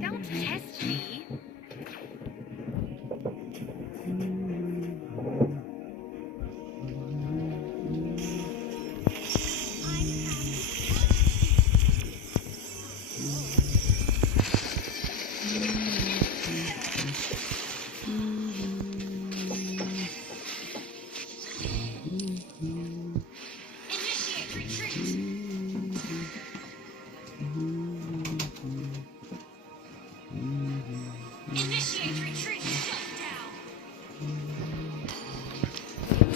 Don't test me! Initiate retreat! Initiate retreat! Shut down!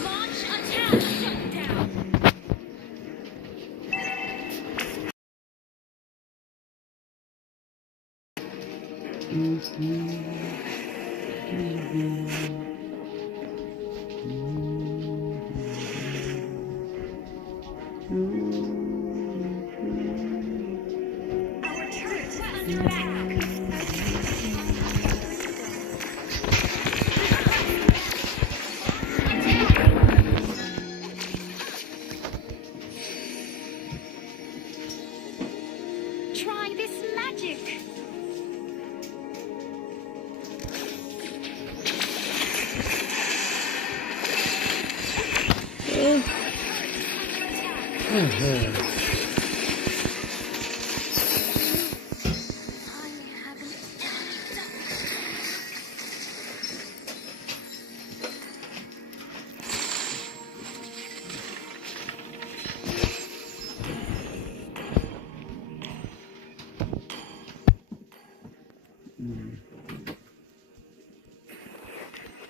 Launch attack! Shut down! Our turrets are under attack! Try this magic.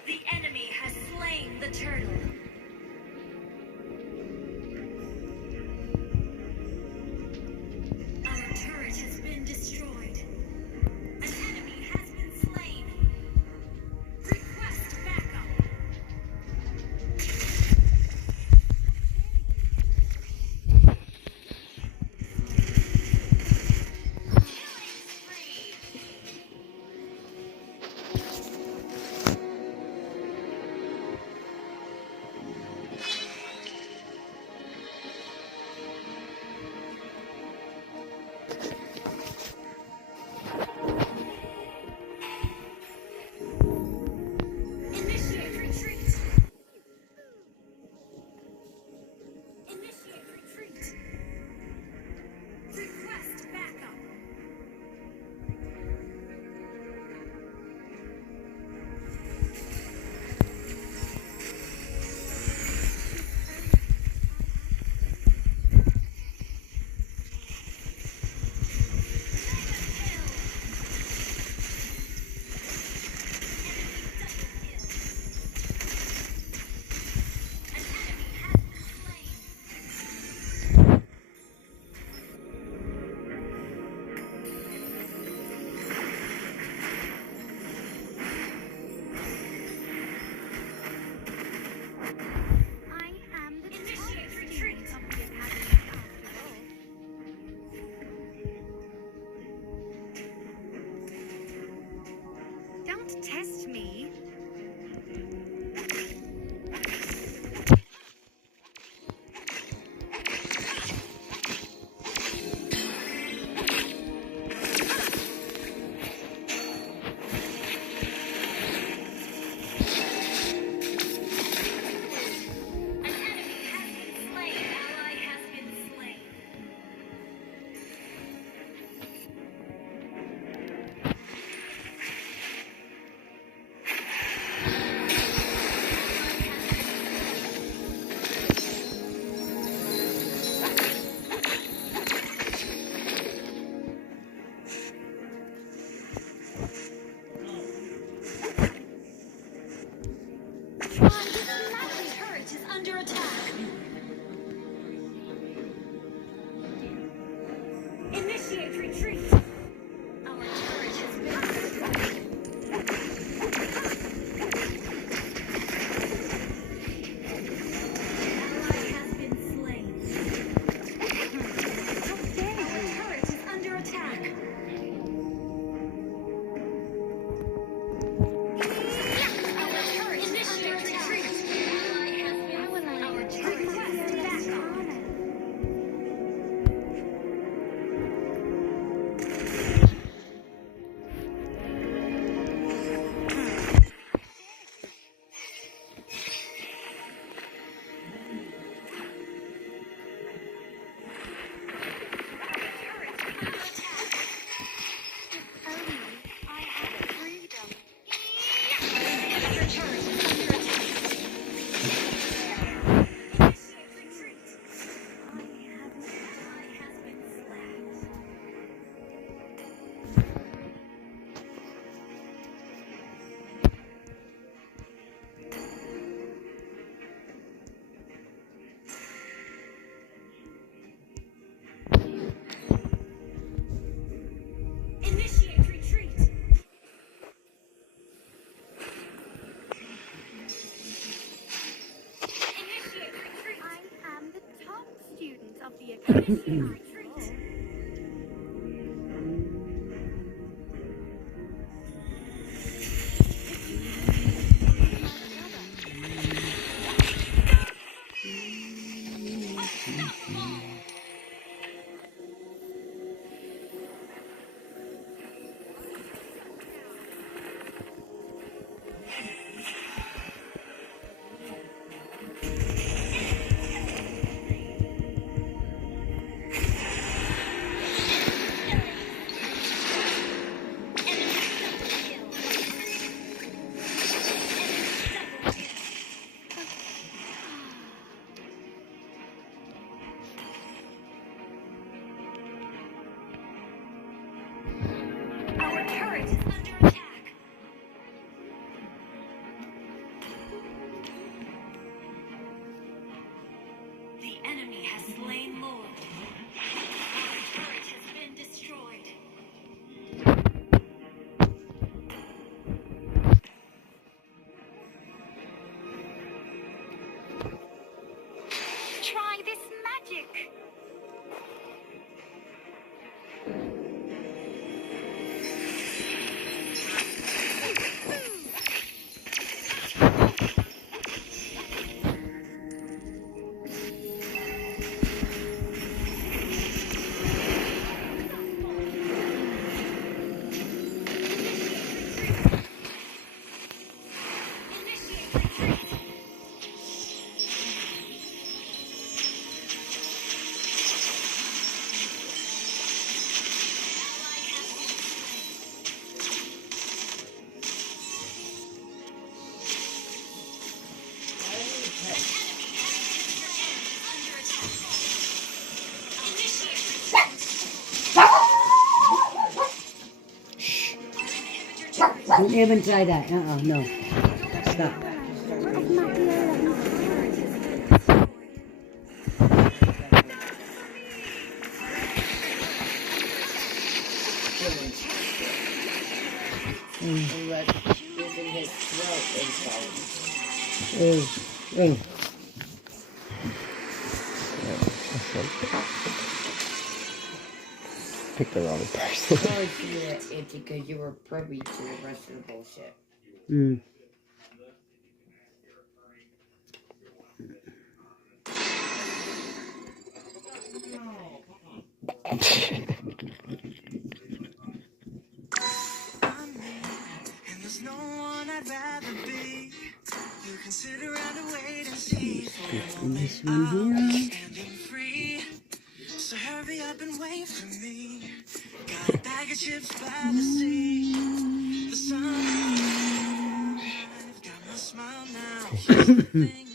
The enemy has slain the turtle. Initiate retreat. Initiate retreat. I am the top student of the academy. Retreat. Our turret is under attack. The enemy has slain Lord. Our turret has been destroyed. Try this magic. Don't even try that. No. Stop. Using his throat insult. Pick the wrong person. Oh, it's because you were privy to the rest of the bullshit. And there's no one I'd rather be. You can sit around and wait and see. This one here. Standing free. So hurry up and wait for me. Got a bag of chips by the sea. The sun. I've got my smile now. She's the thing.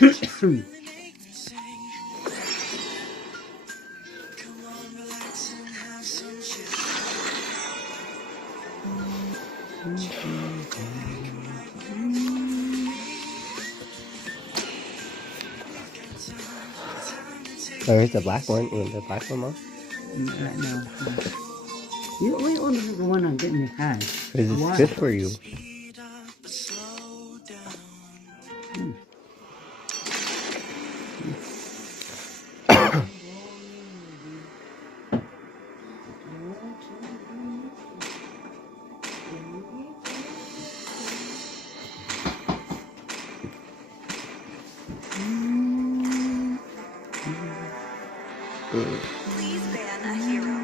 Just really make me sing. Come on, relax and have some chips. Where's the black one? You want the black one, Mom? Right now. We ordered the one I'm getting the high. This is good for you. Please ban a hero.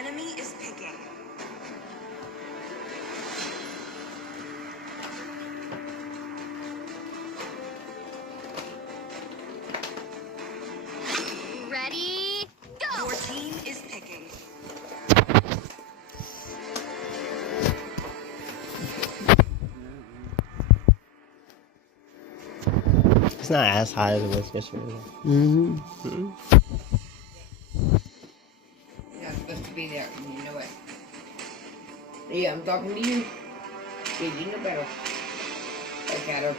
enemy is picking. Ready, go! Your team is picking. It's not as high as it was yesterday. Mm-hmm. You're not supposed to be there, and you know it. Yeah, I'm talking to you. Yeah, you know better. Look at her.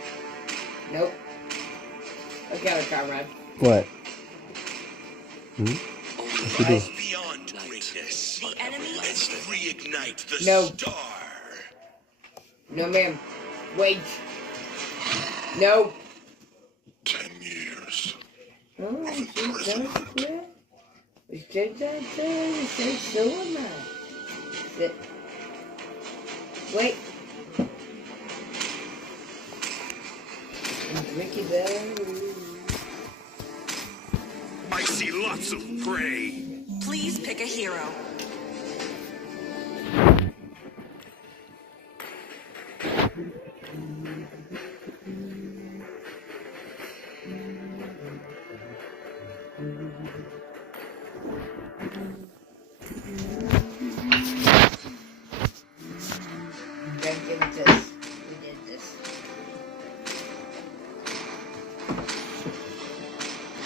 Nope. Look at her, comrade. What? Hmm? What you do? Beyond greatness. The enemy Let's reignite the No. star. No, ma'am. Wait. No. 10 years. Oh, she's done it. We said that there. We said so am I. Sit. Wait. Ricky Bell. I see lots of prey. Please pick a hero. Gotta give it this. We did this.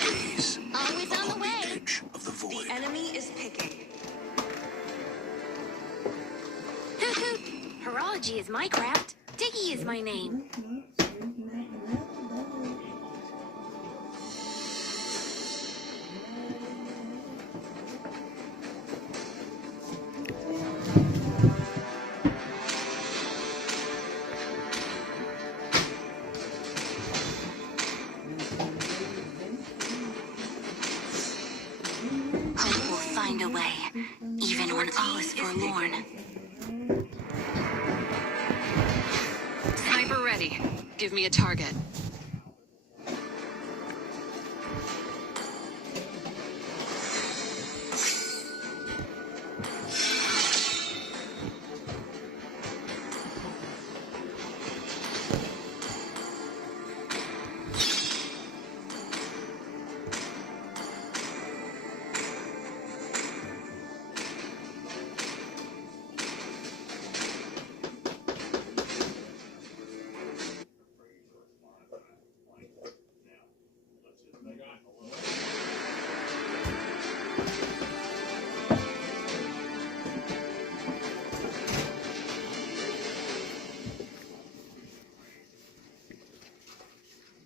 Gaze Always on the way. edge of the void. The enemy is picking. Hoot hoot. Horology is my craft. Diggy is my name. Hope will find a way, even when all is forlorn. Sniper ready. Give me a target.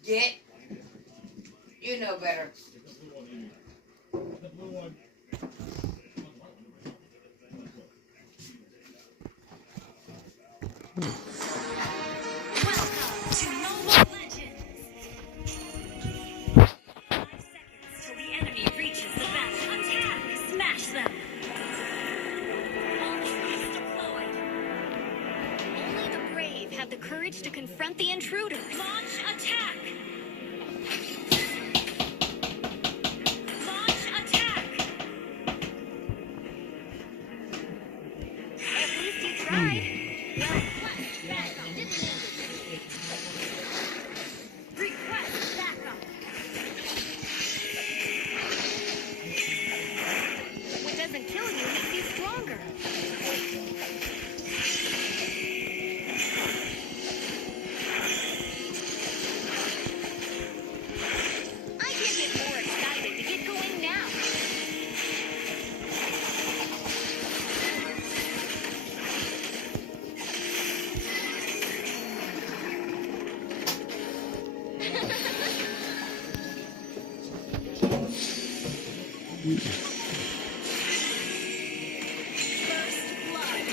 Get. You know better. Welcome to Mobile Legends. 5 seconds till the enemy reaches the battle. Attack! Smash them! All troops deployed. Only the brave have the courage to confront the intruders. Launch attack! Launch attack! At least you tried. Well, request backup. Didn't need it. Request backup. What doesn't kill you makes you stronger. I can't get more excited to get going now. First blood.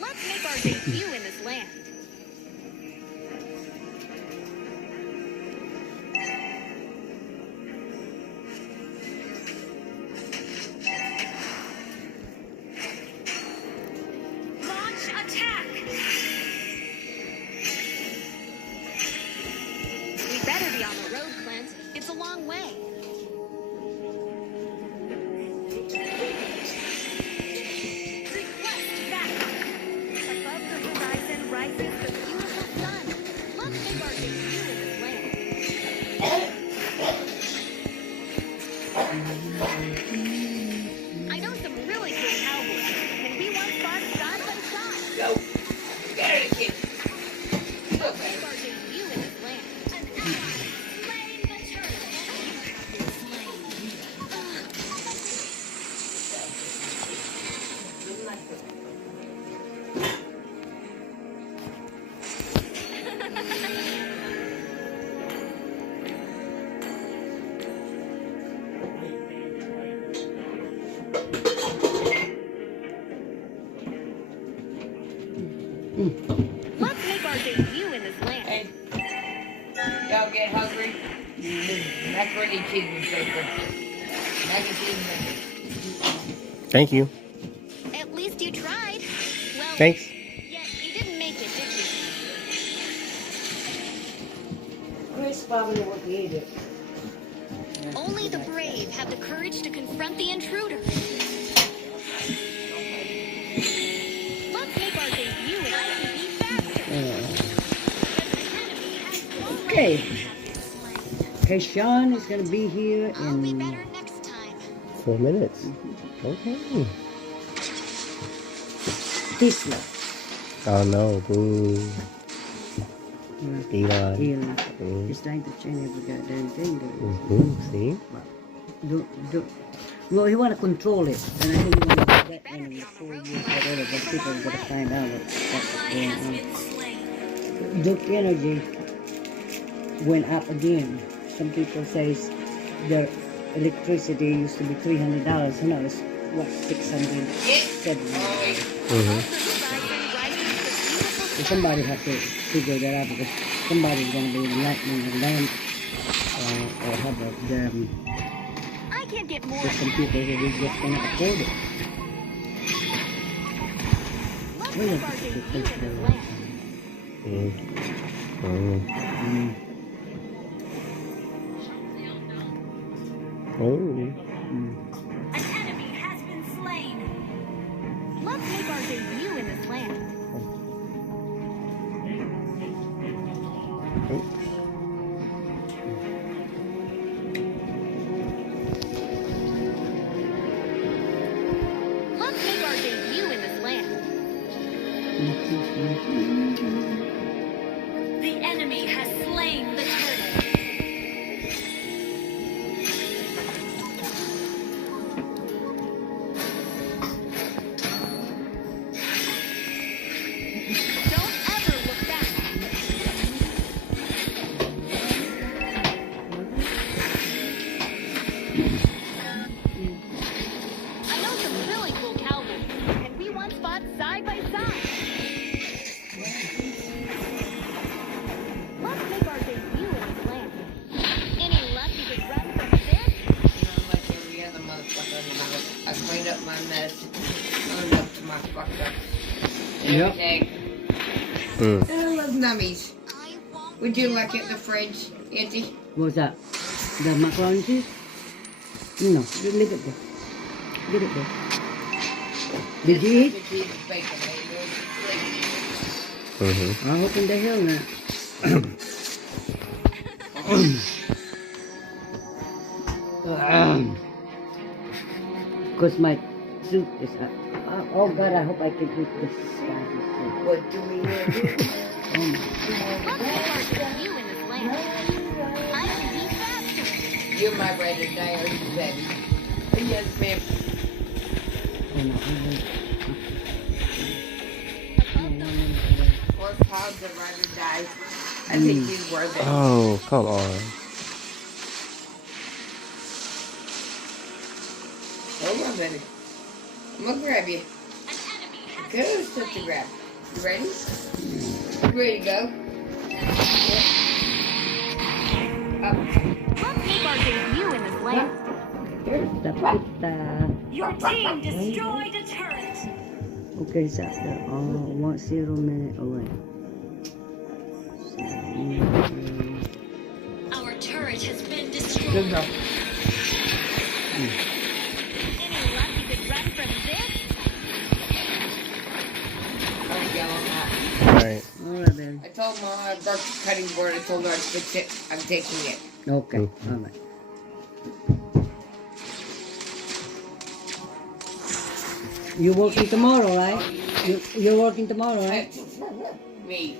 Let's make our debut in this land. I know some really cool cowboys. And we want fun side by side. Go. Get it, kid. Let's make our debut in this land. An ally slain the turtle. Let's make our debut in this land. Hey, y'all get hungry? Macaroni and cheese and shaker. Mac and cheese and shaker. Thank you. At least you tried. Well, Thanks. yet you didn't make it, did you? Chris probably won't eat it. Only the brave have the courage to confront the intruder. Let's make our debut in ITV faster. Okay. Okay, Sean is gonna be here in 4 minutes. Okay. Tesla. Oh no, boo. Elon. He's trying to change every goddamn thing. See? Well, he want to control it, and I think he want to do that in 4 years, whatever. But people got to find out what's going on. Duke Energy went up again. Some people say their electricity used to be $300. Now it's what, $600, $700. So somebody has to figure that out because somebody's going to be lightning the lamp or have I can't get more. there's some people who are just going to afford it. Let's make our debut in this land. Oh. An enemy has been slain. Let's make our debut in this land. Let's make our debut in this land. The enemy has slain the turtle. Don't ever look back. I know some really cool cowboys, and we once fought side by side. Let's make our debut in this land. Any luck you could run from this? Like every other motherfucker in the house, I cleaned up my mess, owned up to my fucked up. Yep. Everything. I love nummies. Would you like it in the fridge, Auntie? What's that? The macaroni and cheese? No, leave it there. Leave it there. Did you eat? I hope in the hell not. Because my soup is up. Oh God, I hope I can eat this spicy soup. What do we do? Oh my. Let's make our debut in this land. I can be faster. You're my ride or die, are you ready? Yes, ma'am. Oh no, Or pounds of ride or die. I think he's worth it. Oh, come on. Hold on, baby. I'm gonna grab you. Good stuff to grab. You ready? You ready to go? Up. Let's make our debut in this land. Your team destroyed a turret. Okay, so after 1 minute away. Our turret has been destroyed. Good enough. Any luck you could run from this? Alright. Alright, then. I told Mom I broke the cutting board. I told her I'd fix it. I'm taking it. Okay, alright. You're working tomorrow, right? You're working tomorrow, right? Me.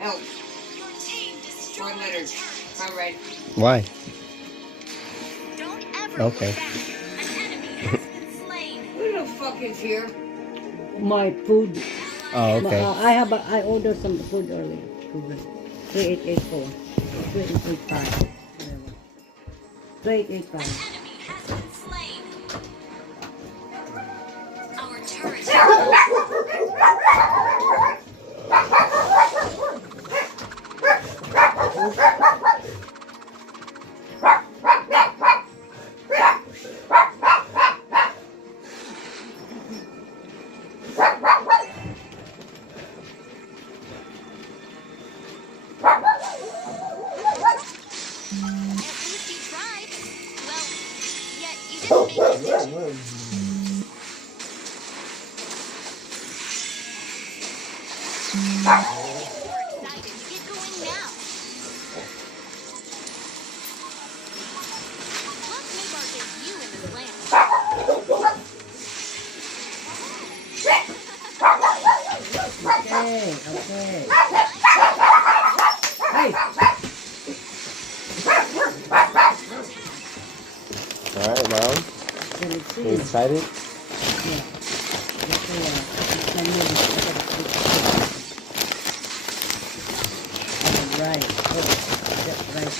Help. 4 letters. All right. Why? Don't ever Okay. look back. An enemy has been slain. Who the fuck is here? My food. Oh, okay. I ordered some food earlier. 3884. 3885. 3885. Enemy has been slain. Our turret. Okay. Hey. Alright, Mom. You excited? Yeah. Right. Oh, that's right.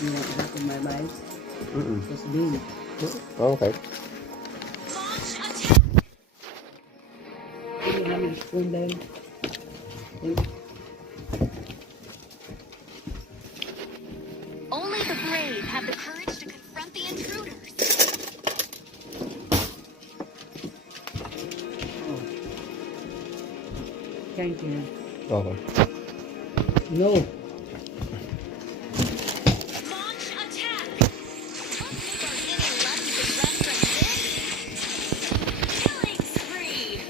You want half of my rice? Just bean. Oh, okay. Can you have a spoon there? Only the brave have the courage to confront the intruders. Thank you. Okay. No. Launch attack! Any luck you can run from this? Killing spree!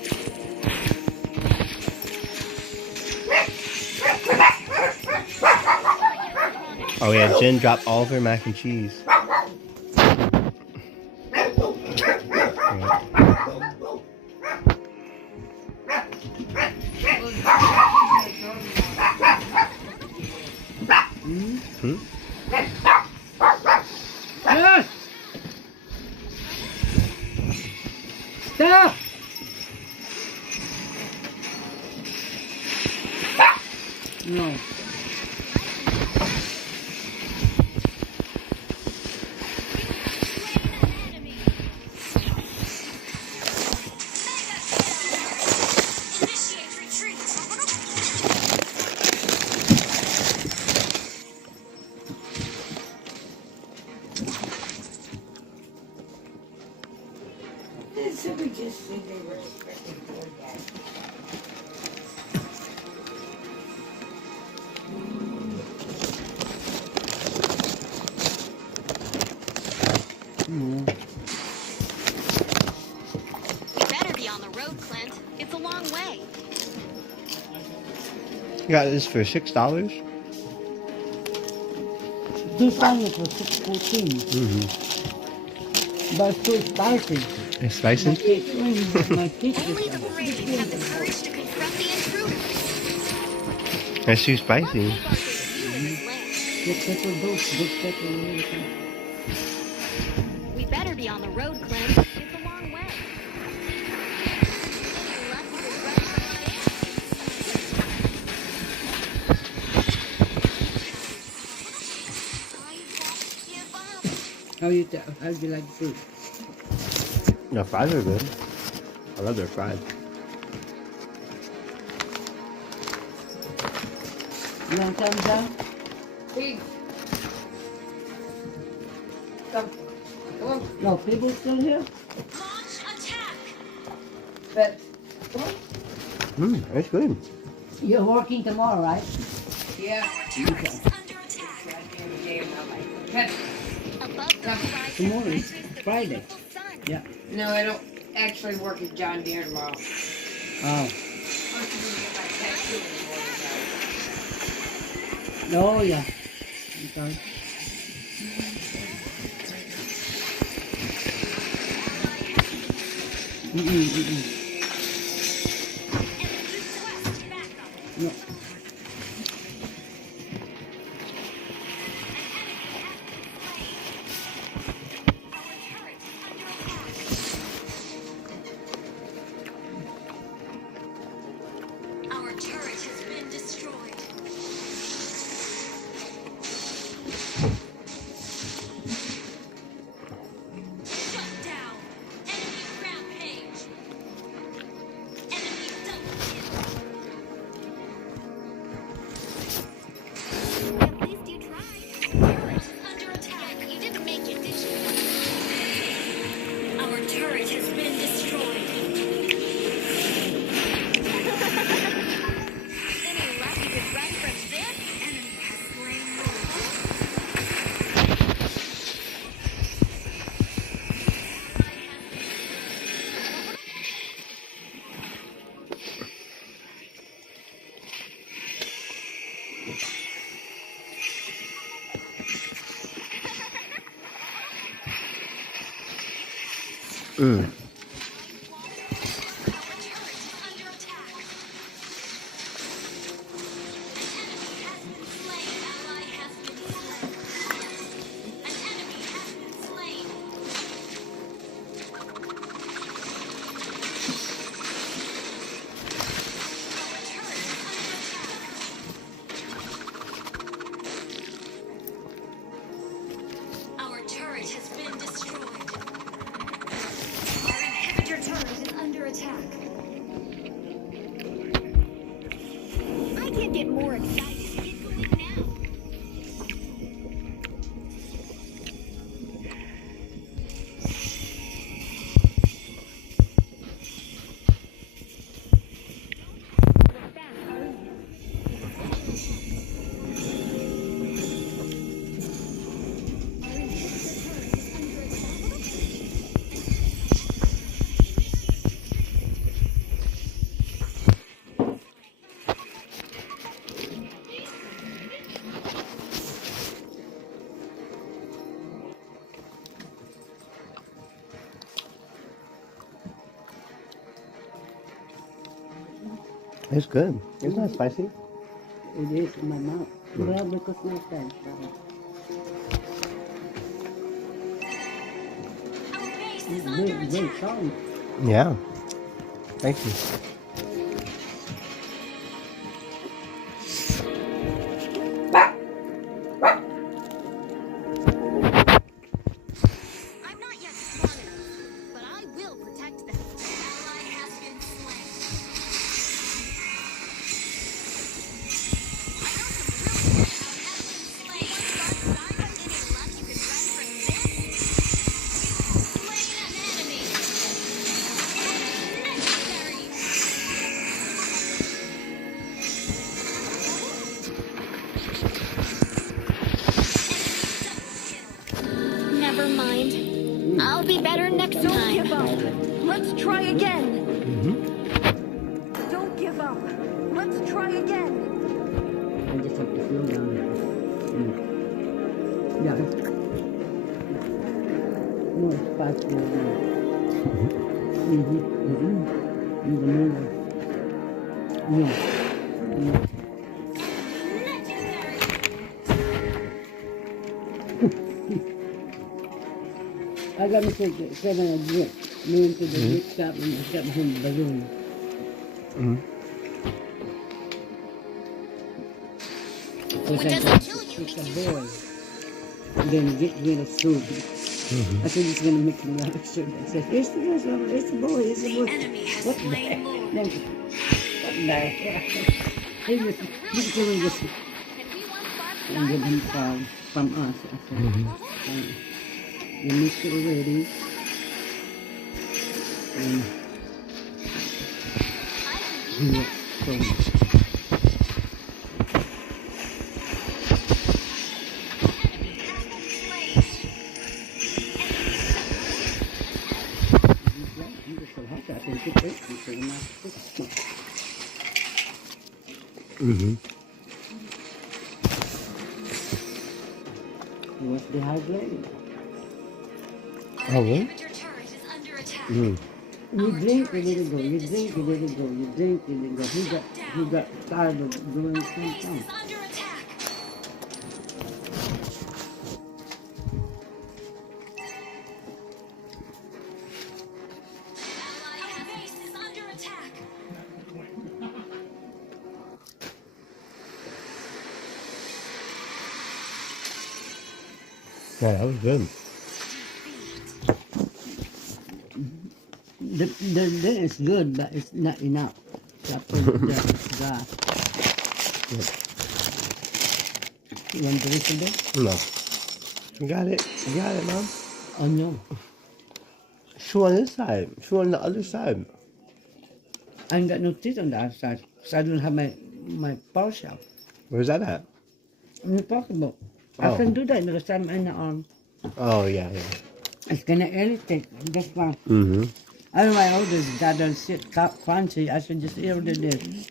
Oh yeah, Jen dropped all of her mac and cheese. Yes! Stop! No. Initiate retreat. Should we just see they were expecting DOGback? You better be on the road, Clint. It's a long way. You got this for $6? This one is for $6.14. But it's too spicy. It's spicy? My kids Only the brave have the courage to confront the intruders. It's too spicy. We better be on the road, Clint. It's a long way. How do you like the food? The fries are good. I love their fries. You want thumbs down? Please. Come. Come on. No, people still here? Launch attack. But, come on. It's good. You're working tomorrow, right? Yeah. Okay. Tomorrow is Friday. Yeah. No, I don't actually work at John Deere tomorrow. Oh. Oh, yeah. Okay. No. Our turret has been destroyed. Shut down. Enemy rampage. Enemy double kill. At least you tried. Turret is under attack. You didn't make it, did you? Our turret has been destroyed. Any luck you could run from this? Enemy has slain Lord. Our turret has been destroyed. Our inhibitor turret is under attack. I can't get more excited. Get going now. It's good. It's not spicy. It is in my mouth. Well, because my friend. Very sorry. Yeah. Thank you. I'm not yet strong enough, but I will protect them. Ally has been slain. Never mind. I'll be better next time. Don't give up. Let's try again. Don't give up. Let's try again. I just have to slow down. Yeah. No, it's fast now. I got Mr. 7 a drink. Moving to the gift shop and got him a balloon. What doesn't kill you It's makes a you boy. And then get rid of soup. I think it's gonna make him laugh. So I said, it's the boy, it's the boy, it's the boy. What the heck? What the heck? This is just and give him from us. I said, you mixed it already. And so so hot I can keep it until the master cooks. He was dehydrated. Oh, really? You drink, you let it go. You drink, you let it go. You drink, you let it go. He got tired of doing the same thing. Yeah, that was good. The is good, but it's not enough. You want to listen to it? No. You got it. You got it, Mom. Oh, no. Chew on this side. Chew on the other side. I ain't got no teeth on the other side, so I don't have my paw shell. Where's that at? In the pocketbook. I can do that because I'm in the arm. Oh, yeah. It's gonna irritate this one. Otherwise, all this goddamn shit crunchy. I should just order this.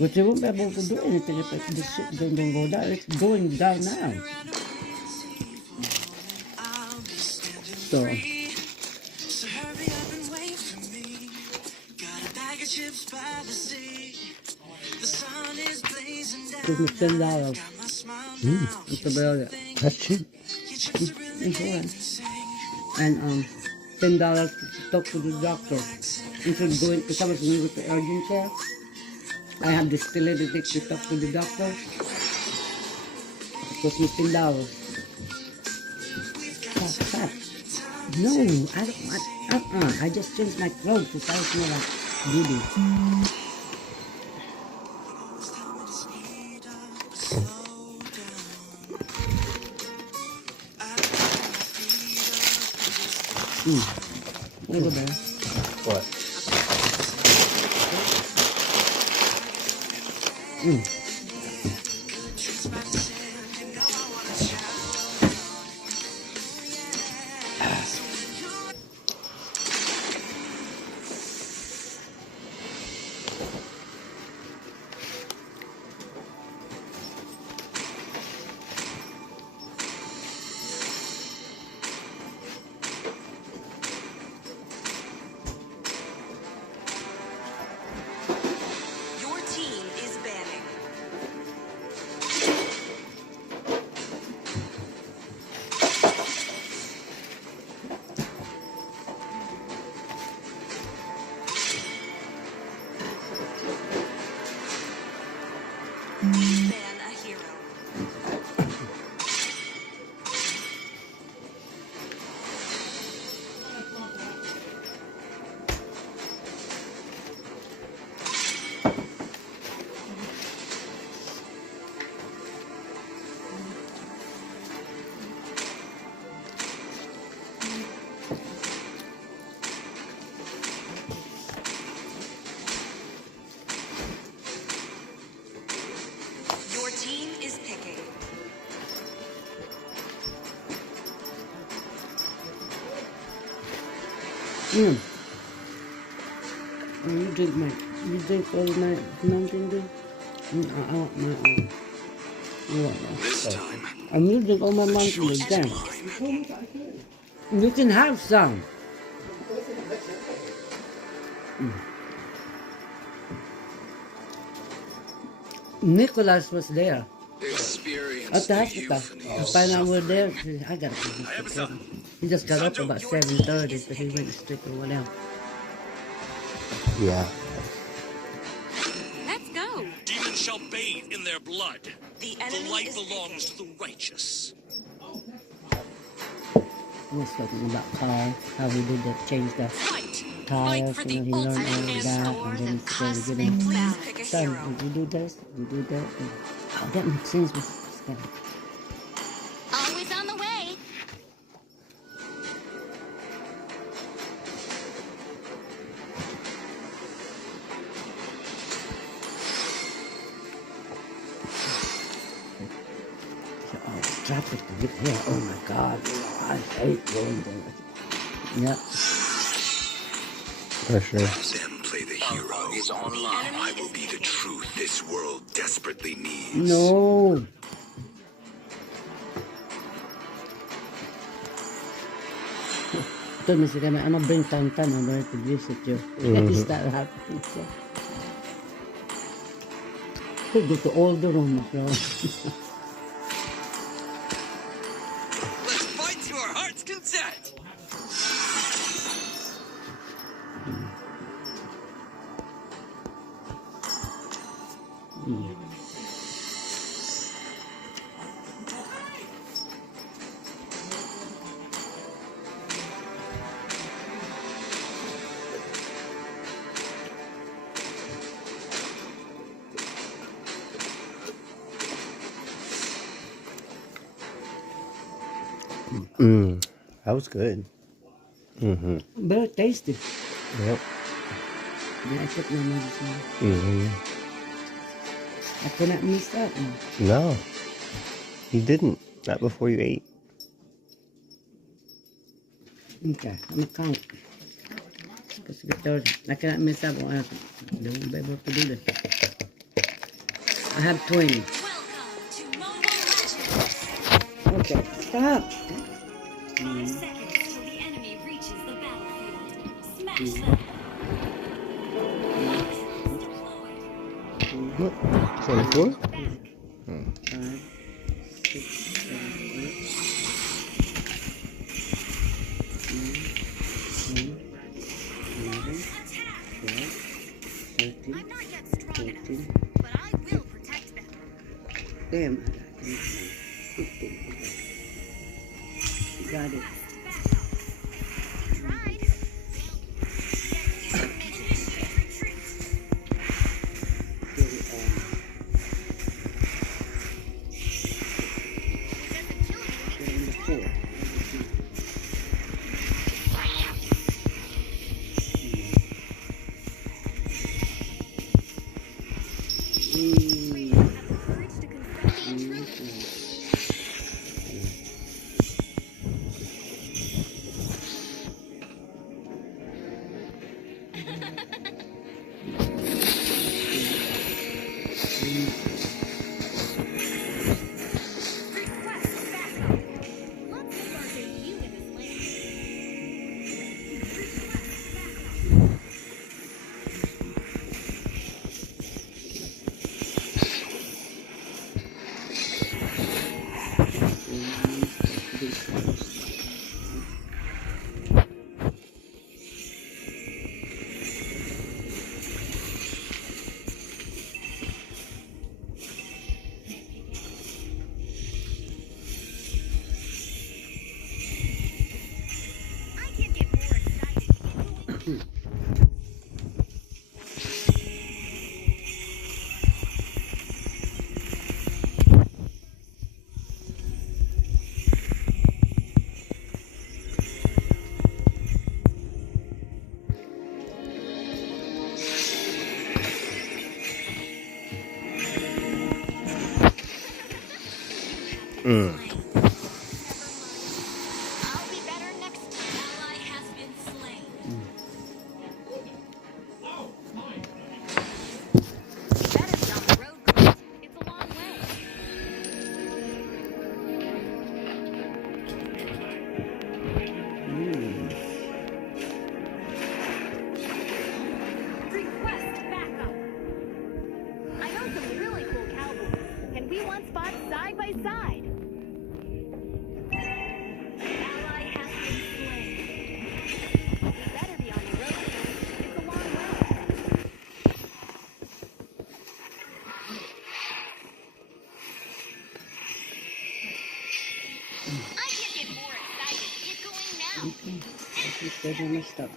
But you won't be able to do anything if this shit don't go down. It's going down now. So. Give me $10. It's about it. That's cheap. Insurance. And $10 to talk to the doctor. Instead of going, because I was going to the urgent care, I have this pill to take to talk to the doctor. It cost me $10. Stop. No, I don't want, I just changed my clothes because I smell like goody. Look at that. What? You drink all my mountain dew? I want my own. This time. And you drink all my mountain dew, damn. You can have some. Nicholas was there. At the hospital. I find out we're there. I gotta keep this. He just got up about 7:30, so he went straight to whatever. Yeah. Let's go. Demons shall bathe in their blood. The light belongs to the righteous. He was talking about cars, how he did that, change the tires, he learned all of that, and then he said, son, did you do this? You do that? And, oh, that makes sense. Always on the way. Oh, traffic to get here. Oh my God. I hate going there. Yeah. For sure. Them play the hero is online. I will be the truth this world desperately needs. No. Ito na sila, I'm gonna bring Tantan. I'm going to visit you. That is that happening. We go to all the rooms. Let's fight to our heart's content. That was good. Very tasty. Yep. Yeah, I took my medicine. I could not miss that one. No. You didn't. Not before you ate. Okay, I'm gonna count. Because I cannot miss that one. I won't be able to do this. I have 20. Okay, stop. 5 seconds till the enemy reaches the battlefield. Smash them. What? 24? 5, 6, 7, 8, 9, 10, 11, 12, 13, 14. But I will protect them. Damn, 15. You got it. Pwede na stop.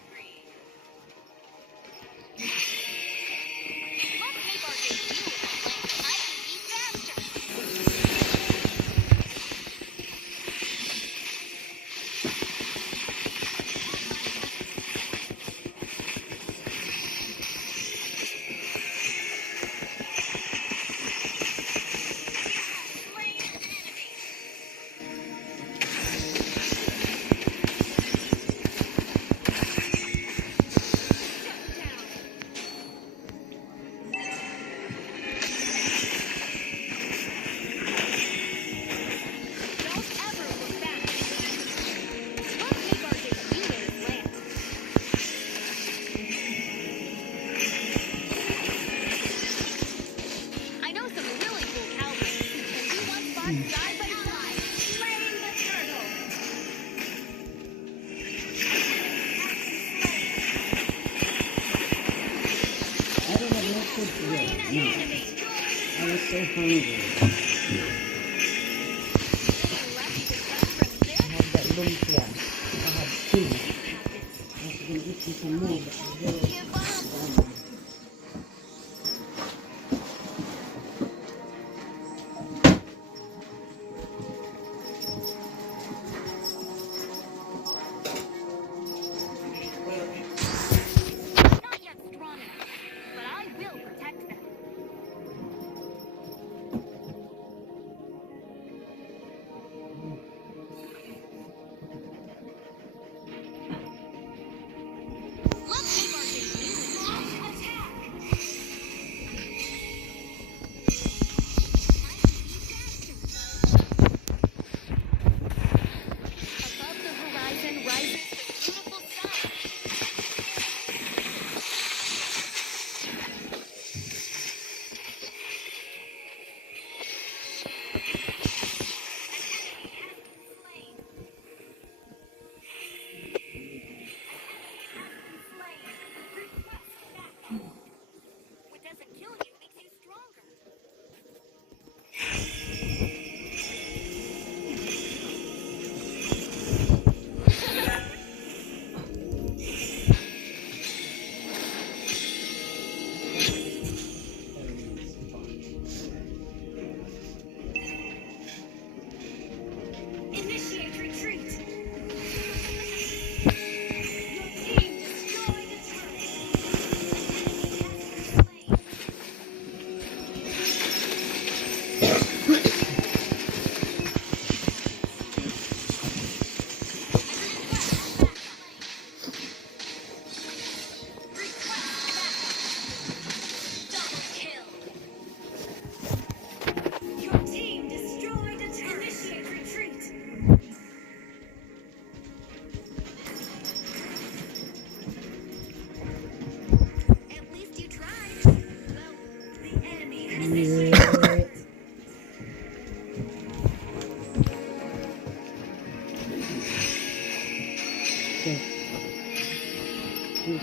food together. No. I was so hungry. I have that lumpia. I have tea. I was going to eat some more, but I don't.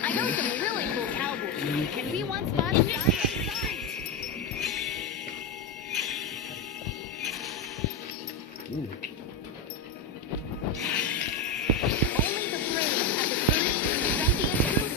I know some really cool cowboys. Can we one spot side by side? Only the brave have the courage to confront the intruder.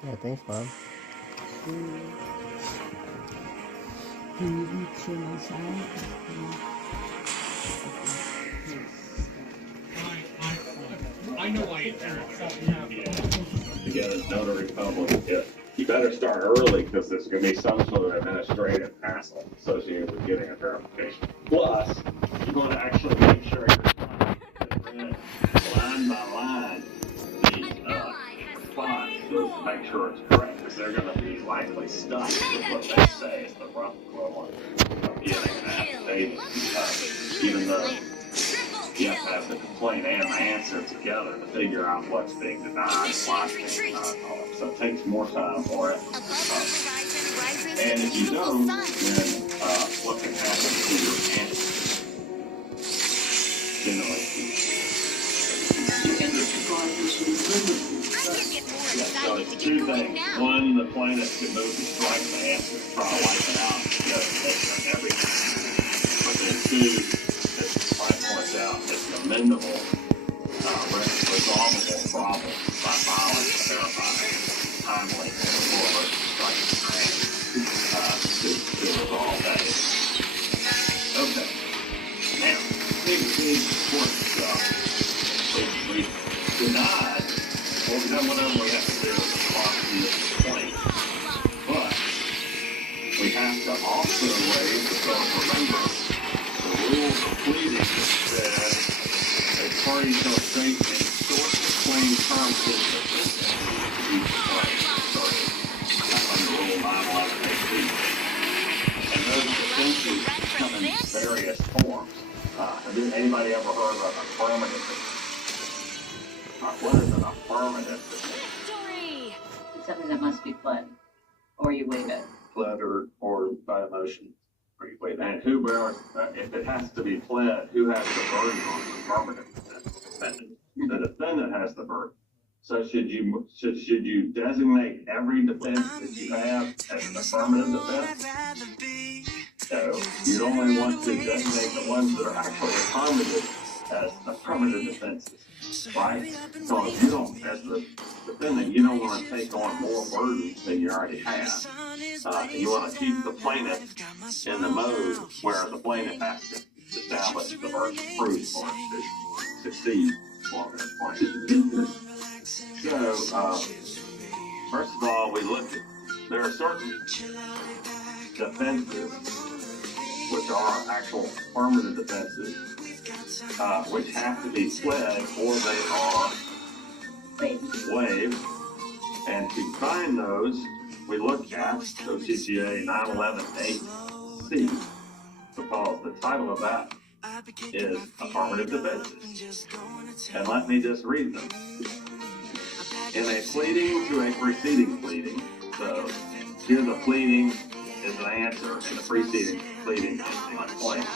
Yeah, thanks, Mom. Can you eat your side? know why it's to get a notary public. Yeah. You better start early because there's going to be some sort of administrative hassle associated with getting a verification. Plus, you want to actually make sure you're line by line the response to make sure it's correct, because they're going to be likely stuck with what they say is the rough equivalent of getting an affidavit, even though you have to have the complaint and the answer together to figure out what's being denied, why it's being denied, and all that. So it takes more time for it. And if you don't, then what can happen to your answer? Generally so it's two things. One, the plaintiff can move to strike the answer, try to wipe it out, and everything. But then two, points out it's an amendable, resolvable problem by filing and verifying timely before a striking to resolve that issue. Okay. Now, big important stuff. We denied, whatever we have to do is prosecute the complaint. But we have to also raise, because remember, the rules of pleading said a party shall state in short plain terms his defense to each claim asserted under Rule 911 and those defenses come in various forms. Have anybody ever heard of an affirmative defense? What is an affirmative defense? It's something that must be pled, or you waive it. Pled or by a motion. And who bears, if it has to be pled, who has the burden on the affirmative defense? The defendant has the burden. So should you designate every defense that you have as an affirmative defense? No, you only want to designate the ones that are actually affirmative as affirmative defenses, right? So if you don't, as the defendant, you don't want to take on more burdens than you already have. You want to keep the plaintiff in the mode where the plaintiff has to establish the burden of proof for it to succeed on their claim. So, first of all, we look at, there are certain defenses which are actual affirmative defenses, which have to be pled or they are waived. And to find those, we look at OCGA 911-8C, because the title of that is affirmative defenses. And let me just read them. In a pleading to a preceding pleading, so here the pleading is an answer, and the preceding pleading is a complaint.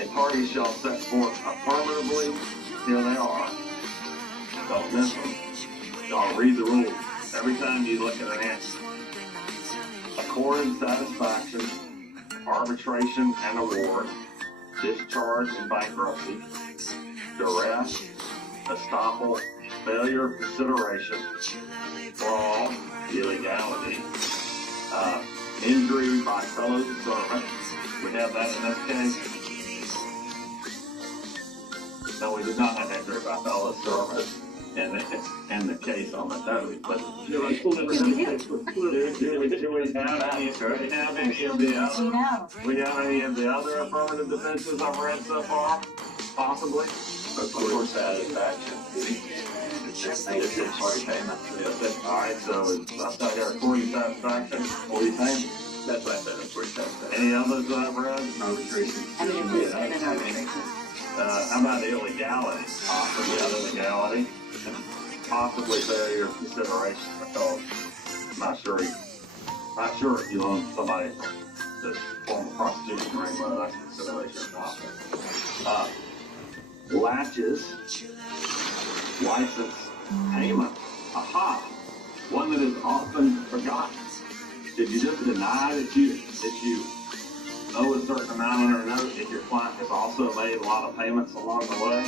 A party shall set forth affirmatively, here they are, don't miss them. Y'all read the rules. Every time you look at an answer. Accord and satisfaction, arbitration and award, discharge and bankruptcy, duress, estoppel, failure of consideration, fraud, illegality, injury by fellow servant. We have that in this case. No, we did not have injury by fellow servant in the case on the note. But do we have any of the other affirmative defenses I've read so far? Possibly. Accord satisfaction. Party payment. All right, so I've got here accord satisfaction. What are you saying? That's what I said. Accord satisfaction. Any others that I've read? Arbitration. How about illegality? Possibly illegality. Possibly failure of consideration. Because I'm not sure if you loan somebody this form of prostitution ring, whether that's consideration or not. Latches, license, payment. Aha! One that is often forgotten. Did you just deny that you owe a certain amount on her note if your client has also made a lot of payments along the way?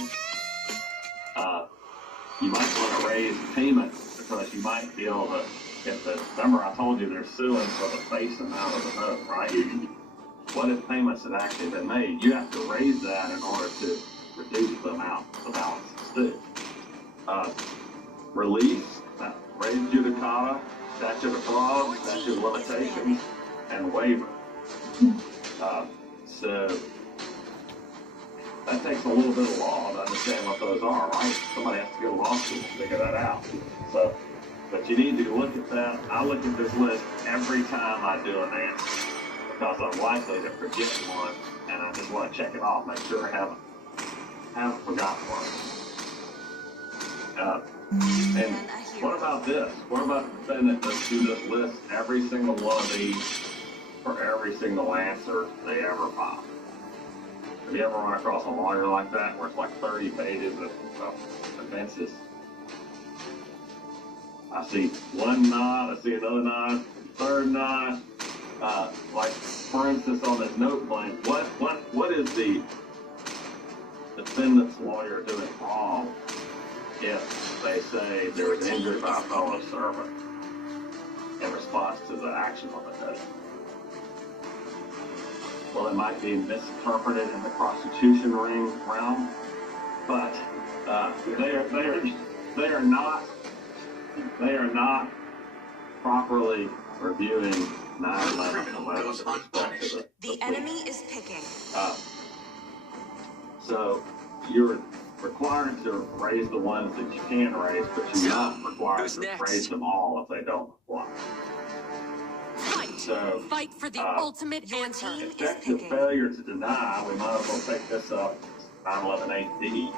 You might want to raise payment because you might be able to get the, remember I told you they're suing for the face amount of the note, right? What if payments had actually been made? You have to raise that in order to reduce the amount the balance is due. Release, res judicata, statute of frauds, statute of limitations, and waiver. So that takes a little bit of law to understand what those are, right? Somebody has to go to law school to figure that out. So, but you need to look at that. I look at this list every time I do an answer because I'm likely to forget one, and I just want to check it off, make sure I haven't forgotten one. And what about this? What about the defendant that do this list every single one of these for every single answer they ever file? Have you ever run across a lawyer like that where it's like 30 pages of offenses? I see one nod, I see another nod, third nod. Like, for instance, on this note claim, what is the defendant's lawyer doing wrong if they say there was injury by a fellow servant in response to the action on the day? Well, it might be misinterpreted in the prostitution realm, but they are not properly reviewing 9/11 with respect to the enemy is picking. So you're required to raise the ones that you can raise, but you're not required to raise them all if they don't apply. So, Fight for the ultimate answer. Effective failure to deny, we might as well take this up, 9/11 AD.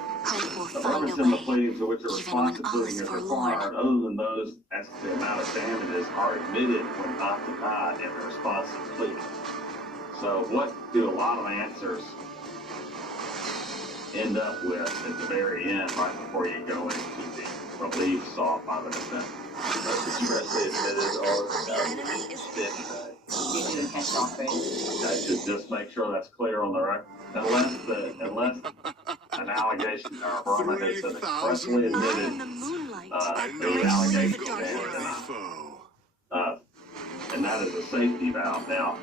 Affirmative in the pleadings to which a response including is required, other than those as to the amount of damages, are admitted when not denied in the response to the pleading. So what do a lot of answers end up with at the very end, right before you go into the relief sought by the defendant? Expressly admitted or I should just make sure that's clear on the record. Unless an allegation or affirmative has been expressly admitted, the allegation and that is a safety valve. Now,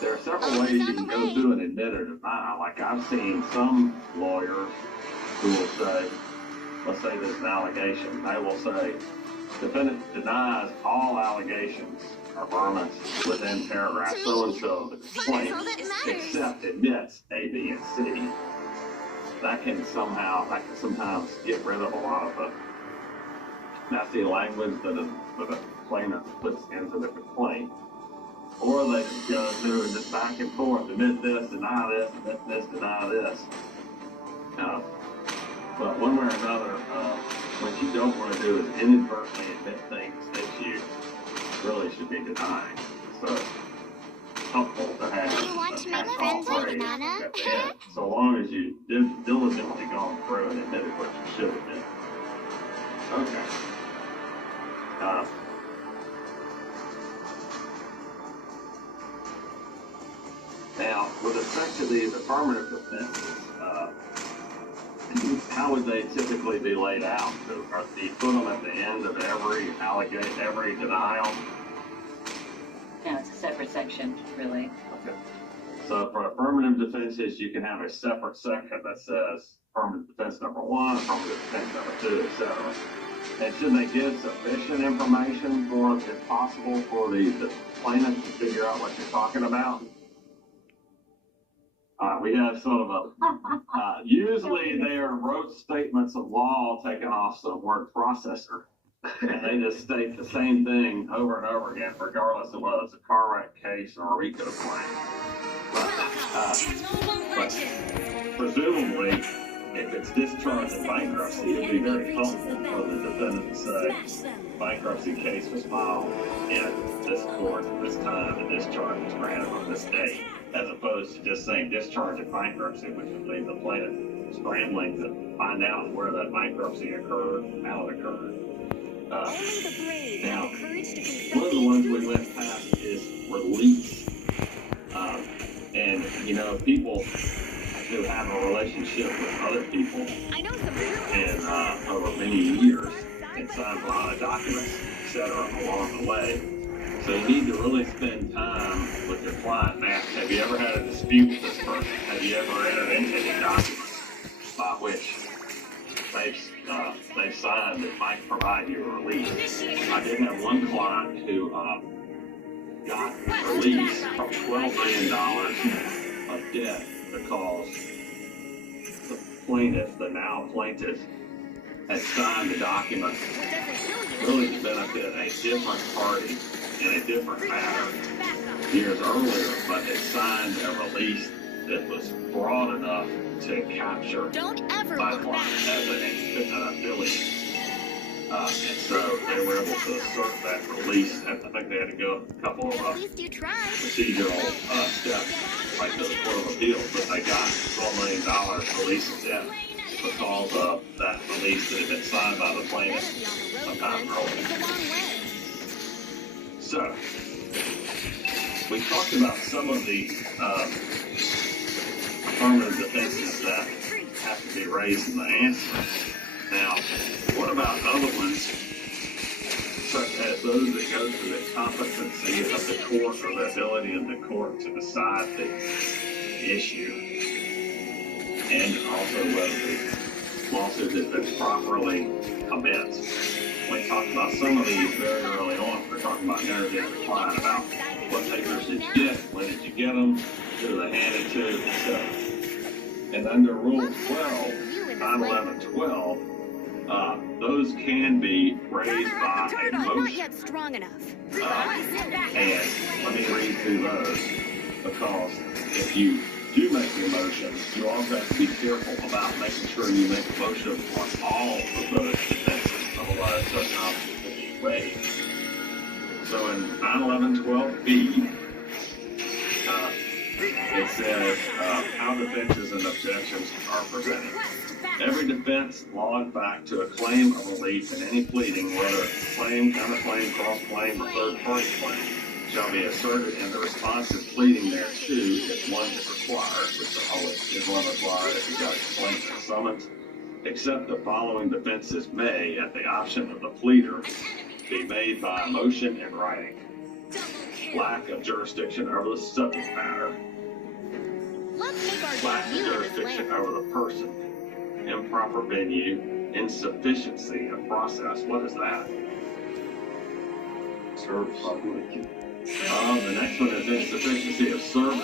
there are several ways you can go through and admit or deny. Like I've seen some lawyers who will say, let's say there's an allegation, they will say, defendant denies all allegations or affirmance within paragraph so-and-so of the complaint, except admits A, B, and C. That can sometimes get rid of a lot of the messy language that a plaintiff puts into the complaint. Or they can go through and just back and forth, admit this, deny this, admit this, deny this. But one way or another, what you don't want to do is inadvertently admit things that you really should be denying. So it's helpful to have a catch-all phrase at the end, so long as you diligently gone through and admitted what you should admit. Okay. Now, with respect to these affirmative defenses, how would they typically be laid out? Do you put them at the end of every denial? No, it's a separate section, really. Okay. So for affirmative defenses, you can have a separate section that says affirmative defense number 1, affirmative defense number 2, etc. And should they give sufficient information for, if possible, for the plaintiff to figure out what you're talking about? We have sort of a, usually they are rote statements of law taken off some word processor. And they just state the same thing over and over again, regardless of whether it's a car wreck case or a RICO claim. But presumably, if it's discharged in bankruptcy, it would be very helpful for the defendant to say, bankruptcy case was filed in this court at this time, and discharge was granted on this date, as opposed to just saying discharge in bankruptcy, which would leave the plaintiff scrambling to find out where that bankruptcy occurred, how it occurred. Now, one of the ones we went past is release. And, you know, people who have a relationship with other people and over many years and sign a lot of documents, etc. along the way. So you need to really spend time with your client. Now, have you ever had a dispute with this person? Have you ever entered into any documents by which they've signed that might provide you a release. I did have one client who got released from $12 million of debt because the plaintiff, the now plaintiff, had signed the document really to benefit a different party in a different matter years earlier, but had signed a release that was broad enough to capture my client as an affiliate. And so they were able to assert that release, and I think they had to go a couple of procedural steps, like to the Court of Appeals, but they got $12 million release of debt because of that release that had been signed by the plaintiff sometime earlier. So, we talked about some of the affirmative defenses that have to be raised in the answer. Now, what about other ones, such as those that go to the competency of the court or the ability of the court to decide the issue, and also whether the lawsuit has been properly commenced? We talked about some of these very early on. We're talking about interviewing the client about what papers did you get, when did you get them, who they handed to, etc. And under Rule 12, 91112, those can be raised by a motion. And let me read through those, because if you do make the motion, you also have to be careful about making sure you make a motion on all of those defenses, otherwise such options can be waived. So in 91112B, it says how defenses and objections are presented. Every defense, law and fact, to a claim of relief in any pleading, whether claim, counterclaim, cross-claim, or third-party claim, shall be asserted in the responsive pleading thereto if one is required, which always is one required if you got a complaint and summons, except the following defenses may, at the option of the pleader, be made by motion in writing: lack of jurisdiction over the subject matter, lack of jurisdiction over the person, improper venue, insufficiency of process. What is that? Served public. The next one is insufficiency of service.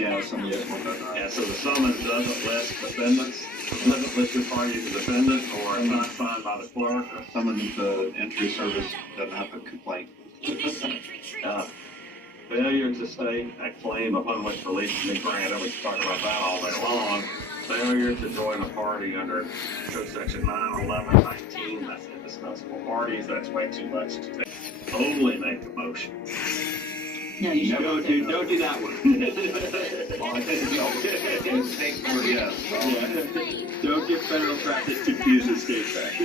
Yeah, so the summons doesn't list defendants, doesn't list your party as a defendant, or it's not signed by the clerk, or summons the entry service doesn't have a complaint. Failure to state a claim upon which relief has been granted, we can talk about that all day long. Failure to join a party under Code Section 91119, that's indispensable parties, that's way too much to only make a motion. No, you don't do that one. Don't get federal traffic confused with state tax.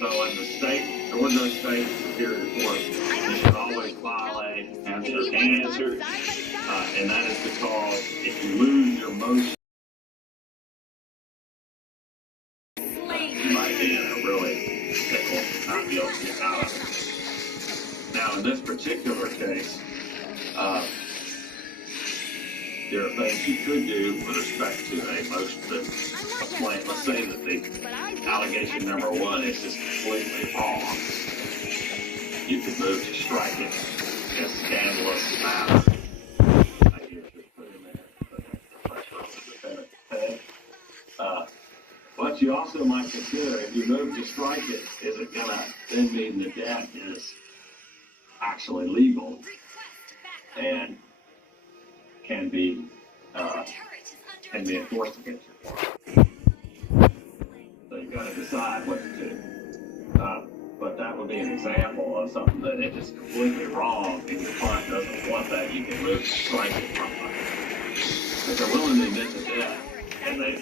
So in the state, or the state superior court, you should always file a answer, and that is because if you lose your motion, you might be in a really pickle, not be able to get out of it. Now, in this particular case, there are things you could do with respect to a motion that a complaint. Let's say that the allegation number one is just completely wrong. You could move to strike it as scandalous matter. What you also might consider, if you move to strike it, is it going to then mean the debt is actually legal and can be enforced against you? So you've got to decide what to do. But that would be an example of something that if it's completely wrong and your client doesn't want that, you can move to strike it from them. If they're willing to admit the debt,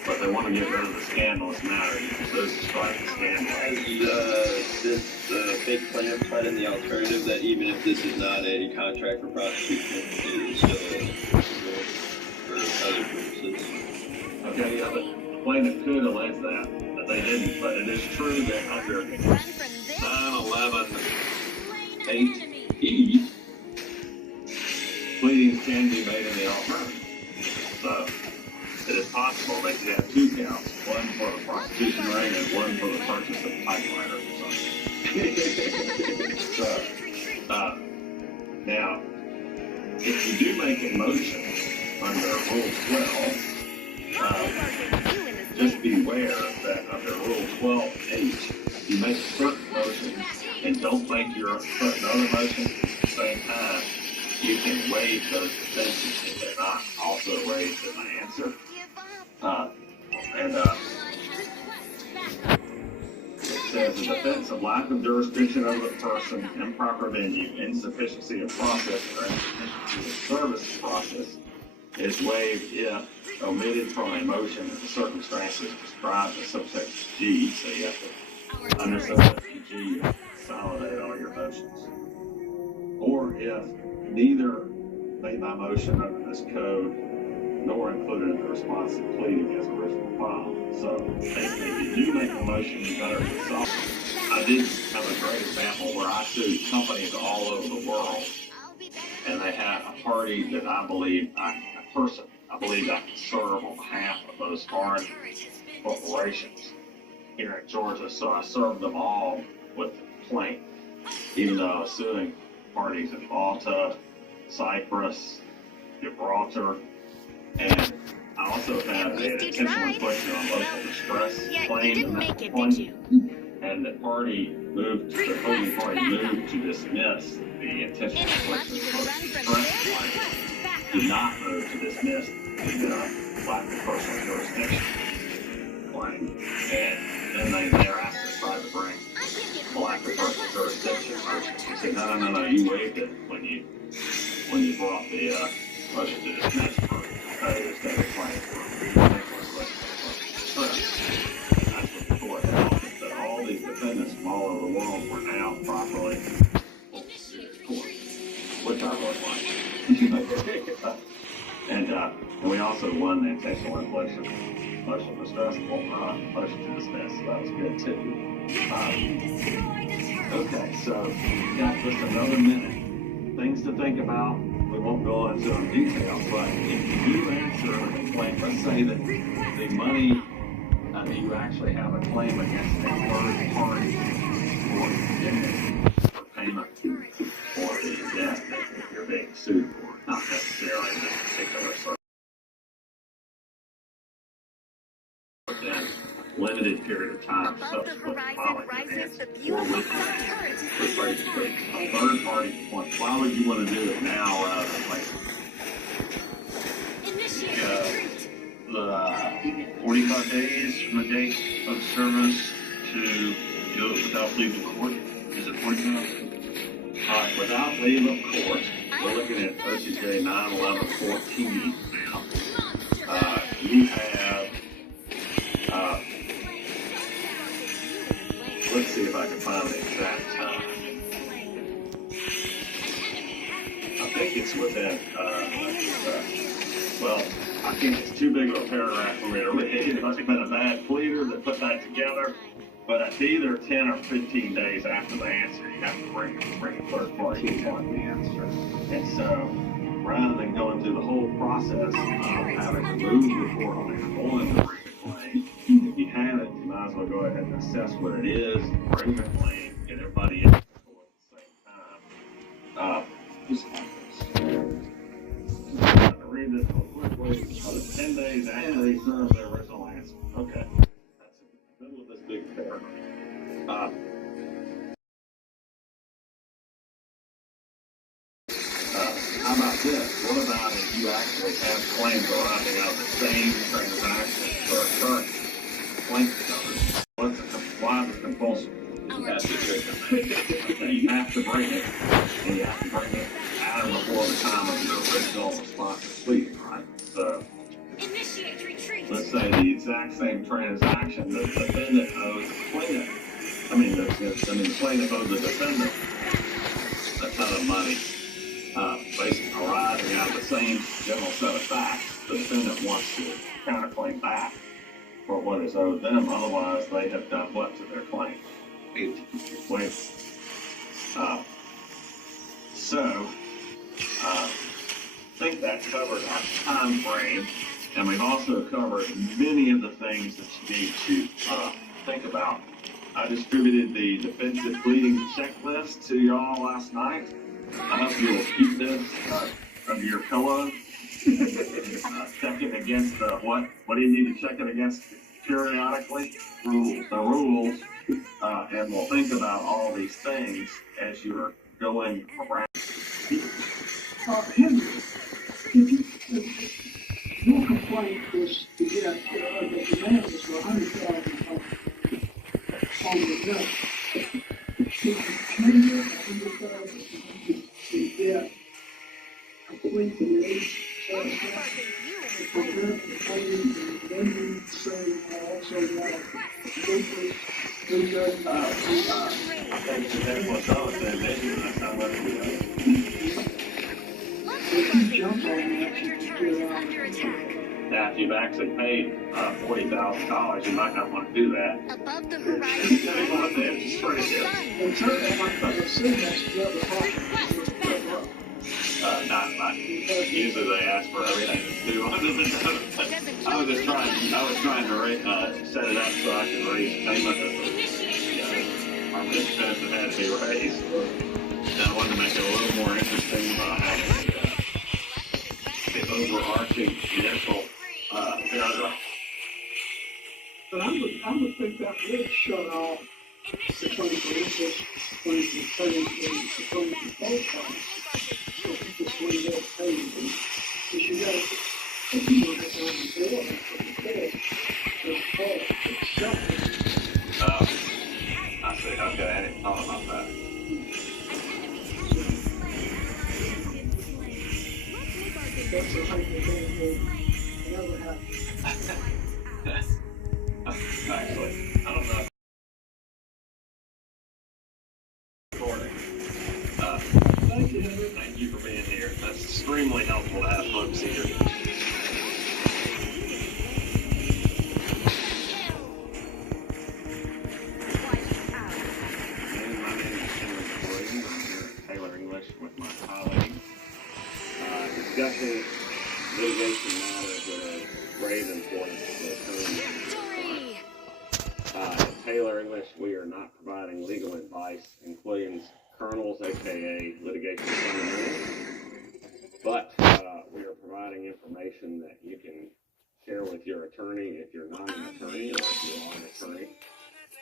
but they want to get rid of the scandalous matter, you can move to strike the scandal. This big plan tried in the alternative that even if this is not a contract for prosecution, it is still for other purposes. Okay, yeah, the plaintiff could allege that, but they didn't. But it is true that under 911-8E, pleadings can be made in the alternative. So it is possible they could have two counts, one for the prostitution ring and one for the purchase of typewriter or something. So, now, if you do make a motion under Rule 12, just beware that under Rule 12H, you make a certain motion and don't make your another motion at the same time, you can waive those defenses if they're not also raised in the answer. It says the defense of lack of jurisdiction over the person, improper venue, insufficiency of process, or insufficiency of service process is waived if omitted from a motion in the circumstances described in subsection G. So you have to, under subsection G, you consolidate all your motions. Or if neither made my motion under this code nor included in the response to pleading as original file. So if you do make a motion, you better consolidate. I did have a great example where I sued companies all over the world, and they had a party that I believe I can serve on behalf of those foreign corporations here in Georgia. So I served them all with a complaint, even though I was suing parties in Malta, Cyprus, Gibraltar, and I also had an intentional infliction on emotional distress claim in that complaint. And the party moved, the opposing party moved to dismiss the intentional infliction of emotional distress claim. Did not move to dismiss the lack of personal jurisdiction claim. And then they thereafter tried to bring the lack of personal jurisdiction motion. He said, no, you waived it when you brought the motion to dismiss for failure to state a claim for distress. That's what the court held, that all these defendants from all over the world were now properly court, which I really like. And we also won the intentional infliction motion to distress, motion to dismiss, so that was good too. Okay, so we've got just another minute. Things to think about. We won't go into in detail, but if you do answer a complaint, let's say that the money, you actually have a claim against a third party for payment for the debt that you're being sued for, not necessarily in this particular circumstance. Within a limited period of time subsequent to filing your answer or with a third party complaint. Why would you want to do it now rather than later? The 45 days from the date of service to do it without leave of court. Is it 45? Without leave of court, we're looking at OCJ 91114 now. You have, let's see if I can find the exact time. I think it's within, well, I think it's too big of a paragraph for me to read. It must have been a bad pleader that put that together. But it's either 10 or 15 days after the answer, you have to bring a third party to tell the answer. And so, rather than going through the whole process of having to move the court on it or to bring a claim, if you have it, you might as well go ahead and assess what it is, bring the claim, get everybody in the court at the same time. Just like this. I'm going to read this real quickly. 10 days after they serve their original answer. Okay. That's in the middle of this big paragraph. How about this? What about if you actually have claims arising out of the same transaction or occurrence? Claim coverage. Why is it compulsory? You have to bring it, and you have to bring it at or before the time of your original response to pleading, right? So, let's say the exact same transaction, the defendant owes the plaintiff. The plaintiff owes the defendant a ton of money, basically arising out of the same general set of facts. The defendant wants to counterclaim back for what is owed them, otherwise they have done what to their claim? I think that covers our time frame. And we've also covered many of the things that you need to think about. I distributed the defensive bleeding checklist to y'all last night. I hope you will keep this under your pillow. Check it against what do you need to check it against periodically? Rules. The rules. And we'll think about all these things as you're going around. Henry, your complaint was to get, the demand was for 100,000 on the nut. Can you change it, 100,000, to get complete the age satisfaction? Prevent the claim and then say also that papers, Now, if you've actually paid $40,000, you might not want to do that. Above the horizon. Not usually they ask for everything to do under the note. I was trying to set it up so I could raise payment of our expense that had to be raised. And I wanted to make it a little more interesting by having the overarching initial paragraph. But I would think that would shut off the claim for interest, claim for paying, the claim for both times. So people swing that payment. Because you got to, if you look at on the board, the I see. Okay, I didn't thought about that. That's a hypothetical, never happened. Actually, I don't know. Thank you, Henry. Thank you for being here. That's extremely helpful to have folks here. With my colleagues, discussing litigation matters that are of grave importance to the attorney. At Taylor English, we are not providing legal advice, including kernels, aka litigation fundamentals, but we are providing information that you can share with your attorney if you're not an attorney, or if you are an attorney.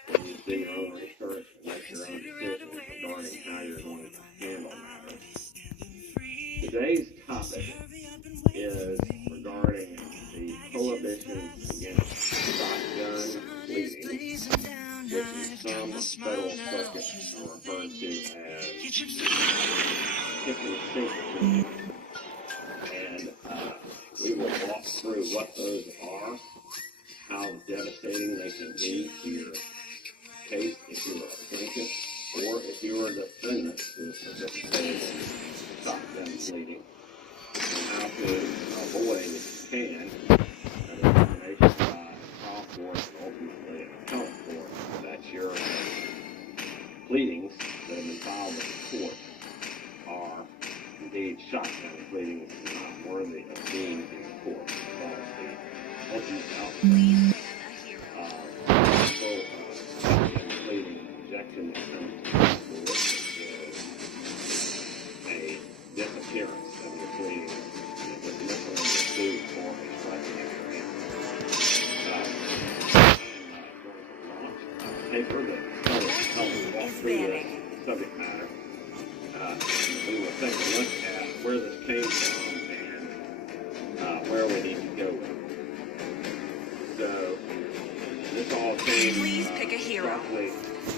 So you do your own research and make your own decisions regarding how you're going to handle matters. Today's topic is regarding the prohibition against shotgun bleeding, which in some federal circuits are referred to as kitchen sink bleeding. And we will walk through what those are, how devastating they can be to your case if you are a plaintiff, or if you are a defendant who is participating in shotgun bleeding, and how to avoid, if you can, a determination by a trial court and ultimately an appellate court that your pleadings that have been filed with the court are indeed shotgun pleadings and not worthy of being in the court. That is the ultimate outcome. Pleading objection that comes to the court is a disappearance of your pleading that was initially pursued for a striking paper that helps walk through the subject matter. We will take a look at where this came from and where we need to go with it. So this all came Please pick a hero. Directly,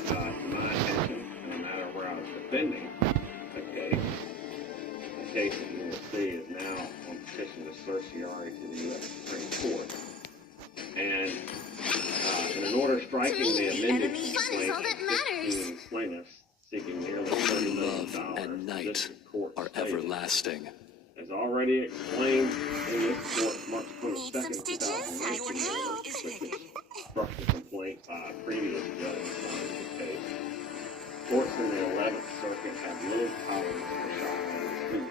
to my attention, no matter where I was defending the case. The case that you will see is now on petition of certiorari to the U.S. Supreme Court. And in an order striking the amended complaint of 15 plaintiffs seeking nearly $30 million, and night are everlasting. As already explained in this court, March 22nd, 2019, struck the complaint by a previous judge on the case. Courts in the 11th Circuit have little tolerance for shotgun shooting,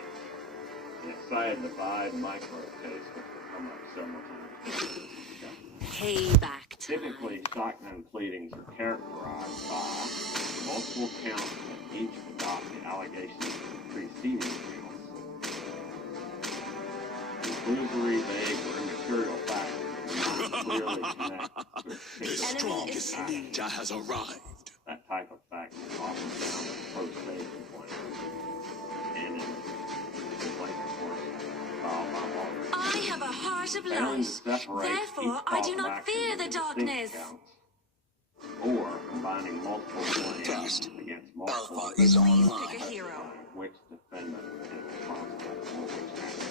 and it cited the Vibe Micro case, which come up several times. Payback time. Typically, shotgun pleadings are characterized by multiple counts that each adopt the allegations of the preceding counts. Conclusory, vague, or immaterial facts not clearly connect with The strongest ninja has arrived. That type of fact is often found in post-state complaints and in complaint reports filed by law. I have a heart of light. Therefore, I do not fear the darkness. Or combining multiple claims against multiple Alpha is online. Pick a hero. Which defendant is responsible for which action.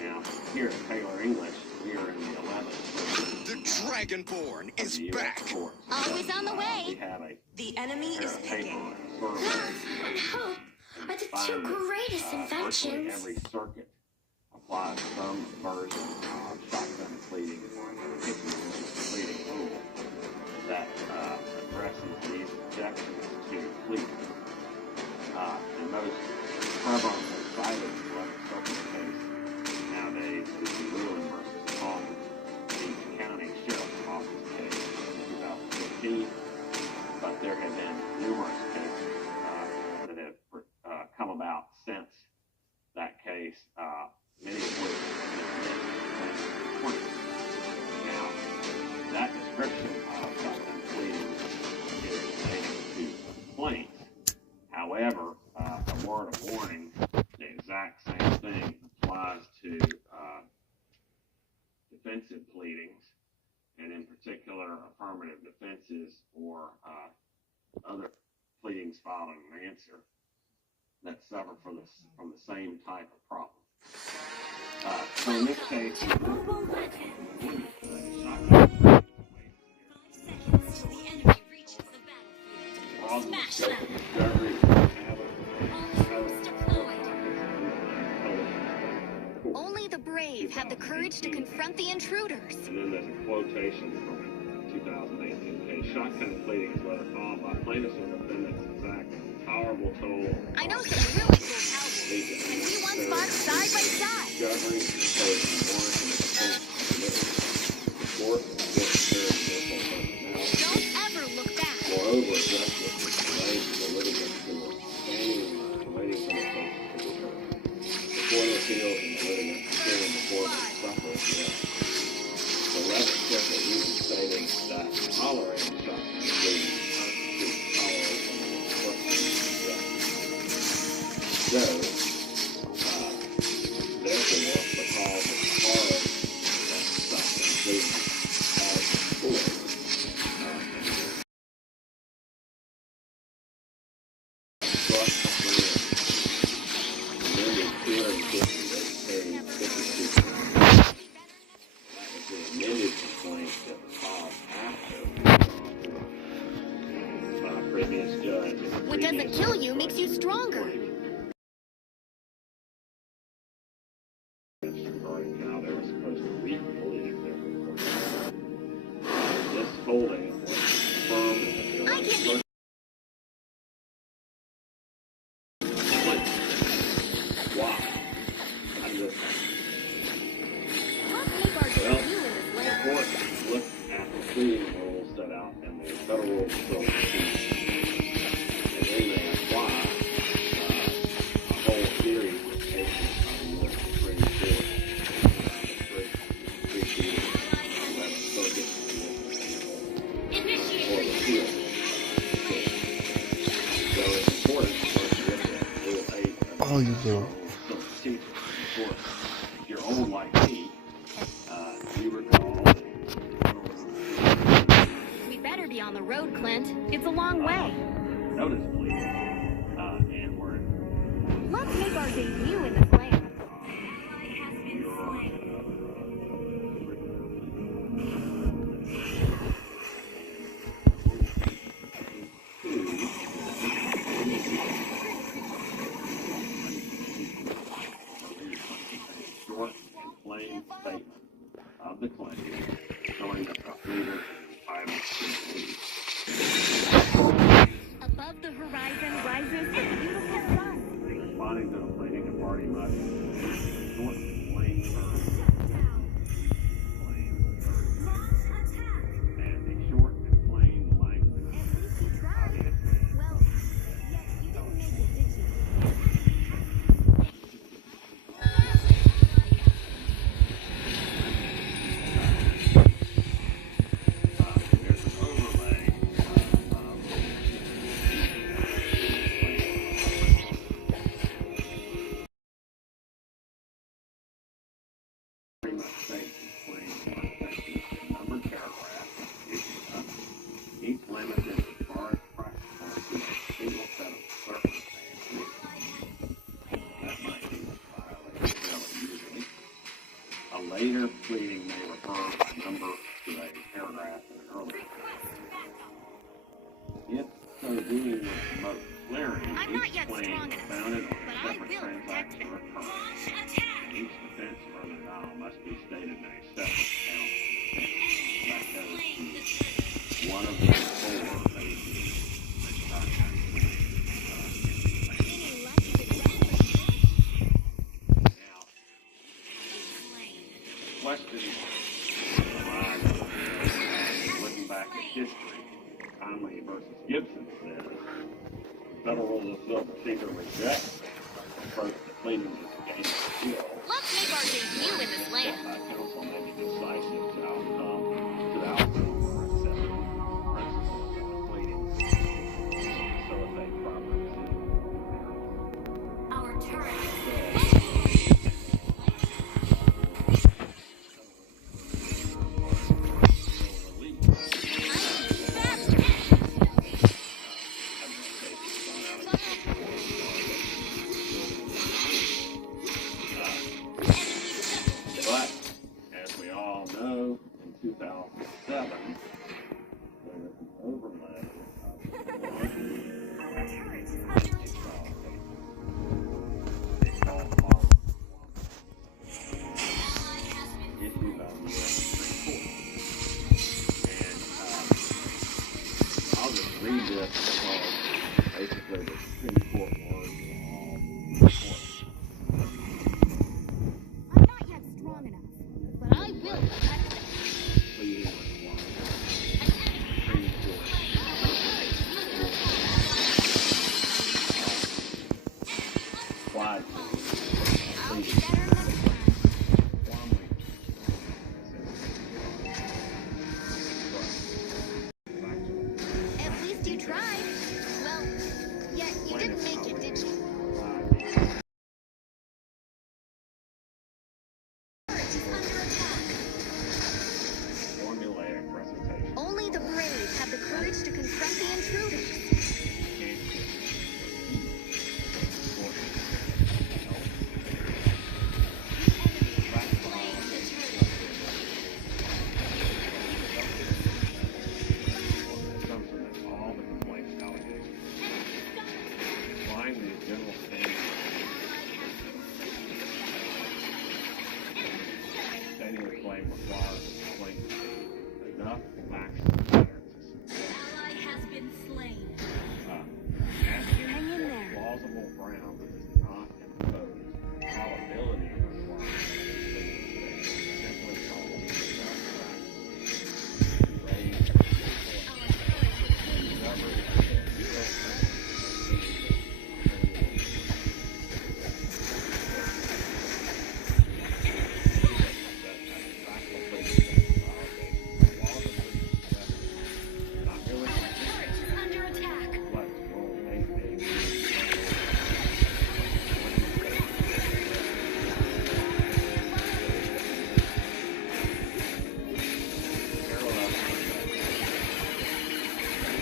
Now, here at Taylor English, we are in the 11th. The Dragonborn is back. Always on the way. We have a The enemy is picking. Love and hope are the two greatest inventions. Every circuit applies some version of shotgun pleading or pleading rule that addresses these objections to pleading. The most prevalent and cited circuit case nowadays is the Lewin versus Palm Beach County Sheriff's Office case in 2015, but there have been numerous cases that have come about since that case, many of which have been 20. Now, that description of shotgun pleading is related to complaints. However, a word of warning, the exact same thing applies to defensive pleadings, and in particular, affirmative defenses or other pleadings filed in an answer that suffer from the same type of problem. So in this case, Smash them. Only the brave have the courage to confront the intruders. And then there's a quotation from 2018 case. Shotgun pleading is whether filed by plaintiffs or defendants exact intolerable toll. I know some really cool cowboys, and we once fought side by side. Discovery, imposing warrant, and Don't ever look back. Moreover, justice delays the litigant for standing in line, waiting for the case to be heard. The court of appeals and the litigant appearing before the sufferer death. The 11th Circuit even stated that tolerating shotgun pleading constitutes toleration of obstruction of justice. So, therefore, because of the horror that shotgun pleading has before, What doesn't kill you makes you stronger. Now they were supposed to re-believe this holding was firm. I can't be. Wow. I just. Well, the court looked at the pleading rules set out in the federal rules of civil procedure. And then they apply a whole series of cases on the Supreme Court, Oh, you do. If you're old like me, you recall. We better be on the road, Clint. It's a long way. Noticeably, and we're in. Let's make our debut in this land. Short and plain statement of the claim showing that the pleader is Above the horizon rises the beautiful sun. responding to the pleading, the party must use short and plain terms This pleading may refer by number to a paragraph in an earlier. If so doing would promote clarity, each claim founded on a separate transaction or occurrence. Each defense or other denial must be stated in a separate count. That goes to one of the 4 bases that questions arise looking back at history. Conley versus Gibson says Federal Rules of Civil Procedure rejects the approach to pleading this game of skill. Let's make our debut in this land. Counsel may be decisive to outcome or accepting principles of the pleading to facilitate proper decision. Our turret. But, as we all know, in 2007, there was an overlay of issued by the U.S. Supreme Court. And I'll just read this because basically the Supreme Court words are all important. I'm not yet strong enough, but I will protect them. Pleading requires Supreme Court. Applied to At least you tried. Well, yet you didn't make it, did you? formulaic recitation. Only the brave have the courage to confront the intruders. Assumption that all the complaints allegations applying these general standards stating the claim requires the complaint to be enough factual matter to Ally has been slain. asking for plausible ground that does not impose probability requirements simply calls for enough facts to raise Under attack.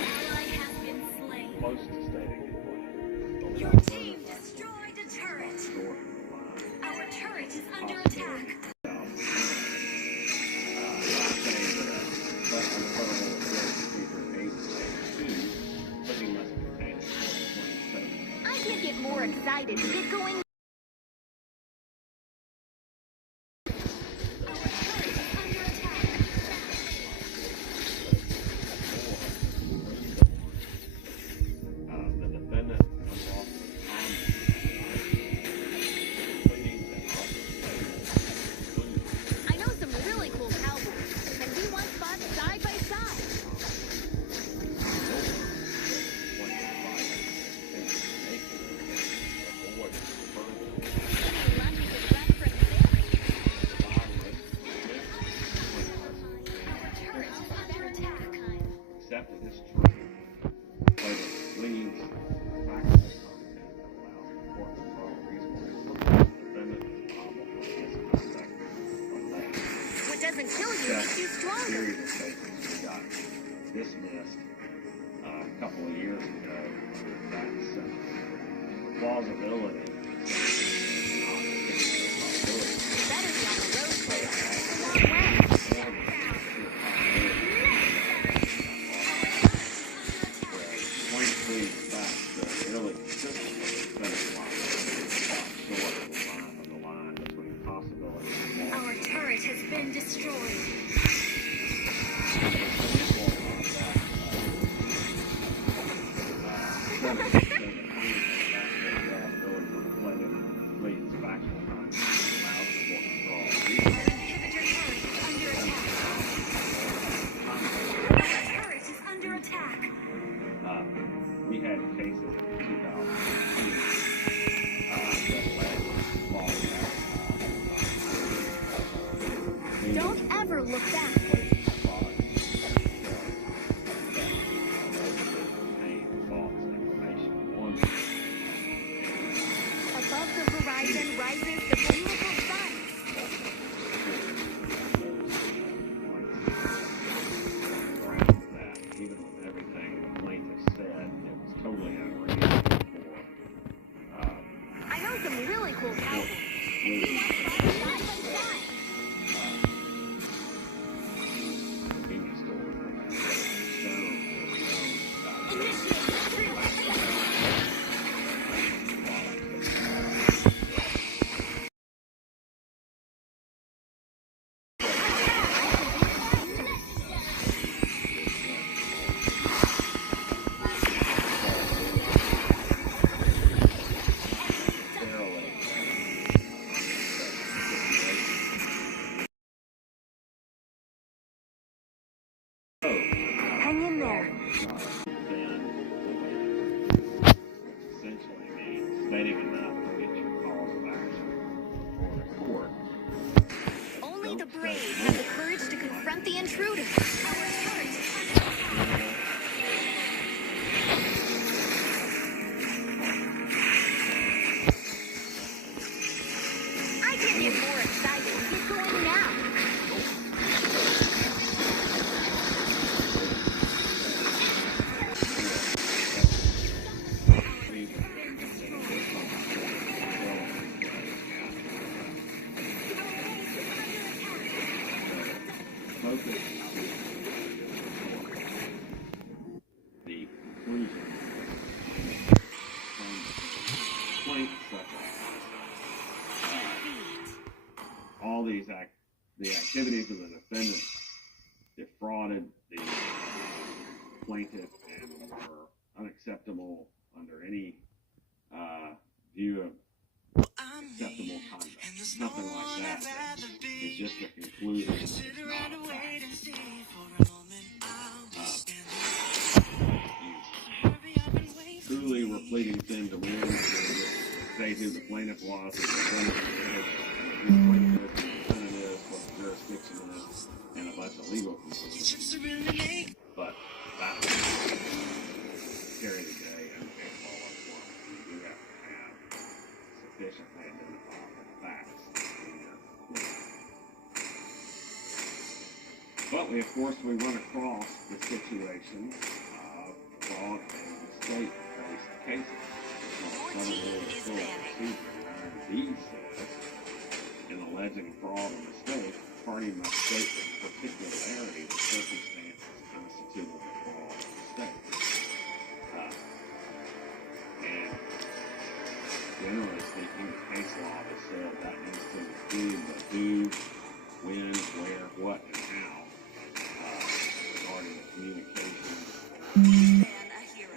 Ally has been slain. Close to stating a claim. Your team destroyed a turret. Our turret is under attack. I can't get more excited to get going. The defendant unlawfully I know some really cool cowboys, and we want spots side by side. accepted as true, but it leaves practical content that allows the court to draw reasonable inference. The defendant is liable for misconduct from that. What doesn't kill you makes you stronger. Series of cases we got dismissed a couple of years ago. That's plausibility. Better be on the road clear. destroyed. We had cases in 2015 Don't ever look back. Above the horizon rises the beautiful sun. Even with everything the plaintiff said, it was totally unreal. I know some really cool cowboys. Hang in there. Essentially means stating enough to get your cause of action before the court. Only the brave have the courage to confront the intruder. I can't get more excited. Get going now. The conclusion complaints such as all these the activities of the defendant defrauded the plaintiff and were unacceptable under any view of acceptable conduct. Nothing like that. It's just a conclusion. It's not a fact. Truly were pleading sin to win. Say who the plaintiff was, who the defendant is, what the jurisdiction is, and a bunch of legal conclusions. But that will carry the day and all at once. You do have to have sufficiently identifiable facts in your plea. But we, of course, we run across the situation of fraud and mistake-based cases. D says, in alleging fraud or mistake, the party must state with particularity the circumstances constituting the fraud or mistake. And generally speaking, the case law has said that needs to include the who, when, where, what, and how regarding the communication and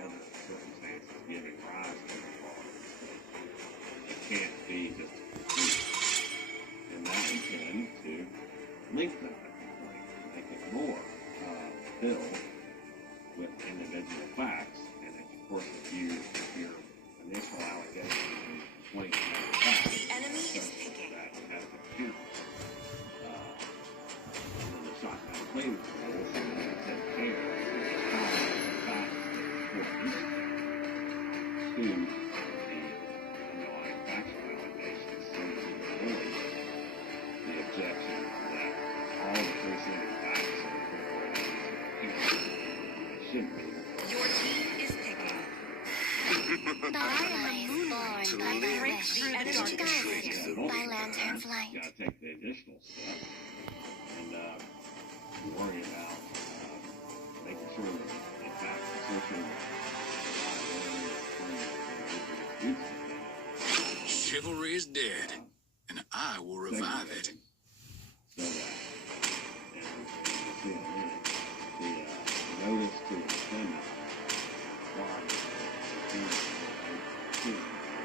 other circumstances giving rise to the fraud or mistake. It can't be just a conclusion. And that intends to lengthen the complaint, make it more filled with individual facts. And of course, if your initial allegation and complaint has facts, the enemy is picking. That has to count. And then the shotgun claim rules take care of how the facts that the court needs to the underlying factual allegations so that you avoid the objection that all the preceding facts are should be. Your team is picking. By lantern flight. You gotta take the additional step and worry about making sure that the facts associated with Chivalry is dead, and I will revive it. So that see it in it. The notice to defendant.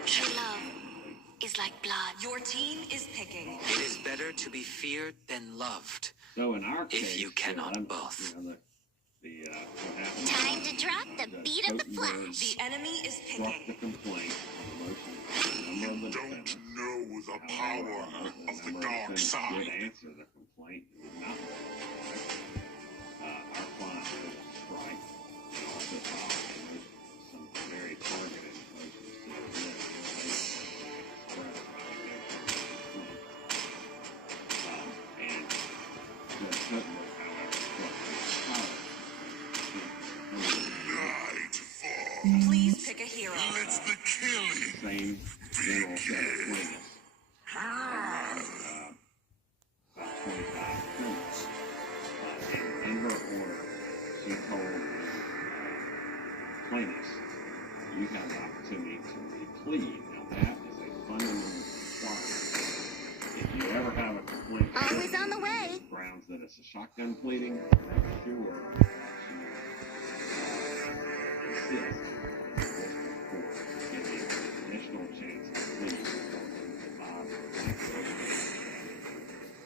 True love is like blood. Your team is picking. It is better to be feared than loved. So in our case, if you cannot both. Time to drop the beat of the flash. The enemy is picking. The complaint You don't know the power of the dark side. Did answer the complaint. It was not our client was on strike and also filed some very targeted motions to and Judge Hutton, however, Please pick a hero. Let the killing same general set of plaintiffs. About 25 plaintiffs. In her order, she told plaintiffs, you have the opportunity to replead. Now that is a fundamental requirement. If you ever have a complaint, Always on the way. Grounds that it's a shotgun pleading, make sure insist give you an additional chance to plead.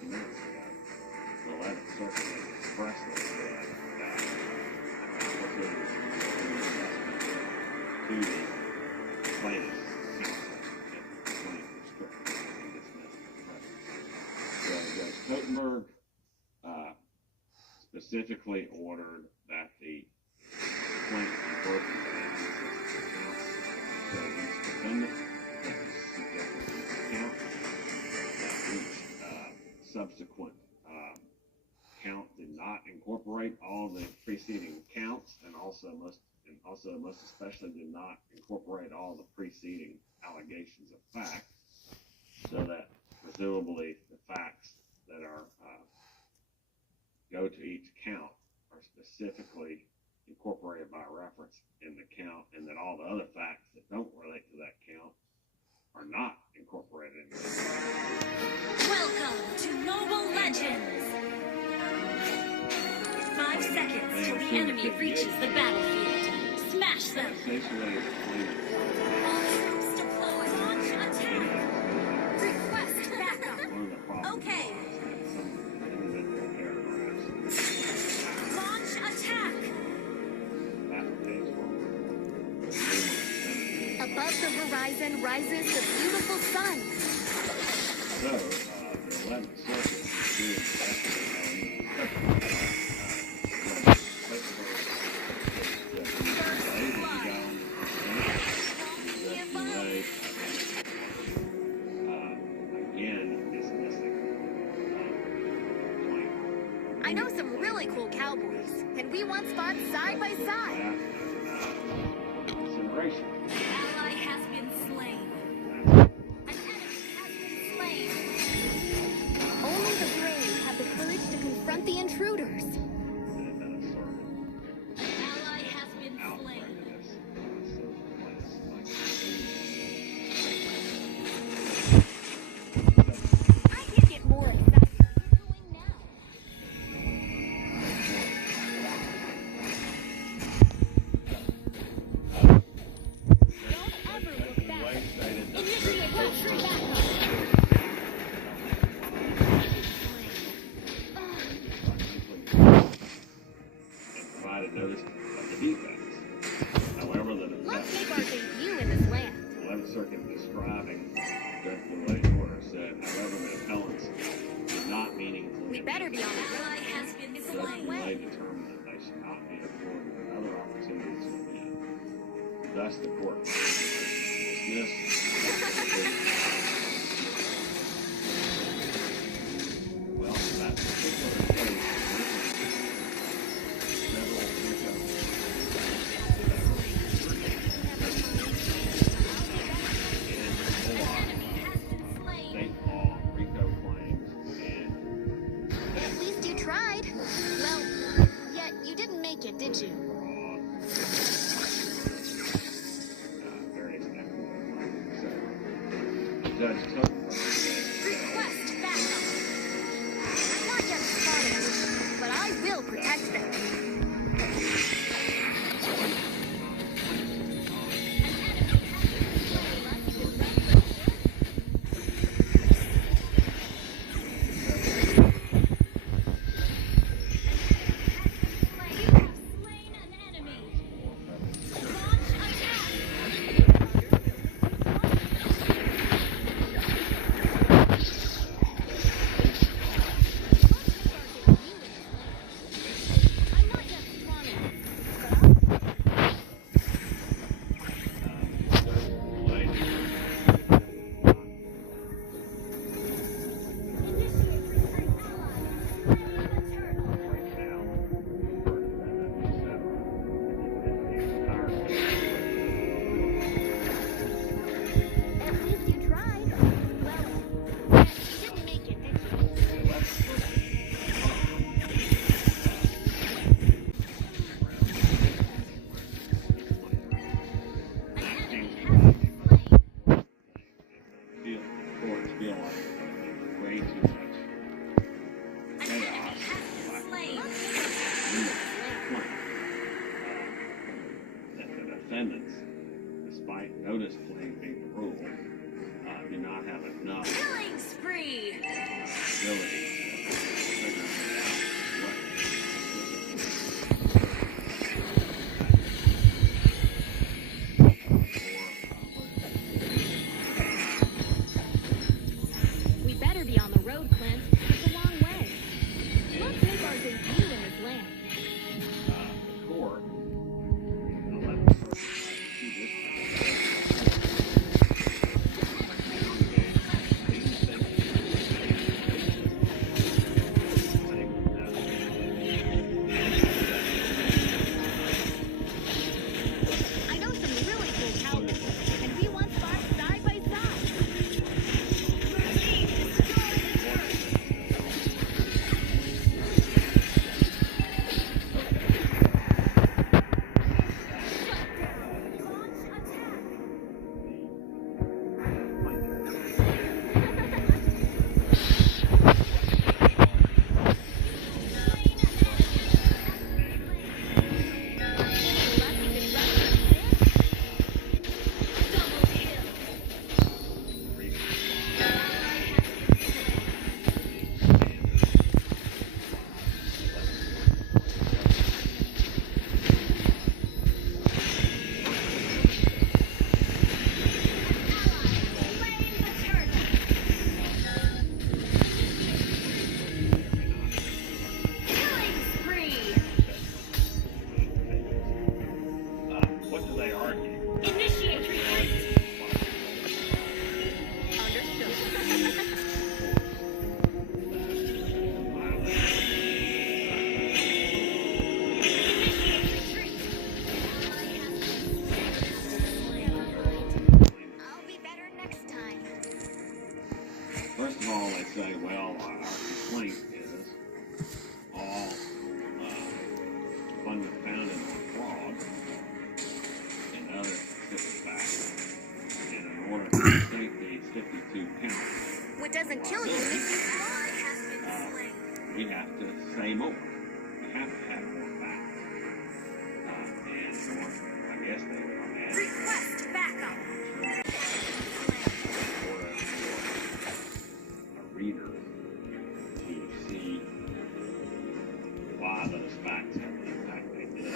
The 11th Circuit expressly said that applications to the plaintiff's counsel if the complaint was stricken and dismissed. So Judge Totenberg specifically ordered that the complaint be broken down into counts. So each defendant that was subjected to each count, that each subsequent count did not incorporate all the preceding counts, and also most especially did not incorporate all the preceding allegations of fact, so that presumably the facts that are go to each count are specifically incorporated by reference in the count, and that all the other facts that don't relate to that count are not incorporated in the count. Welcome to Mobile Legends! 5 seconds till the enemy reaches the battlefield. Smash them! All troops deploy. Launch attack! Request backup! Okay. Launch attack! Above the horizon rises the beautiful sun. So, the 11th Circuit again dismissing complaint. I know some really cool cowboys, and we want spots side by side. Consideration. Ally has been slain. An enemy has been slain. Only the brave have the courage to confront the intruders. An ally has been slain. I can't get more excited. You're going now. Don't ever look back. Initiate military backup. And provided notice of the defects. However, Let's make our debut in this land. the 11th Circuit describing Judge Boulet's order said, however, the appellants did not meaningfully. We better be on the road. Ally has been Judge slain. Boulet determined that they should not be afforded another opportunity to amend. Thus, the court dismissed. Well, that particular case, state law, RICO claims, and At least you tried. Well, yet you didn't make it, did you? various equitable claims. So, the judge took Request backup. I'm not yet started, but I I will protect them. Despite notice playing being the rule, do not have enough Killing spree! ability to figure We better be on the road, Clint. It's a long way. Let's make our debut in this land. the core. I know some really cool cowboys, and we once fought side by side. What do they argue? Initiate retreat! I'll be better next time. First of all, they say, well, our complaint is all funded founded on fraud and other specific facts. And in order to complete these 52 counts, What doesn't kill you makes you strong. we have to say more. We have to have more facts. And more, I guess they would add Request backup! a reader to see why those facts have the impact they did.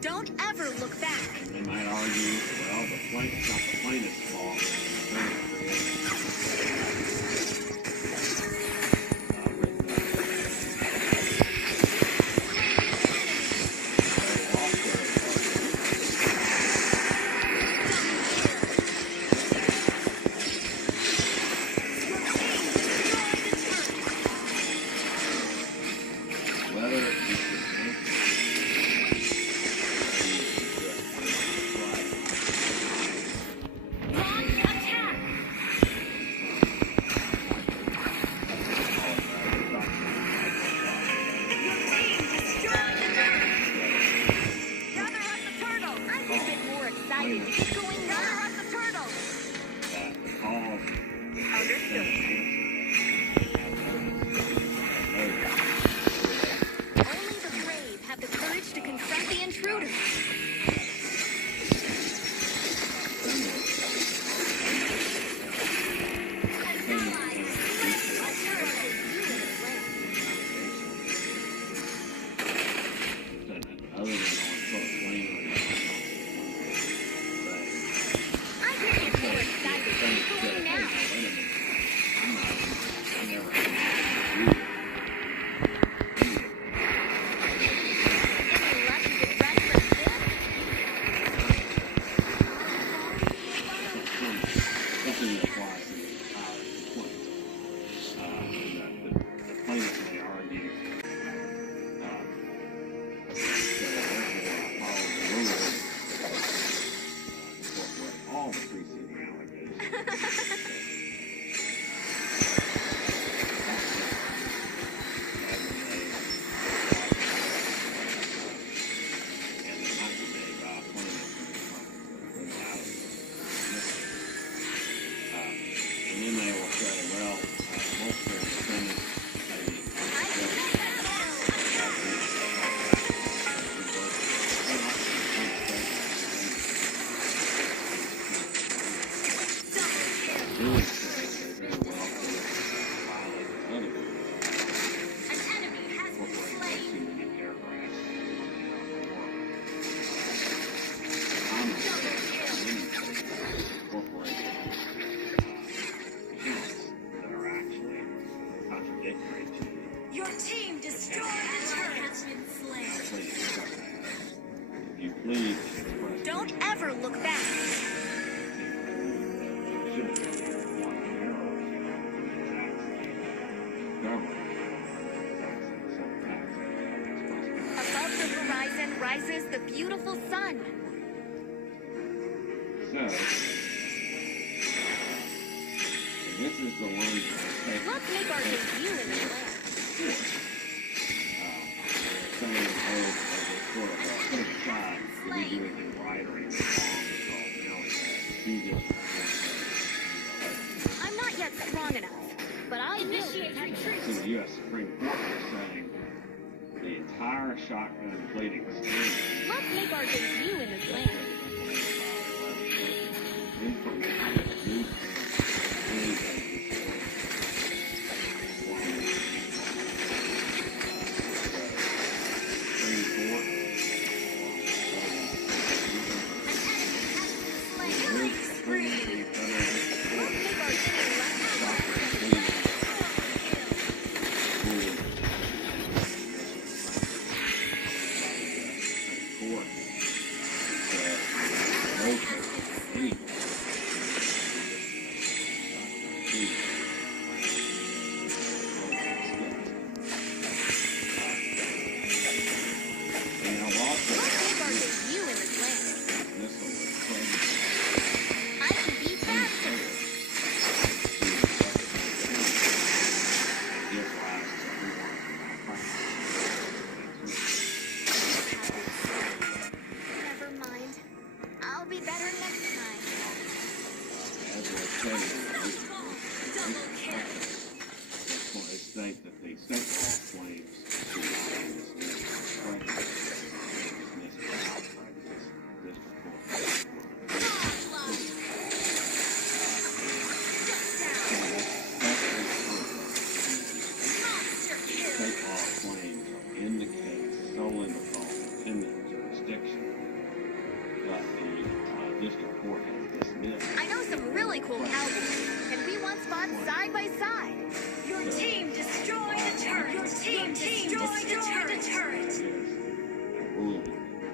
Don't ever look back. They might argue, well, it's not the plaintiff's fault. Your team destroyed the turret. Don't ever look back. Above the horizon rises the beautiful sun. So, this is the one. Let's make our debut in the land. I'm not yet strong enough, but I'll initiate retreat. So the U.S. Supreme Court is saying the entire shotgun bleeding scheme. Let's make our debut in this land. I know some really cool cowboys, and we once fought side by side. Your team destroyed the turret. Your team destroyed the turret.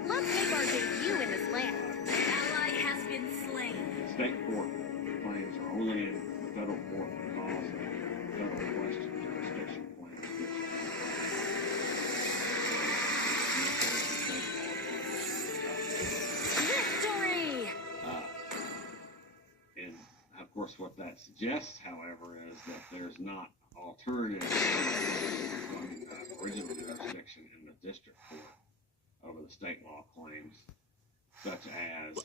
Let's make our debut in this land. An ally has been slain. State court claims are only in the federal court because of federal question jurisdiction claims. Victory! And of course, what that suggests, however, is that there's not alternative original jurisdiction in the district court over the state law claims, such as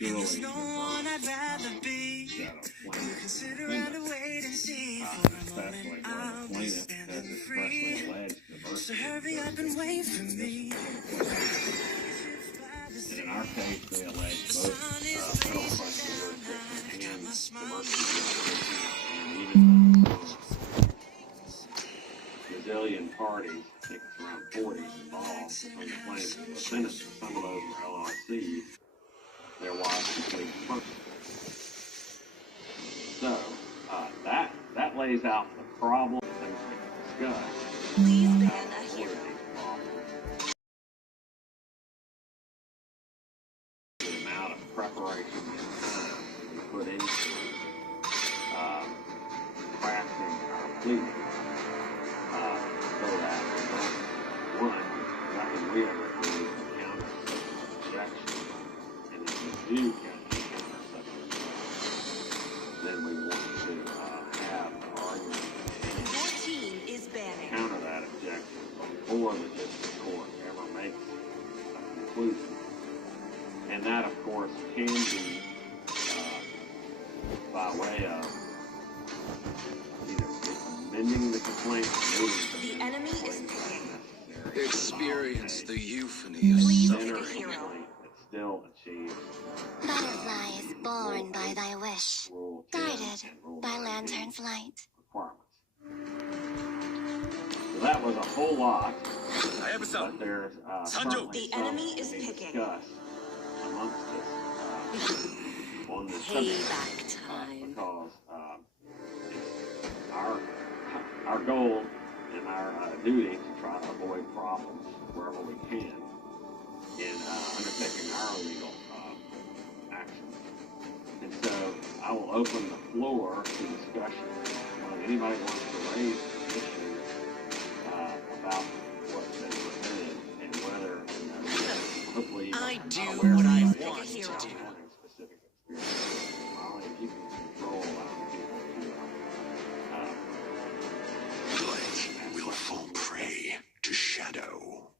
There's no one I'd rather be. Sit around and wait and see for a moment I'll be standing free. So hurry up and wait for me. And in our case, they allege both federal question jurisdiction and diversity jurisdiction, and even gazillion parties, I think it's around 40 involved on the claims of the Senate. Some of those are LLCs. There was complete person. So that lays out the problem things we can discuss. Please ban a hero. The amount of preparation we put into crafting our pleading, so that one, nothing we ever do counters such rejection, and if we do counter such rejection, we want to have an argument. Your team is banning. Counter that objection before the district court ever makes a conclusion. And that, of course, can be by way of either amending the complaint or moving The enemy is picking. Experience the euphony of Please pick center a hero. that still achieves Butterflies born by thy wish, guided by lantern's light. requirements. So that was a whole lot, but there's The enemy is picking. discuss amongst us on this Payback time. because it's our goal and our duty to try to avoid problems wherever we can in undertaking our legal action. And so I will open the floor to discussion. If anybody wants to raise an issue about what's been presented and whether, hopefully, I do what I want to do. Specific experience. Molly, if you can control people to Light will fall prey to shadow.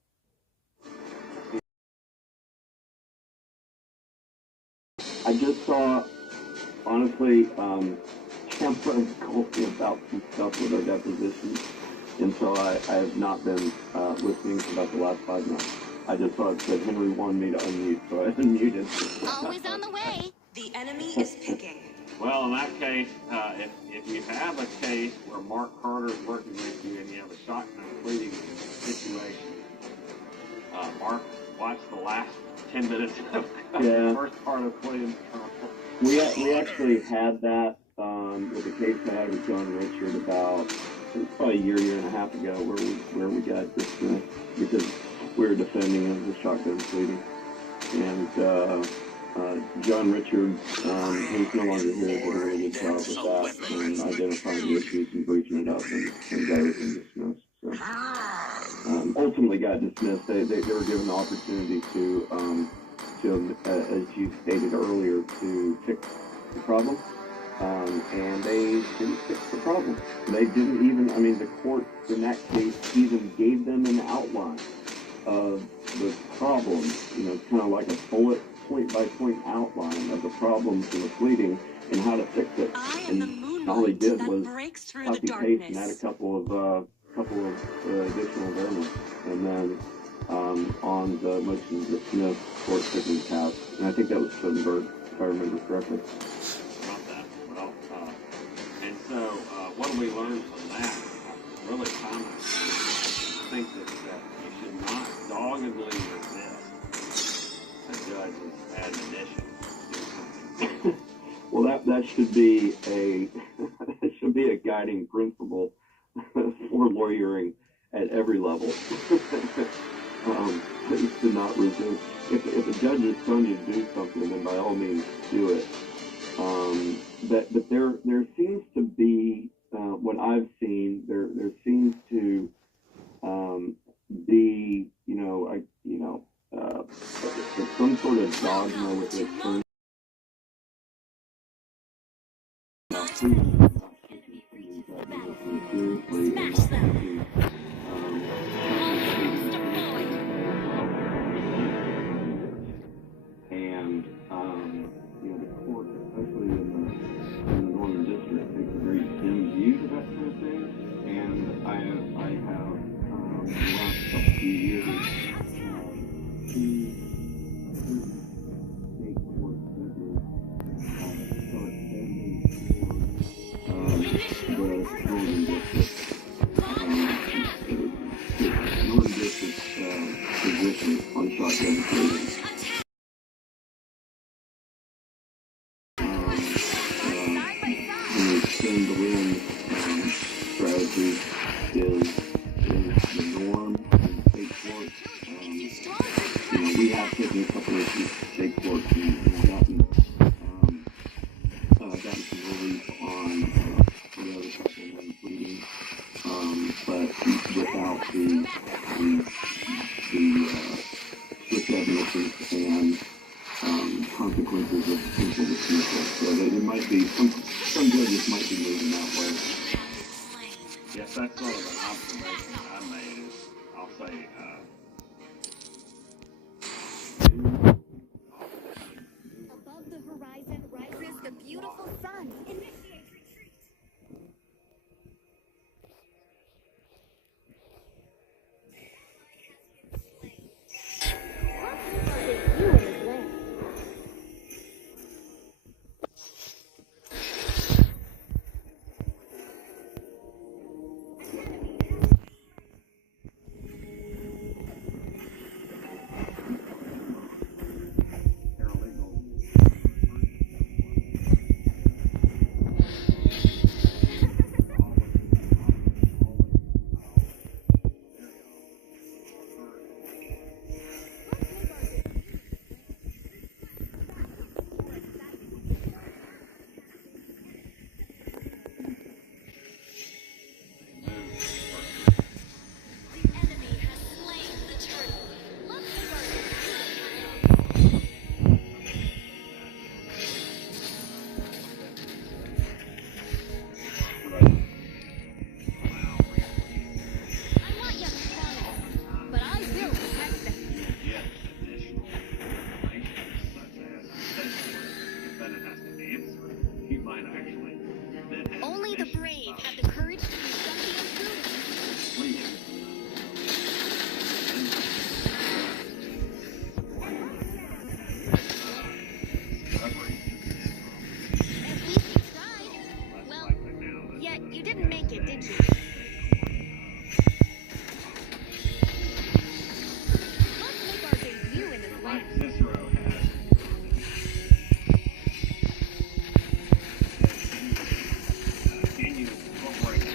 I just saw, honestly, Tampa told me about some stuff with our depositions, and so I have not been listening for about the last 5 minutes. I just saw it said Henry wanted me to unmute, so I unmuted. Always on the way. The enemy is picking. Well, in that case, if you have a case where Mark Carter is working with you and you have a shotgun pleading situation, Mark, watch the last 10 minutes of the first part of Williams' trial. We actually had that with a case I had with John Richard about probably a year and a half ago, where we got dismissed because we were defending the shotgun pleading, and John Richard, he's no longer here, but we're in the job with that and identifying the issues and briefing it up and got everything dismissed. So ultimately got dismissed. They were given the opportunity to as you stated earlier, to fix the problem, and they didn't fix the problem. They didn't even, I mean, the court in that case even gave them an outline of the problem, kind of like a bullet point-by-point outline of the problems in the pleading and how to fix it. And all they did was copy-paste and add a couple of additional variants, and then on the motion to dismiss, court taking the pass. And I think that was Sundberg, if I remember correctly. About that. Well, and so what do we learn from that? Really common. I think that you should not doggedly resist a judge's admonition to do something. Well, that should be a guiding principle for lawyering at every level. To not resist. If a judge is telling you to do something, then by all means do it. But there seems to be what I've seen. There seems to be some sort of dogma with it. Smash them! And the court, especially in the Northern District, takes a very dim view to that kind of thing. And I have in the last few years seen state court judges start bending towards the Northern District. Northern District's position on shotgun pleading. The win strategy is the norm in state court. We have taken a couple of state courts and gotten some relief on the other couple of pleading, but without the strict admissions and consequences of potential dismissal. So there might be some judges might be moving that way. Yes, that's sort of an observation I made. Is I'll say. Above the horizon rises the beautiful sun. Initiate retreat. Only the brave have the courage to do something improved. At least you tried. Well, yet you didn't make it, did you? Let's make our debut in this land. Cicero has. Can you incorporate?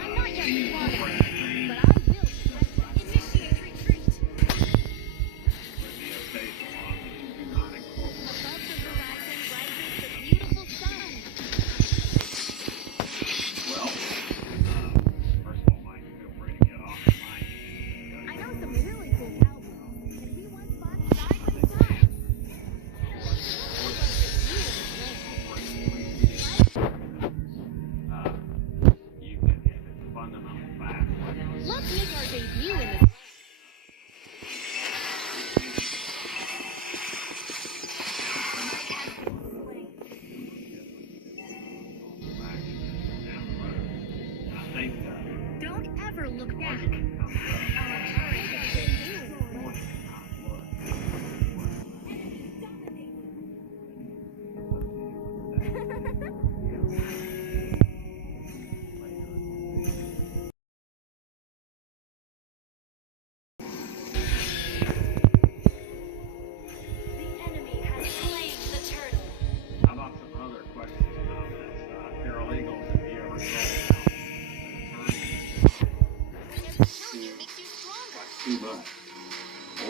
I'm not yet required, but I will protect them. Initiate retreat. Above the horizon rises the beautiful sun. Well, first of all, Mike, feel free to get off the mic. I know some really cool cowboys, and we once fought side by side. You can get a fundamental fact. Let's make our debut in this. I think Don't ever look back. How about some other questions and comments? Paralegals, have you ever sold too much?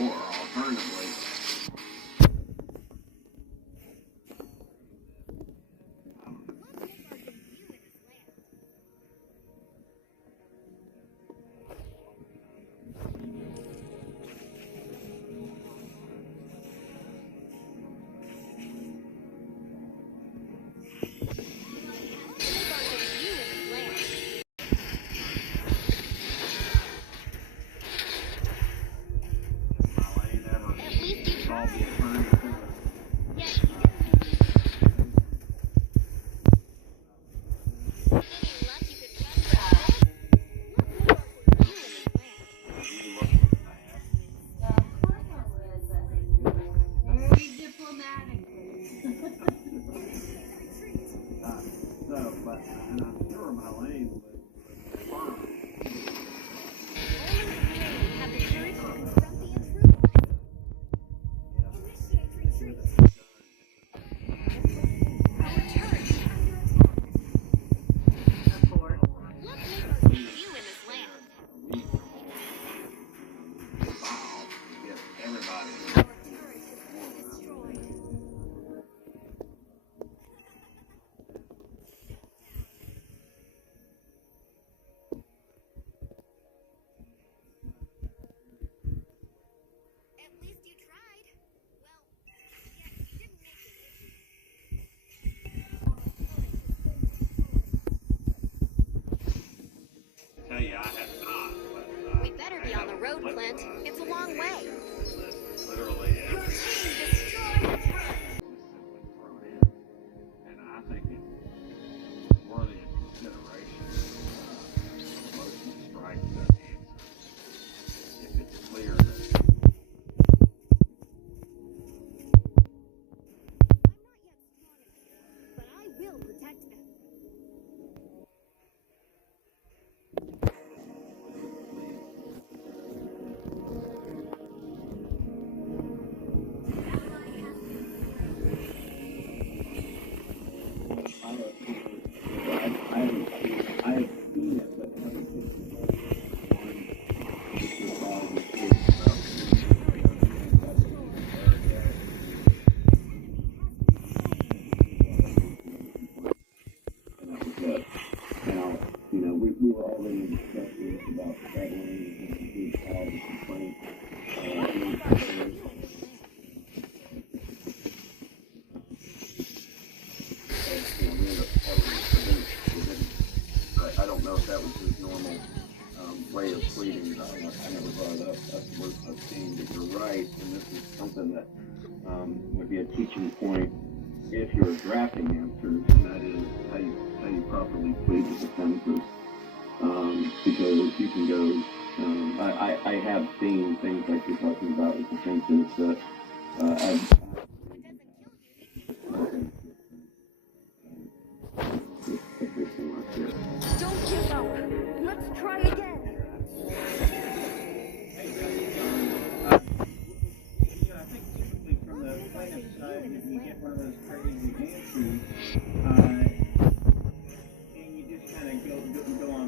Or alternatively, At least you tried. Very diplomatic. So, but and I'm sure my lane would confirm. Only the brave have the courage to confront the intruder. Initiate retreat. Our turret is under attack. Let's make our debut in this land. Wow, get everybody. Our turret has been destroyed. It's a long way. Literally Your team destroyed the turret. thrown in. And I think it's worthy of consideration. Motion strike the answer. If it's clear that But I will protect them. I have seen it, but haven't seen it. Now, you know, we were already in discussions about settling and we had a complaint. I don't know if that was his normal way of pleading. I never brought it up. That's the worst I've seen. But you're right, and this is something that would be a teaching point if you're drafting answers, and that is how you properly plead the defenses. Because you can go. I have seen things like you're talking about with defenses that I've. Don't give up. Let's try again. I think typically from the plaintiff side, if you get one of those crazy answers, and you just kind of go on.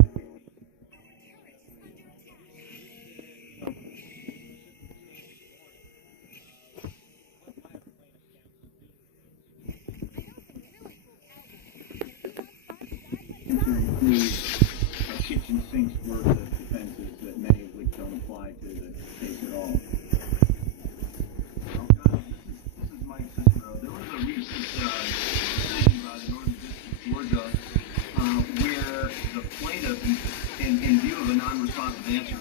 Kitchen sinks worth of defenses that many of which don't apply to the case at all. This is Mike Cicero. There was a recent decision by the Northern District of Georgia where the plaintiff, in view of a non-responsive answer,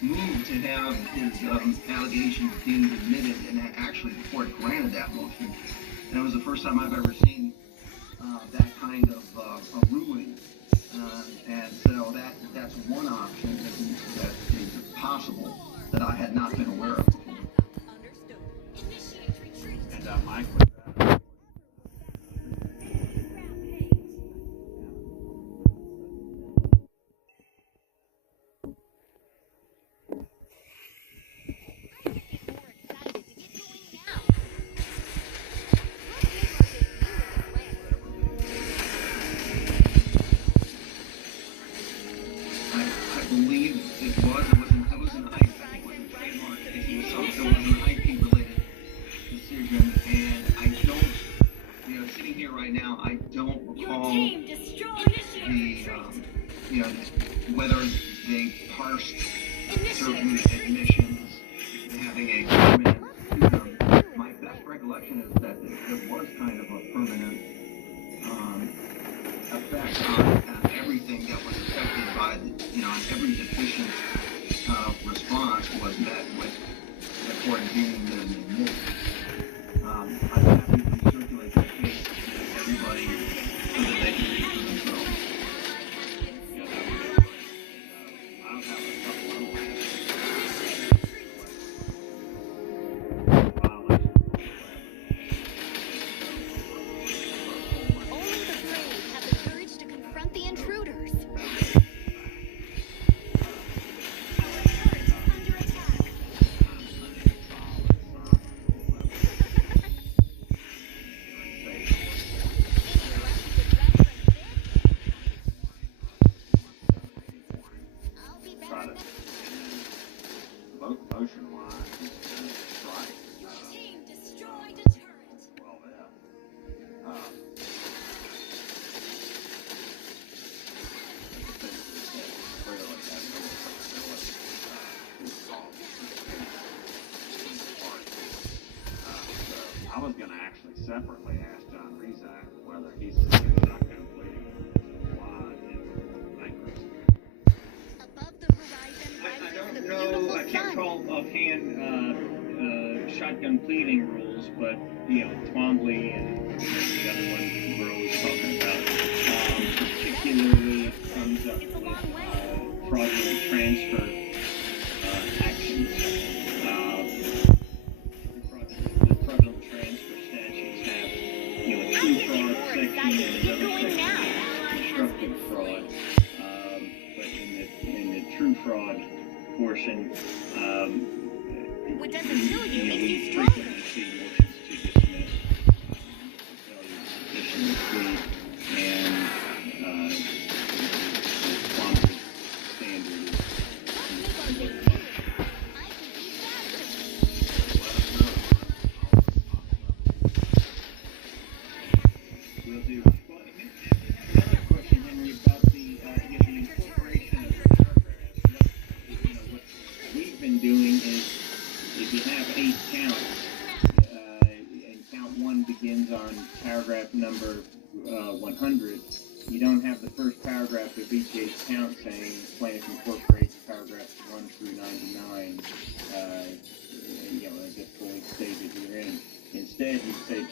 moved to have his allegations deemed admitted, and actually the court granted that motion. And it was the first time I've ever seen that kind of a ruling. And so that's one option that is possible that I had not been aware of before. And Mike was I believe it was an IP, I think it wasn't trademark, it was an IP related decision, and I don't, you know, sitting here right now, I don't recall whether they parsed certain admissions having a permanent, my best recollection is that it was kind of a permanent effect on everything that was affected by every deficient response was met with the court deeming them admitted. I'm happy to circulate that case to everybody so that they can read it for themselves. I'll have a couple of ways. Only the brave have the courage to confront the intruders. Motion line strike. Team destroyed a turret. 12F. I was going to actually separately ask John Rezac whether he's not completing why in bankruptcy. Above the horizon rises the beautiful I can't sun. call offhand shotgun pleading rules, but Twombly and the other one Rose talking about, particularly comes up with fraudulent transfer actions. The fraudulent transfer statutes have a true fraud section and another section constructive fraud. But in the true fraud portion, What doesn't kill you makes you we stronger. frequently see motions to dismiss, failure to petition the plea, and the Twombly standard is will do. Well, another question, Henry, about the incorporation of paragraphs. What we've been doing is, if you have 8 counts, and count 1 begins on paragraph number 100, you don't have the first paragraph of each 8 count saying plaintiff incorporates paragraphs 1 through 99, as if fully stated herein. Instead, you say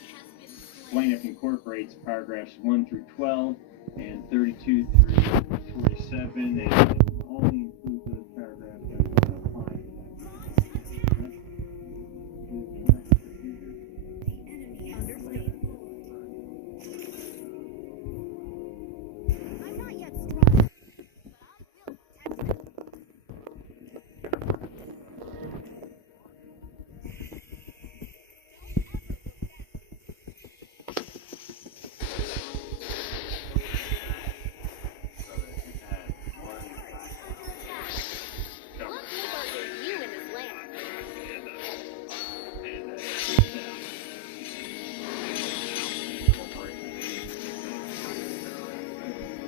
plaintiff incorporates paragraphs 1 through 12 and 32 through 47, and only include those paragraphs that apply to that. I'm not yet strong.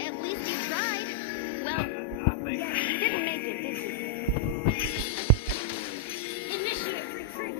At least you tried. Well, yeah, you didn't make it, did you? Initiate retreat.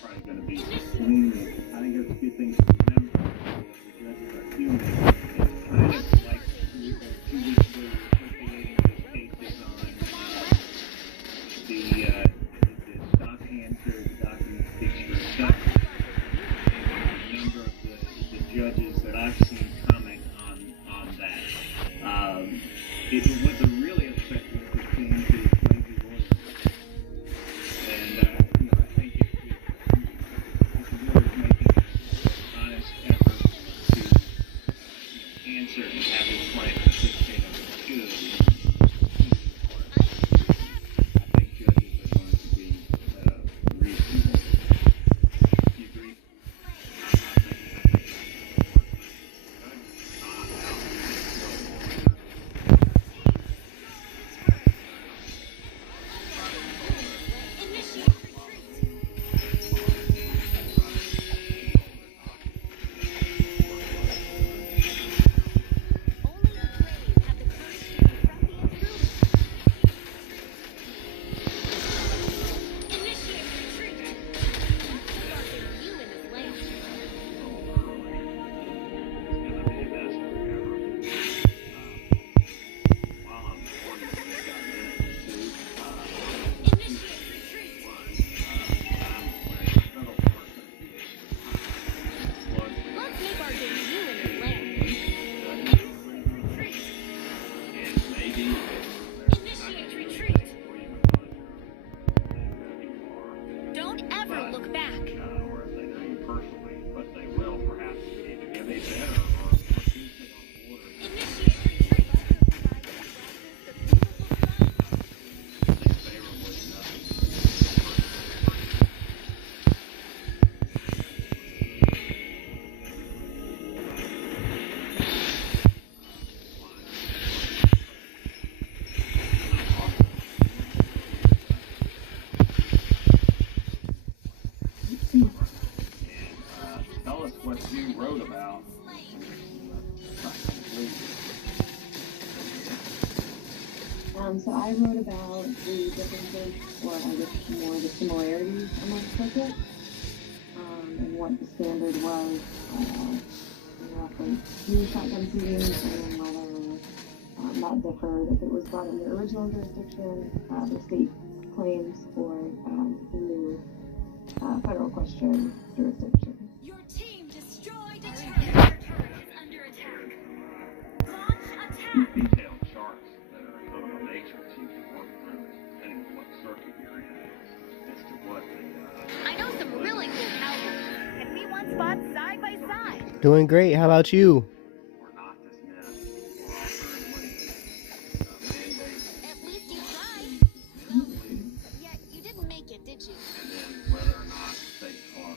Probably going to be lenient. I think that's a good thing to remember. The judges are human. It's kind of like 2 weeks ago we were circulating those cases on the stock answer. The document speaks for itself. A number of the judges that I've seen comment on that. What they're really upset with is being the lazy lawyers. And I think if the lawyer is making an honest effort to answer and have his client participate as it should, I think judges are going to be reasonable. You agree? us what you wrote about. So I wrote about the differences, or I guess more the similarities amongst circuits, and what the standard was, roughly new shotgun shootings, and whether that differed if it was brought in the original jurisdiction, the state claims, or through federal question jurisdiction. Your team destroyed a turret. Under attack. Launch attack. Detailed charts that are sort of a matrix you can work through depending on what circuit you're in as to what the I know some really cool cowboys, and we want spots side by side. Doing great. How about you? At least you tried. Yet you didn't make it, did you? and then whether or not state law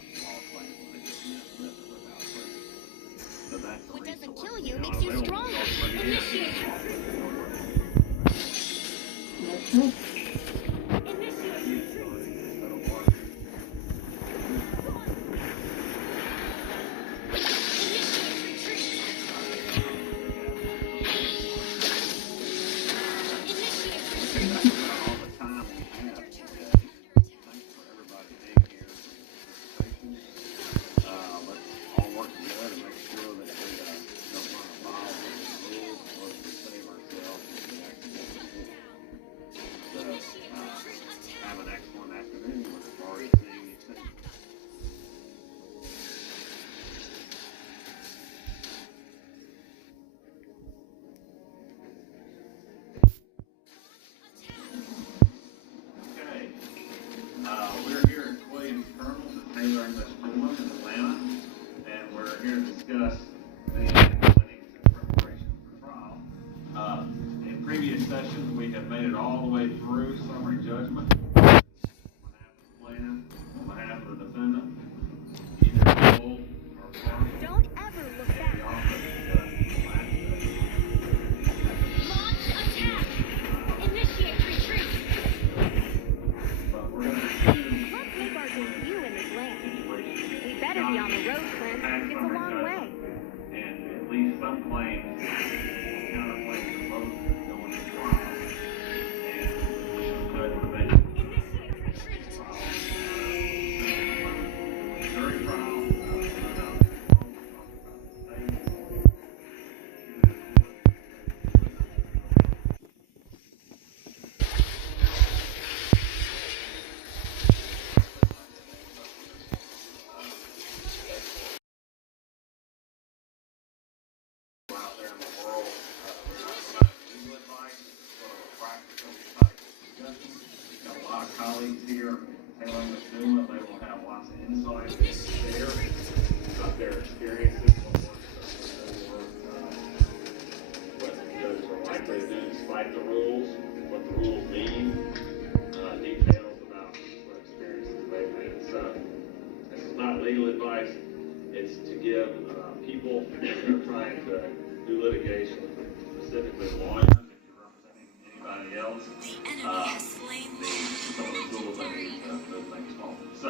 claims will get dismissed without prejudice. So that's the What doesn't resource. kill you makes you stronger. Initiate. We're here at Williams Terminals at Taylor and Westmoreland in Atlanta, and we're here to discuss the findings in preparation for trial. In previous sessions, we have made it all the way through summary judgment on behalf of the plaintiff, on behalf of the defendant, either full or partial. Don't ever look back. We also discussed last Launch attack. Initiate retreat. but we're going to Let's make our debut in this land. We better be on the road, Clint. It's a long way. and at least some claims, counterclaims, are both going to trial. And the judge will make trial. During trial, out there in the world, we're not providing legal advice, it's sort of a practical type of discussion. We've got a lot of colleagues here, Taylor and Newman, they will have lots of insight to share about their experiences, what the judges are likely to do despite the rules, what the rules mean, details about what experiences they've had. So, this is not legal advice, it's to give people who are trying to do litigation, specifically lawyers, if you're representing anybody else, some of the tools they need to move things forward. So,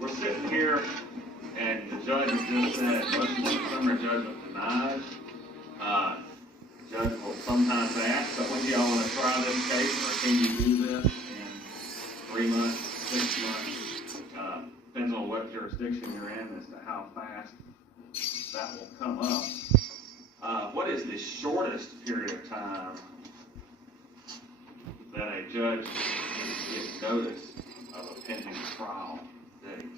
we're sitting here, and the judge has just said, motion for summary judgment denied. Judge will sometimes ask, so when do y'all want to try this case, or can you do this in 3 months, 6 months? Depends on what jurisdiction you're in as to how fast that will come up. What is the shortest period of time that a judge gets notice of a pending trial date?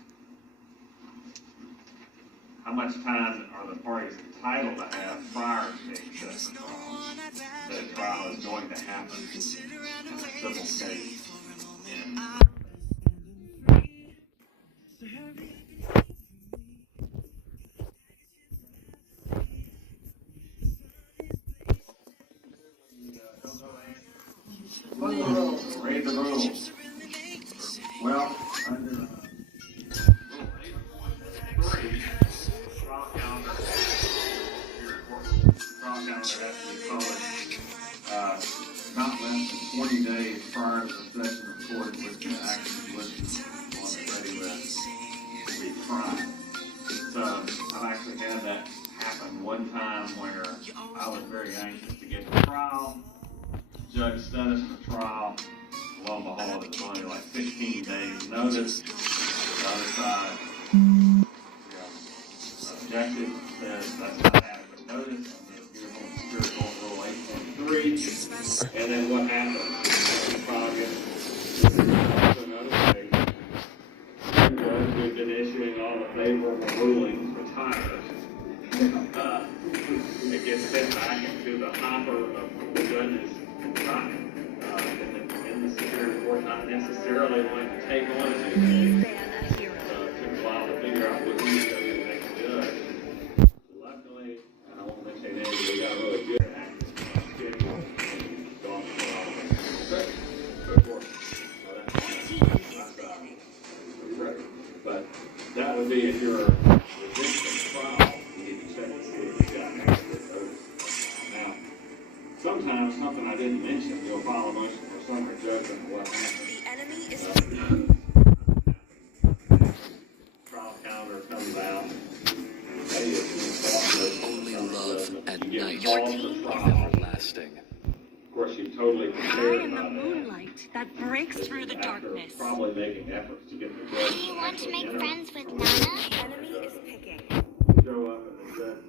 How much time are the parties entitled to have prior to being set for trial? That a trial is going to happen in a civil case. Read the rules. Well, under Rule 8.3, trial calendar, trial calendar has to be published not less than 40 days prior to the session of court in which the very anxious to get to trial. Judge set us for trial. Lo and behold, it was only like 16 days notice. The other side objected, says that's not adequate notice under Beautiful and Spiritual Rule 8.3. And then what happened? The trial gets another case. The judge who had been issuing all the favorable rulings retires. It gets sent back into the hopper of the judge's docket. In the Superior Court, not necessarily wanting to take on a new case. Took a while to figure out what he was going to do next judge. Luckily, and I won't mention names, we got really good at schedule and gone but that would be if you're resistant trial, you need to check to see if you got adequate notice. Now, sometimes something I didn't mention, you'll file a motion for summary judgment of what happened. The enemy is Trial calendar comes out. Only love at night your team is everlasting. Of course, you totally prepared in the about that. moonlight that breaks through the darkness. Probably making efforts to get the judge. Do you want to make friends with Nana? The enemy is picking. Show up and the judge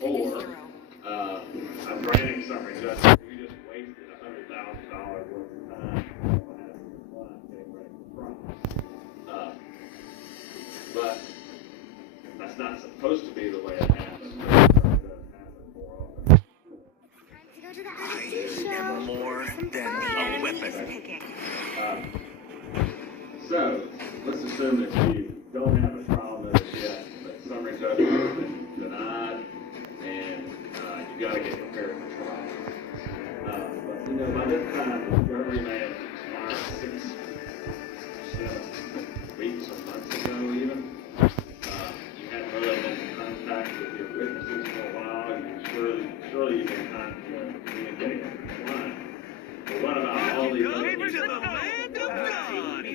or I'm granting summary judgment. You just wasted $100,000 worth of time getting ready for trial. But that's not supposed to be the way it happens. It doesn't happen more often. Go to the ice show. More than a weapon. So, let's assume that you don't have a trial notice yet, but summary judgment has been denied, and you got to get prepared for trial. But you know, by this time, the discovery may have expired 6, 7 weeks or months ago, even. You hadn't really been in contact with your witnesses for a while. Surely you've been communicating online. But what about all these other people who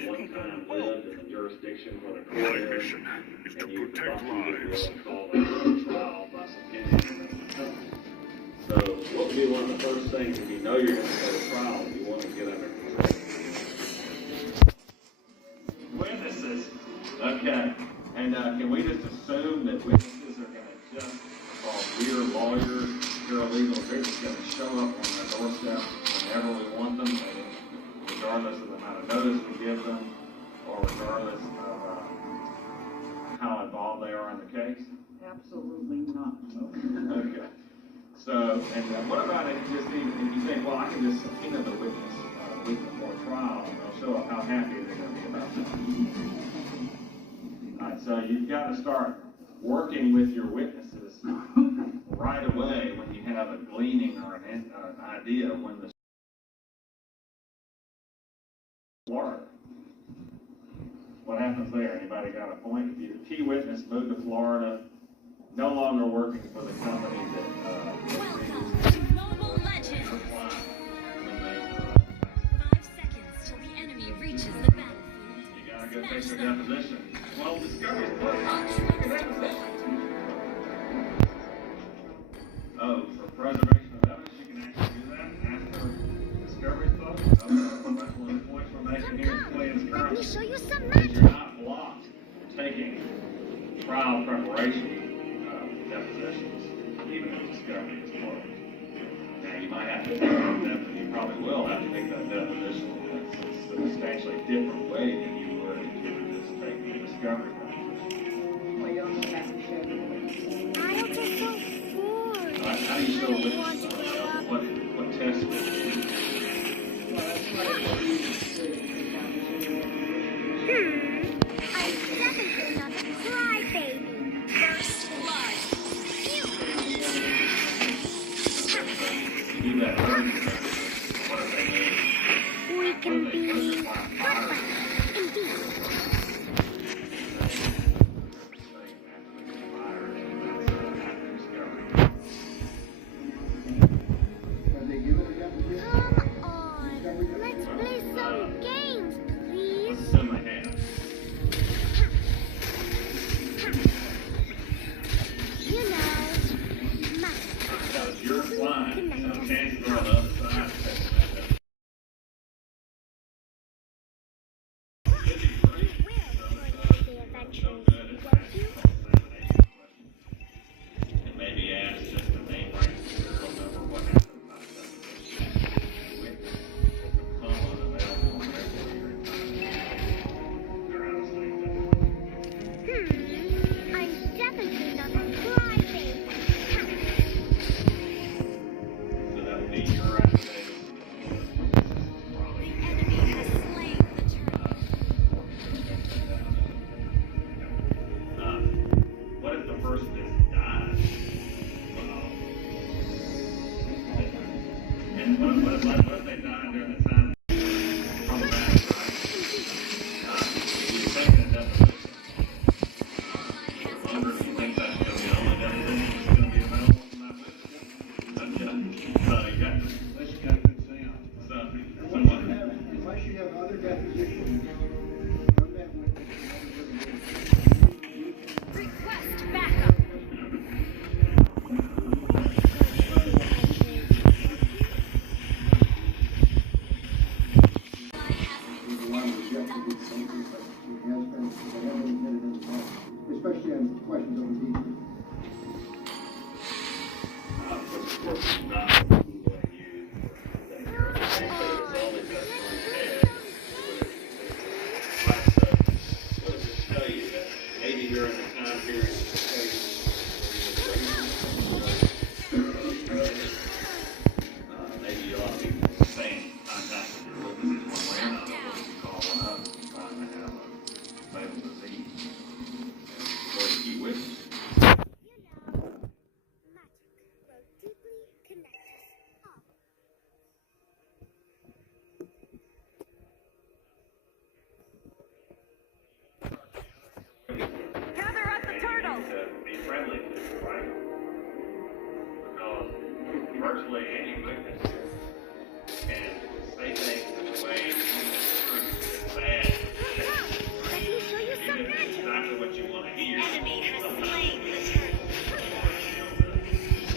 one time lived in the jurisdiction where the court is, and you thought you would be able to call them trial by subpoenaing them? So what would be one of the first things if you know you're going to go to trial that you want to get under control? Witnesses. Okay. And can we just assume that witnesses are going to just, we're lawyers, paralegals, they're just going to show up on our doorstep whenever we want them, regardless of the amount of notice we give them, or regardless of how involved they are in the case? Absolutely not. Okay. So, and what about if you think, well, I can just subpoena the witness a week before trial, and they'll show up how happy they're going to be about that. All right, so you've got to start working with your witnesses right away when you have a gleaning or an idea when the Florida. What happens there? Anybody got a point? If your key witness moved to Florida, no longer working for the company that Welcome to Mobile Legends. 5 seconds till the enemy reaches the battlefield. You gotta go take your deposition. Well, discovery's Oh, for preservation of evidence, you can actually do that after discovery's closed. Professional points we're making here is Let me show you some that magic. you're not blocked from taking trial preparation depositions, even if discovery is closed. Now, you might have to take that, you probably will have to take that deposition in a substantially different way than you would if you were just taking the discovery deposition. Well, you also have to show the I'll just go forward. How do you show witness what test is it? I'm definitely not a crybaby. First blood. You do that what are they doing? We can be good friends, indeed. Have they given a deposition? Come on, let's play. Request backup. Especially on questions of the teacher. Maybe you're in the time period maybe a lot of people saying contacted your witnesses one way or another. You call one up and find they have a fatal disease. Or you keep witnesses. Gather at the turtle. To be friendly to people, right? Because virtually any witness can say things in a way that's bad. Let me show you some magic. Exactly what you want to hear. Enemy has slain the turtle.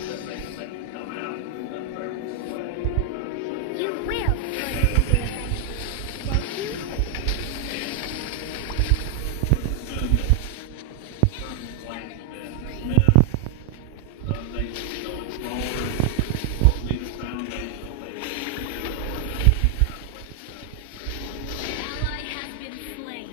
That makes it come out in a favorable way. You will put it into effect, won't you? Assume that certain claims have been dismissed. Some things will be going forward. What will be the foundational things to do in order to Ally has been slain.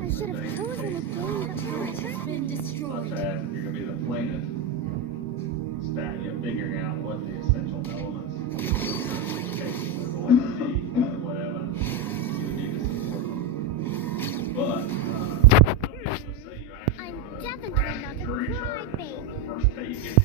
I should have chosen a game Turret has been destroyed. such as if you're going to be the plaintiff, figuring out what the essential elements of the case are going to be, what evidence you would need to support them. But let's say you actually I'm want to definitely grab not the a jury charge crybaby. on the first day you get